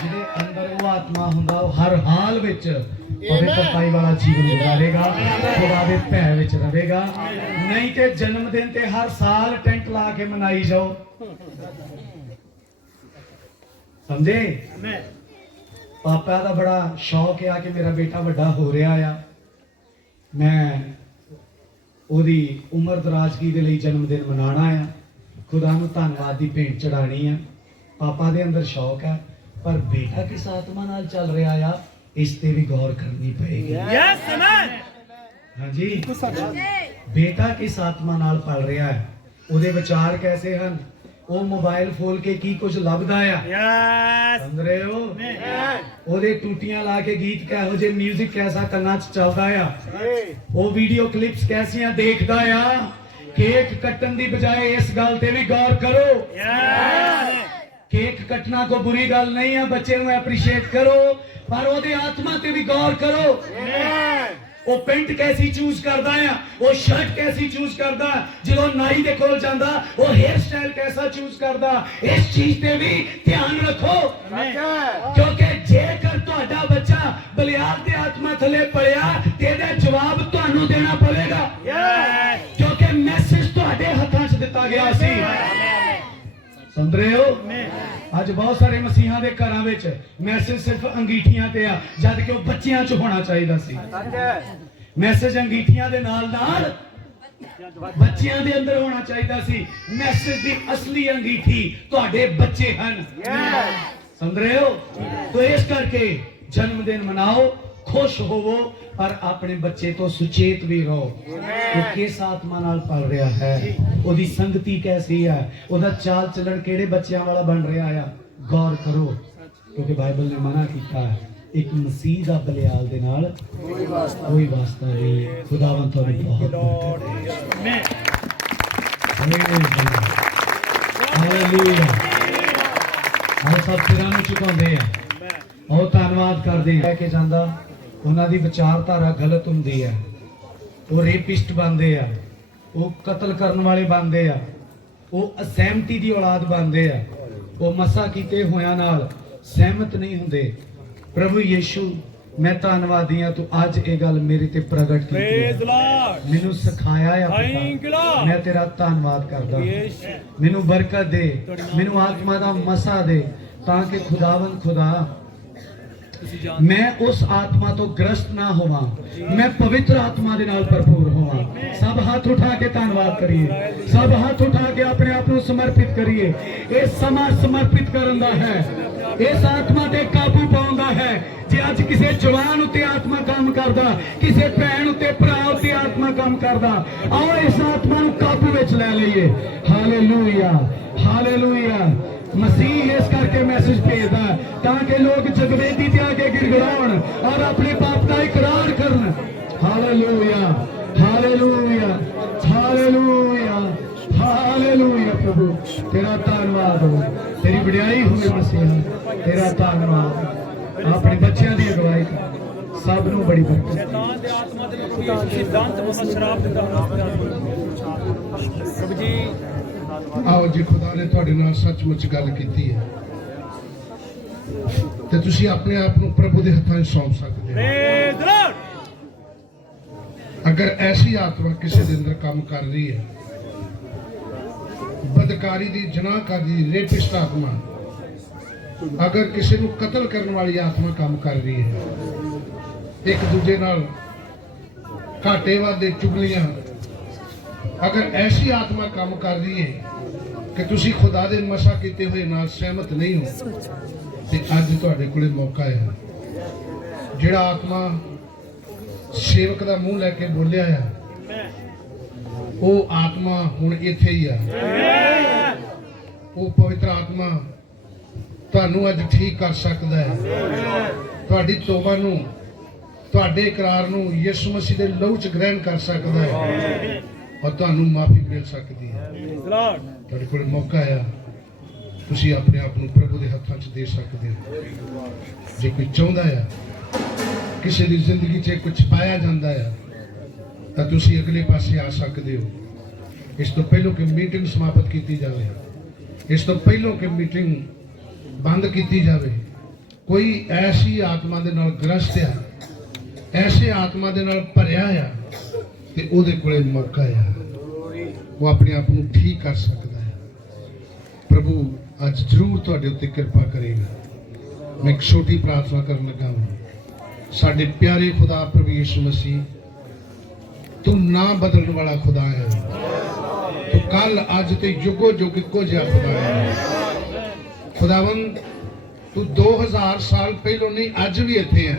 ਜਿਹਦੇ ਅੰਦਰ ਉਹ ਆਤਮਾ ਹੁੰਦਾ, ਉਹ ਹਰ ਹਾਲ ਵਿੱਚ ਪਵਿੱਤਰਤਾਈ ਵਾਲਾ ਜੀਵਨ ਗੁਜ਼ਾਰੇਗਾ, ਖੁਦਾ ਦੇ ਭੈ ਵਿੱਚ ਰਹੇਗਾ। ਨਹੀਂ ਕਿ ਜਨਮ ਦਿਨ ਤੇ ਹਰ ਸਾਲ ਟੈਂਟ ਲਾ ਕੇ ਮਨਾਈ ਜਾਓ। ਸਮਝੇ? Amen. ਪਾਪਾ ਦਾ ਬੜਾ ਸ਼ੌਕ ਆ ਕਿ ਮੇਰਾ ਬੇਟਾ ਵੱਡਾ ਹੋ ਰਿਹਾ ਆ, ਮੈਂ ਉਹਦੀ ਉਮਰ ਦਰਾਜ਼ਗੀ ਦੇ ਲਈ ਜਨਮ ਦਿਨ ਮਨਾਉਣਾ ਆ, ਖੁਦਾ ਨੂੰ ਧੰਨਵਾਦ ਦੀ ਭੇਂਟ ਚੜਾਣੀ ਆ। ਪਾਪਾ ਦੇ ਅੰਦਰ ਸ਼ੌਕ ਹੈ, ਪਰ ਬੇਟਾ ਕਿਸ ਆਤਮਾ ਨਾਲ ਚੱਲ ਰਿਹਾ ਆ, ਇਸ ਤੇ ਵੀ ਗੌਰ ਕਰਨੀ ਪਏਗੀ। Yes. Amen. ਹਾਂਜੀ, ਬੇਟਾ ਕਿਸ ਆਤਮਾ ਨਾਲ ਪਲ ਰਿਹਾ ਹੈ, ਉਹਦੇ ਵਿਚਾਰ ਕੈਸੇ ਹਨ, ਉਹ ਮੋਬਾਈਲ ਖੋਲ ਕੇ ਕੀ ਕੁਝ ਲੱਭਦਾ ਆ। Yes. ਸਮਝ ਰਹੇ ਹੋ? Amen. ਉਹਦੇ ਟੂਟੀਆਂ ਲਾ ਕੇ ਗੀਤ ਕਿਹੋ ਜਿਹੇ, 뮤직 ਕੈਸਾ ਕੰਨਾਂ 'ਚ ਚੱਲਦਾ ਆ, ਉਹ ਵੀਡੀਓ ਕਲਿੱਪਸ ਕੈਸੀਆਂ ਦੇਖਦਾ ਆ। ਕੇਕ ਕੱਟਣ ਦੀ ਬਜਾਏ ਇਸ ਗੱਲ ਤੇ ਵੀ ਗੌਰ ਕਰੋ। Yes. ਕੇਕ ਕੱਟਣਾ ਕੋਈ ਬੁਰੀ ਗੱਲ ਨਹੀਂ ਹੈ, ਬੱਚੇ ਨੂੰ ਐਪਰੀਸ਼ੀਏਟ ਕਰੋ, ਪਰ ਉਹਦੇ ਆਤਮਾ ਤੇ ਵੀ ਗੌਰ ਕਰੋ। ਉਹ ਪੈਂਟ ਕੈਸੀ ਚੂਜ਼ ਕਰਦਾ ਆ, ਉਹ ਸ਼ਰਟ ਕੈਸੀ ਚੂਜ਼ ਕਰਦਾ, ਜਦੋਂ ਨਾਈ ਦੇ ਕੋਲ ਜਾਂਦਾ ਉਹ ਹੇਅਰ ਸਟਾਈਲ ਕੈਸਾ ਚੂਜ਼ ਕਰਦਾ। ਇਸ ਚੀਜ਼ ਤੇ ਵੀ ਧਿਆਨ ਰੱਖੋ, ਕਿਉਂਕਿ ਜੇਕਰ ਤੁਹਾਡਾ ਬੱਚਾ ਬਲਿਆਲ ਦੇ ਆਤਮਾ ਥੱਲੇ ਪੜਿਆ ਤੇ ਇਹਦਾ ਜਵਾਬ ਤੁਹਾਨੂੰ ਦੇਣਾ ਪਵੇਗਾ, ਕਿਉਂਕਿ ਮੈਸੇਜ ਤੁਹਾਡੇ ਹੱਥਾਂ 'ਚ ਦਿੱਤਾ ਗਿਆ ਸੀ। ਸਮਝ ਰਹੇ ਹੋ? ਅੱਜ ਬਹੁਤ ਸਾਰੇ ਮਸੀਹਾਂ ਦੇ ਘਰਾਂ ਵਿੱਚ ਮੈਸੇਜ ਸਿਰਫ ਅੰਗੀਠੀਆਂ ਤੇ ਆ, ਜਦ ਕਿ ਉਹ ਬੱਚਿਆਂ 'ਚ ਹੋਣਾ ਚਾਹੀਦਾ ਸੀ। ਮੈਸੇਜ ਅੰਗੀਠੀਆਂ ਦੇ ਨਾਲ ਨਾਲ ਬੱਚਿਆਂ ਦੇ ਅੰਦਰ ਹੋਣਾ ਚਾਹੀਦਾ ਸੀ। ਮੈਸੇਜ ਦੀ ਅਸਲੀ ਅੰਗੀਠੀ ਤੁਹਾਡੇ ਬੱਚੇ ਹਨ। ਸਮਝ ਰਹੇ ਹੋ? तो ਇਸ ਕਰਕੇ ਜਨਮ ਦਿਨ ਮਨਾਓ, खुश होवो, पर अपने बच्चे तो सुचेत भी रहो कि किस आत्मा नाल पल रहा है, ओदी संगति कैसी है, ओदा चाल चलन केड़े बच्चों वाला बन रहा है। गौर करो, क्योंकि बाइबल ने मना किया है एक मसीह दा बलियाल दे नाल कोई वास्ता नहीं। खुदावंद तुहानू बहुत हालेलुया। हम सब सिरां नूं झुकाउंदे आ, और धन्नवाद करदे आ कि जांदा ਉਹਨਾਂ ਦੀ ਵਿਚਾਰਧਾਰਾ ਗਲਤ ਹੁੰਦੀ ਹੈ, ਉਹ ਰੇਪਿਸਟ ਬਣਦੇ ਆ, ਉਹ ਕਤਲ ਕਰਨ ਵਾਲੇ ਬਣਦੇ ਆ, ਉਹ ਅਸਹਿਮਤੀ ਦੀ ਔਲਾਦ ਬਣਦੇ ਆ, ਉਹ ਮਸਾ ਕੀਤੇ ਹੋਇਆਂ ਨਾਲ ਸਹਿਮਤ ਨਹੀਂ ਹੁੰਦੇ। ਪ੍ਰਭੂ ਯੀਸ਼ੂ, ਮੈਂ ਧੰਨਵਾਦੀ ਆ, ਤੂੰ ਅੱਜ ਇਹ ਗੱਲ ਮੇਰੇ ਤੇ ਪ੍ਰਗਟ ਕੀਤੀ, ਮੈਨੂੰ ਸਿਖਾਇਆ ਆ ਪਿਤਾ, ਮੈਂ ਤੇਰਾ ਧੰਨਵਾਦ ਕਰਦਾ। ਮੈਨੂੰ ਬਰਕਤ ਦੇ, ਮੈਨੂੰ ਆਤਮਾ ਦਾ ਮਸਾ ਦੇ, ਤਾਂ ਕਿ ਖੁਦਾਵੰਦ ਖੁਦਾ मैं उस आत्मा तो ग्रस्त ना होवां, मैं पवित्र आत्मा दे नाल भरपूर होवां। सब हाथ उठा के धन्नवाद करिए, सब हाथ उठा के अपने आप को समर्पित करिए। ये समा समर्पित करन दा है, इस आत्मा ते काबू पाउण दा है। जे अज किसी जवान उत्ते आत्मा काम करदा, किसी भैन उत्ते भरा उत्ते आत्मा काम करदा, आओ इस आत्मा नूं काबू विच लै लईए। Hallelujah, hallelujah. मसीह इस करके मैसेज भेजदा ताकि लोग जगवेदी ते आके गिड़गिड़ाउण और अपने पाप का इकरार करन। Hallelujah, hallelujah, hallelujah, hallelujah. प्रभु तेरा धन्नवाद हो, तेरी वडियाई होवे मसीहा, तेरा धन्नवाद। अपने बच्चों की अगवाई सब नूं बड़ी बरकत। शैतान दे आत्मा दे लोग सिद्धांत बहुत शराब दिता प्रभु जी। आओ जी, खुदा ने तुहाडे नाल सचमुच गल कीती है ते तुसी अपने आप नूं प्रभु दे हत्थां 'ਚ सौंप सकदे हो। Praise the Lord. अगर ऐसी आत्मा किसी दे अंदर काम कर रही है, बदकारी दी, जनाह करदी, रेपिस्ट आत्मा, अगर किसी नूं कतल करने वाली आत्मा काम कर रही है, एक दूजे नाल घाटे वादे चुगलियां, अगर ऐसी आत्मा काम कर रही है कि तुसी खुदा दे मसा कीते हुए नाल सहमत नहीं हो, ते अज तुहाडे कोले मौका है। जिहड़ा आत्मा सेवक दा मुंह लैके बोलिया है, वो आत्मा हुण इत्थे ही है। वो पवित्र आत्मा तुहानू अज ठीक कर सकदा है। तुहाडी तौबा नू, तुहाडे इकरार नू यीशु मसीह दे लहू च ग्रहण कर सकदा है और तुहानू माफी मिल सकती है। तुहाडे कोल मौका है, तुसी अपने आप नू प्रभु दे हत्थां 'ਚ दे सकदे हो। जे कोई चाहुंदा है किसी दी जिंदगी 'ਚ कुछ पाया जांदा है तां तुसी अगले पासे आ सकदे हो। इस तो पहलों कि मीटिंग समाप्त की जाए, इस तो पहलों कि मीटिंग बंद की जाए, कोई ऐसी आत्मा दे नाल ग्रस्त है, ऐसे आत्मा दे नाल भरिया है, ते ओदे कोले मौका है, वो अपने आप को ठीक कर सकता है। प्रभु अज जरूर तुहाडे उत्ते कृपा करेगा। मैं एक छोटी प्रार्थना करन लगा हूं। साडे प्यारे खुदा प्रभु यीशु मसीह, तू ना बदलने वाला खुदा है, तू कल अज ते युगो युग इक्को जिहा खुदा है। खुदावंद, तू 2000 साल पहलों नहीं, अज भी इत्थे है।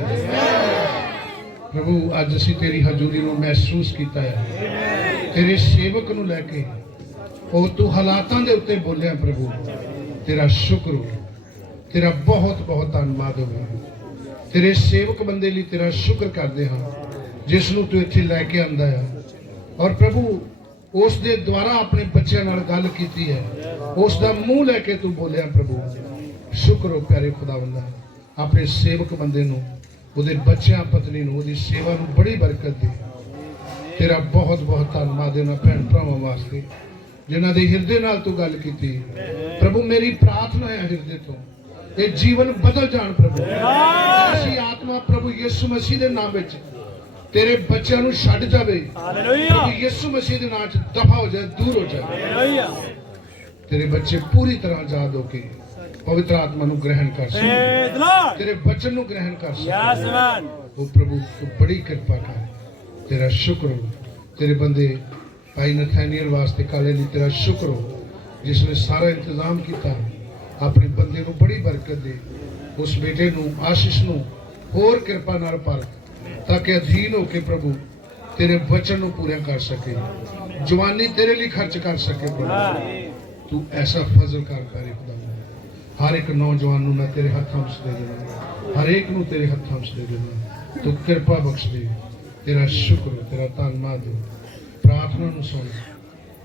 प्रभु अज असीं तेरी हजूरी नूं महसूस कीता है, तेरे सेवक नूं लैके और तू हालातां दे उत्ते बोलिया। प्रभु तेरा शुक्र हो, तेरा बहुत बहुत धन्नवाद हो। तेरे सेवक बंदे लई तेरा शुक्र करदे हां जिस नूं तू इत्थे लैके आंदा है। और प्रभु उस दे द्वारा अपने बच्चों नाल गल कीती है, उस दा मूँह लैके तू बोलिया। प्रभु शुक्र हो प्यारे खुदावंदा, अपने सेवक बंदे नूं ਉਹਦੇ ਬੱਚਿਆਂ ਪਤਨੀ ਨੂੰ ਉਹਦੀ ਸੇਵਾ ਨੂੰ ਬੜੀ ਬਰਕਤ ਦੇ। ਤੇਰਾ ਬਹੁਤ ਬਹੁਤ ਧੰਨਵਾਦ ਇਹਨਾਂ ਭੈਣ ਭਰਾਵਾਂ ਵਾਸਤੇ ਜਿਨ੍ਹਾਂ ਦੇ ਹਿਰਦੇ ਨਾਲ ਤੂੰ ਗੱਲ ਕੀਤੀ। ਪ੍ਰਭੂ ਮੇਰੀ ਪ੍ਰਾਰਥਨਾ ਹੈ ਹਿਰਦੇ ਤੋਂ ਇਹ ਜੀਵਨ ਬਦਲ ਜਾਣ ਪ੍ਰਭੂ। ਐਸੀ ਆਤਮਾ ਪ੍ਰਭੂ ਯਿਸੂ ਮਸੀਹ ਦੇ ਨਾਮ ਵਿੱਚ ਤੇਰੇ ਬੱਚਿਆਂ ਨੂੰ ਛੱਡ ਜਾਵੇ। ਪ੍ਰਭੂ ਯਿਸੂ ਮਸੀਹ ਦੇ ਨਾਮ 'ਚ ਦਫਾ ਹੋ ਜਾਏ, ਦੂਰ ਹੋ ਜਾਏ। ਤੇਰੇ ਬੱਚੇ ਪੂਰੀ ਤਰ੍ਹਾਂ ਆਜ਼ਾਦ ਹੋ ਕੇ ਪਵਿੱਤਰ ਆਤਮਾ ਨੂੰ ਗ੍ਰਹਿਣ ਕਰ ਸਕਣ, ਤੇਰੇ ਬਚਨ ਨੂੰ ਗ੍ਰਹਿਣ ਕਰ ਸਕਣ। ਉਹ ਪ੍ਰਭੂ ਤੂੰ ਬੜੀ ਕਿਰਪਾ ਕਰ। ਤੇਰਾ ਸ਼ੁਕਰ ਹੋ। ਤੇਰੇ ਬੰਦੇ ਭਾਈ ਨਥਾਨੀਅਲ ਵਾਸਤੇ ਕਾਲੇ ਲਈ ਤੇਰਾ ਸ਼ੁਕਰ ਹੋ ਜਿਸ ਨੇ ਸਾਰਾ ਇੰਤਜ਼ਾਮ ਕੀਤਾ। ਆਪਣੇ ਬੰਦੇ ਨੂੰ ਬੜੀ ਬਰਕਤ ਦੇ। ਉਸ ਬੇਟੇ ਨੂੰ ਆਸ਼ੀਸ਼ ਨੂੰ ਹੋਰ ਕਿਰਪਾ ਨਾਲ ਭਰ ਤਾਂ ਕਿ ਅਧੀਨ ਹੋ ਕੇ ਪ੍ਰਭੂ ਤੇਰੇ ਵਚਨ ਨੂੰ ਪੂਰਾ ਕਰ ਸਕੇ, ਜਵਾਨੀ ਤੇਰੇ ਲਈ ਖਰਚ ਕਰ ਸਕੇ। ਪ੍ਰਭੂ ਤੂੰ ਐਸਾ ਫਜ਼ਲ ਕਰ ਕਰੇ ਖੁਦਾ। ਹਰ ਇੱਕ ਨੌਜਵਾਨ ਨੂੰ ਮੈਂ ਤੇਰੇ ਹੱਥਾਂ ਵਿੱਚ ਦੇ ਦੇਣਾ, ਹਰ ਇੱਕ ਨੂੰ ਤੇਰੇ ਹੱਥਾਂ ਵਿੱਚ ਦੇ ਦੇਣਾ। ਤੂੰ ਕਿਰਪਾ ਬਖਸ਼ ਦੇ। ਤੇਰਾ ਸ਼ੁਕਰ, ਤੇਰਾ ਧੰਨਵਾਦ। ਪ੍ਰਾਰਥਨਾ ਨੂੰ ਸੁਣ।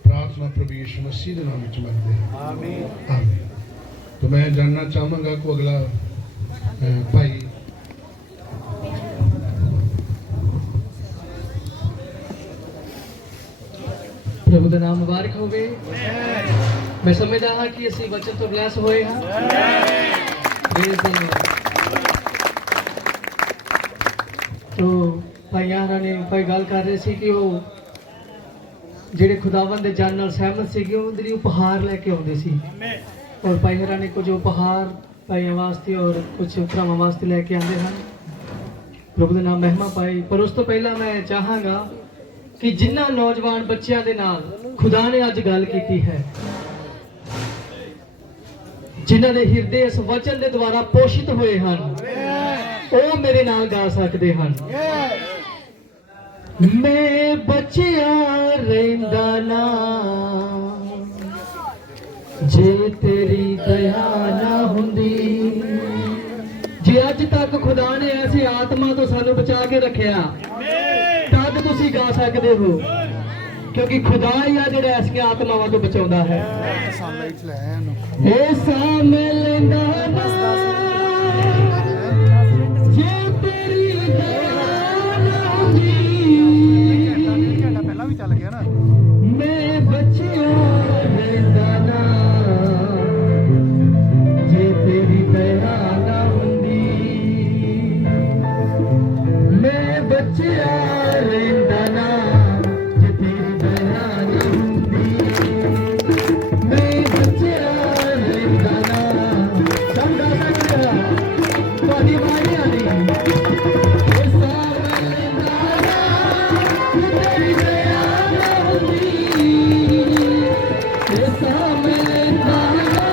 ਪ੍ਰਾਰਥਨਾ ਪ੍ਰਭੂ ਯਿਸੂ ਮਸੀਹ ਦੇ ਨਾਮ ਵਿੱਚ ਮੰਗਦੇ ਹਾਂ, ਆਮੀਨ ਆਮੀਨ। तो मैं जानना चाहूँगा को अगला भाई प्रभु का नाम मुबारक होवे। मैं समझदा हाँ कि असी वचन तो ब्लैस होए हाँ। Praise the Lord। तो भाई यार ने भाई गल कर रहे सी कि वो ਜਿਹੜੇ ਖੁਦਾਵੰਦ ਦੇ ਜਾਨ ਨਾਲ ਸਹਿਮਤ ਸੀਗੇ ਉਹਦੇ ਲਈ ਉਪਹਾਰ ਲੈ ਕੇ ਆਉਂਦੇ ਸੀ। और भाई हरा ने कुछ उपहार भाइयों वास्ते और कुछ भरावां वास्ते लैके आते हैं। प्रभु का नाम महिमा पाई। पर उस तो पहला मैं चाहांगा कि जिन्ना नौजवान बच्चों के नाल खुदा ने अज गल की है, जिन्हां दे हिरदे इस वचन के द्वारा पोषित हुए हैं, वो मेरे नाल गा सकते हैं। मैं बचिया रहिंदा ना जे तेरी दया ना हुंदी। जे अज तक खुदा ने ऐसी आत्मा तो सानू बचा के रखिया तद तुसी गा सकते हो, क्योंकि खुदा ही आ जिहड़ा ऐसियां आत्मावां तो बचाउंदा है। ए सामे लैंदा ना जे तेरी दया ना हुंदी। ਪਹਿਲਾਂ ਵੀ ਚੱਲ ਗਿਆ ਨਾ। मैं बचिया रहिंदा ना जे तेरी दया ना हुंदी। मैं बचिया रहिंदा ना जे तेरी दया ना हुंदी। मैं बचिया रहिंदा ना समझा सकदा तुहाडी बाणी आनी। ए सारा रहिंदा ना जे तेरी दया ना हुंदी। ए सारा रहिंदा ना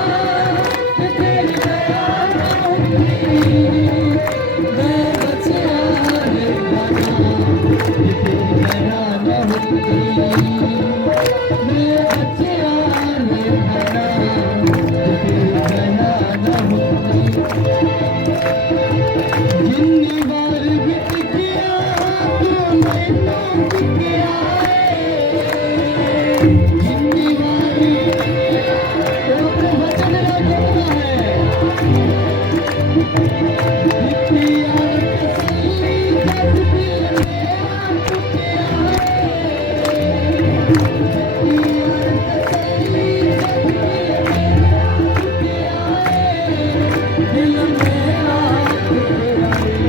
जे तेरी दया ना हुंदी। मैं बचिया रहिंदा ना जे तेरी दया ना हुंदी। मैं बचिया रहिंदा ना जे तेरी दया ना हुंदी। जिन्नी बार भी टिकिया तू मैनू टिकिया है। जिन्नी बार वो अपने वचन का जोड़ता है। टिकिया तसल्ली करती मेरा टिकिया है। टिकिया तसल्ली करती मेरा टिकिया है। दिल मेरा टिकिया है।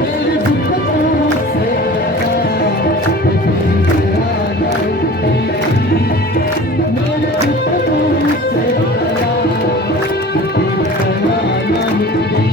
मेरे दुख तो से बता तेरी दया ना हुंदी। मेरे दुख तो से बता तेरी दया ना हुंदी।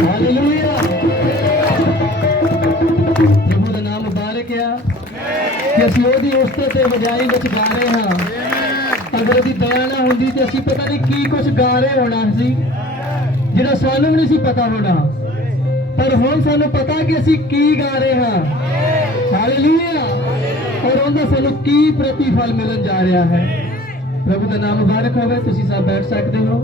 ਹਾਲੇਲੂਇਆ। ਪ੍ਰਭੂ ਦਾ ਨਾਮ ਮੁਬਾਰਕ ਆ ਕਿ ਅਸੀਂ ਉਹਦੀ ਉਸਤਤ ਤੇ ਵਜਾਈ ਵਿੱਚ ਗਾ ਰਹੇ ਹਾਂ। ਅਗਰ ਉਹਦੀ ਦਇਆ ਨਾ ਹੁੰਦੀ ਤੇ ਅਸੀਂ ਪਤਾ ਨਹੀਂ ਕੀ ਕੁਝ ਗਾ ਰਹੇ ਹੋਣਾ ਸੀ, ਜਿਹੜਾ ਸਾਨੂੰ ਵੀ ਨਹੀਂ ਸੀ ਪਤਾ ਹੋਣਾ। ਪਰ ਹੁਣ ਸਾਨੂੰ ਪਤਾ ਕਿ ਅਸੀਂ ਕੀ ਗਾ ਰਹੇ ਹਾਂ। ਹਾਲੇਲੂਇਆ। ਔਰ ਉਹਦਾ ਸਾਨੂੰ ਕੀ ਪ੍ਰਤੀਫਲ ਮਿਲਣ ਜਾ ਰਿਹਾ ਹੈ। ਪ੍ਰਭੂ ਦਾ ਨਾਮ ਮੁਬਾਰਕ ਹੋਵੇ। ਤੁਸੀਂ ਸਭ ਬੈਠ ਸਕਦੇ ਹੋ।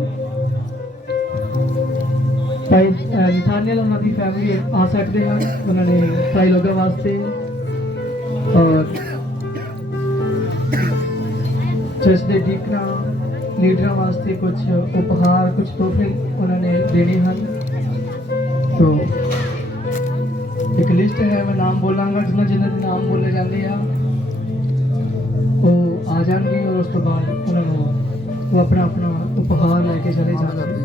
ਭਾਈ ਨਥਾਨੀਅਲ ਉਹਨਾਂ ਦੀ ਫੈਮਿਲੀ ਆ ਸਕਦੇ ਹਨ। ਉਹਨਾਂ ਨੇ ਭਾਈ ਲੋਕਾਂ ਵਾਸਤੇ ਔਰ ਚਰਚ ਦੇ ਡੀਕਰਾਂ ਲੀਡਰਾਂ ਵਾਸਤੇ ਕੁਝ ਉਪਹਾਰ, ਕੁਝ ਤੋਹਫੇ ਉਹਨਾਂ ਨੇ ਦੇਣੇ ਹਨ। तो एक लिस्ट है, मैं नाम बोलांगा। जिन्हें जिन्हें नाम बोले जाते हैं वो आ जाएंगे और उस तो बाद उन्होंने वो अपना अपना उपहार लेके चले जाएंगे।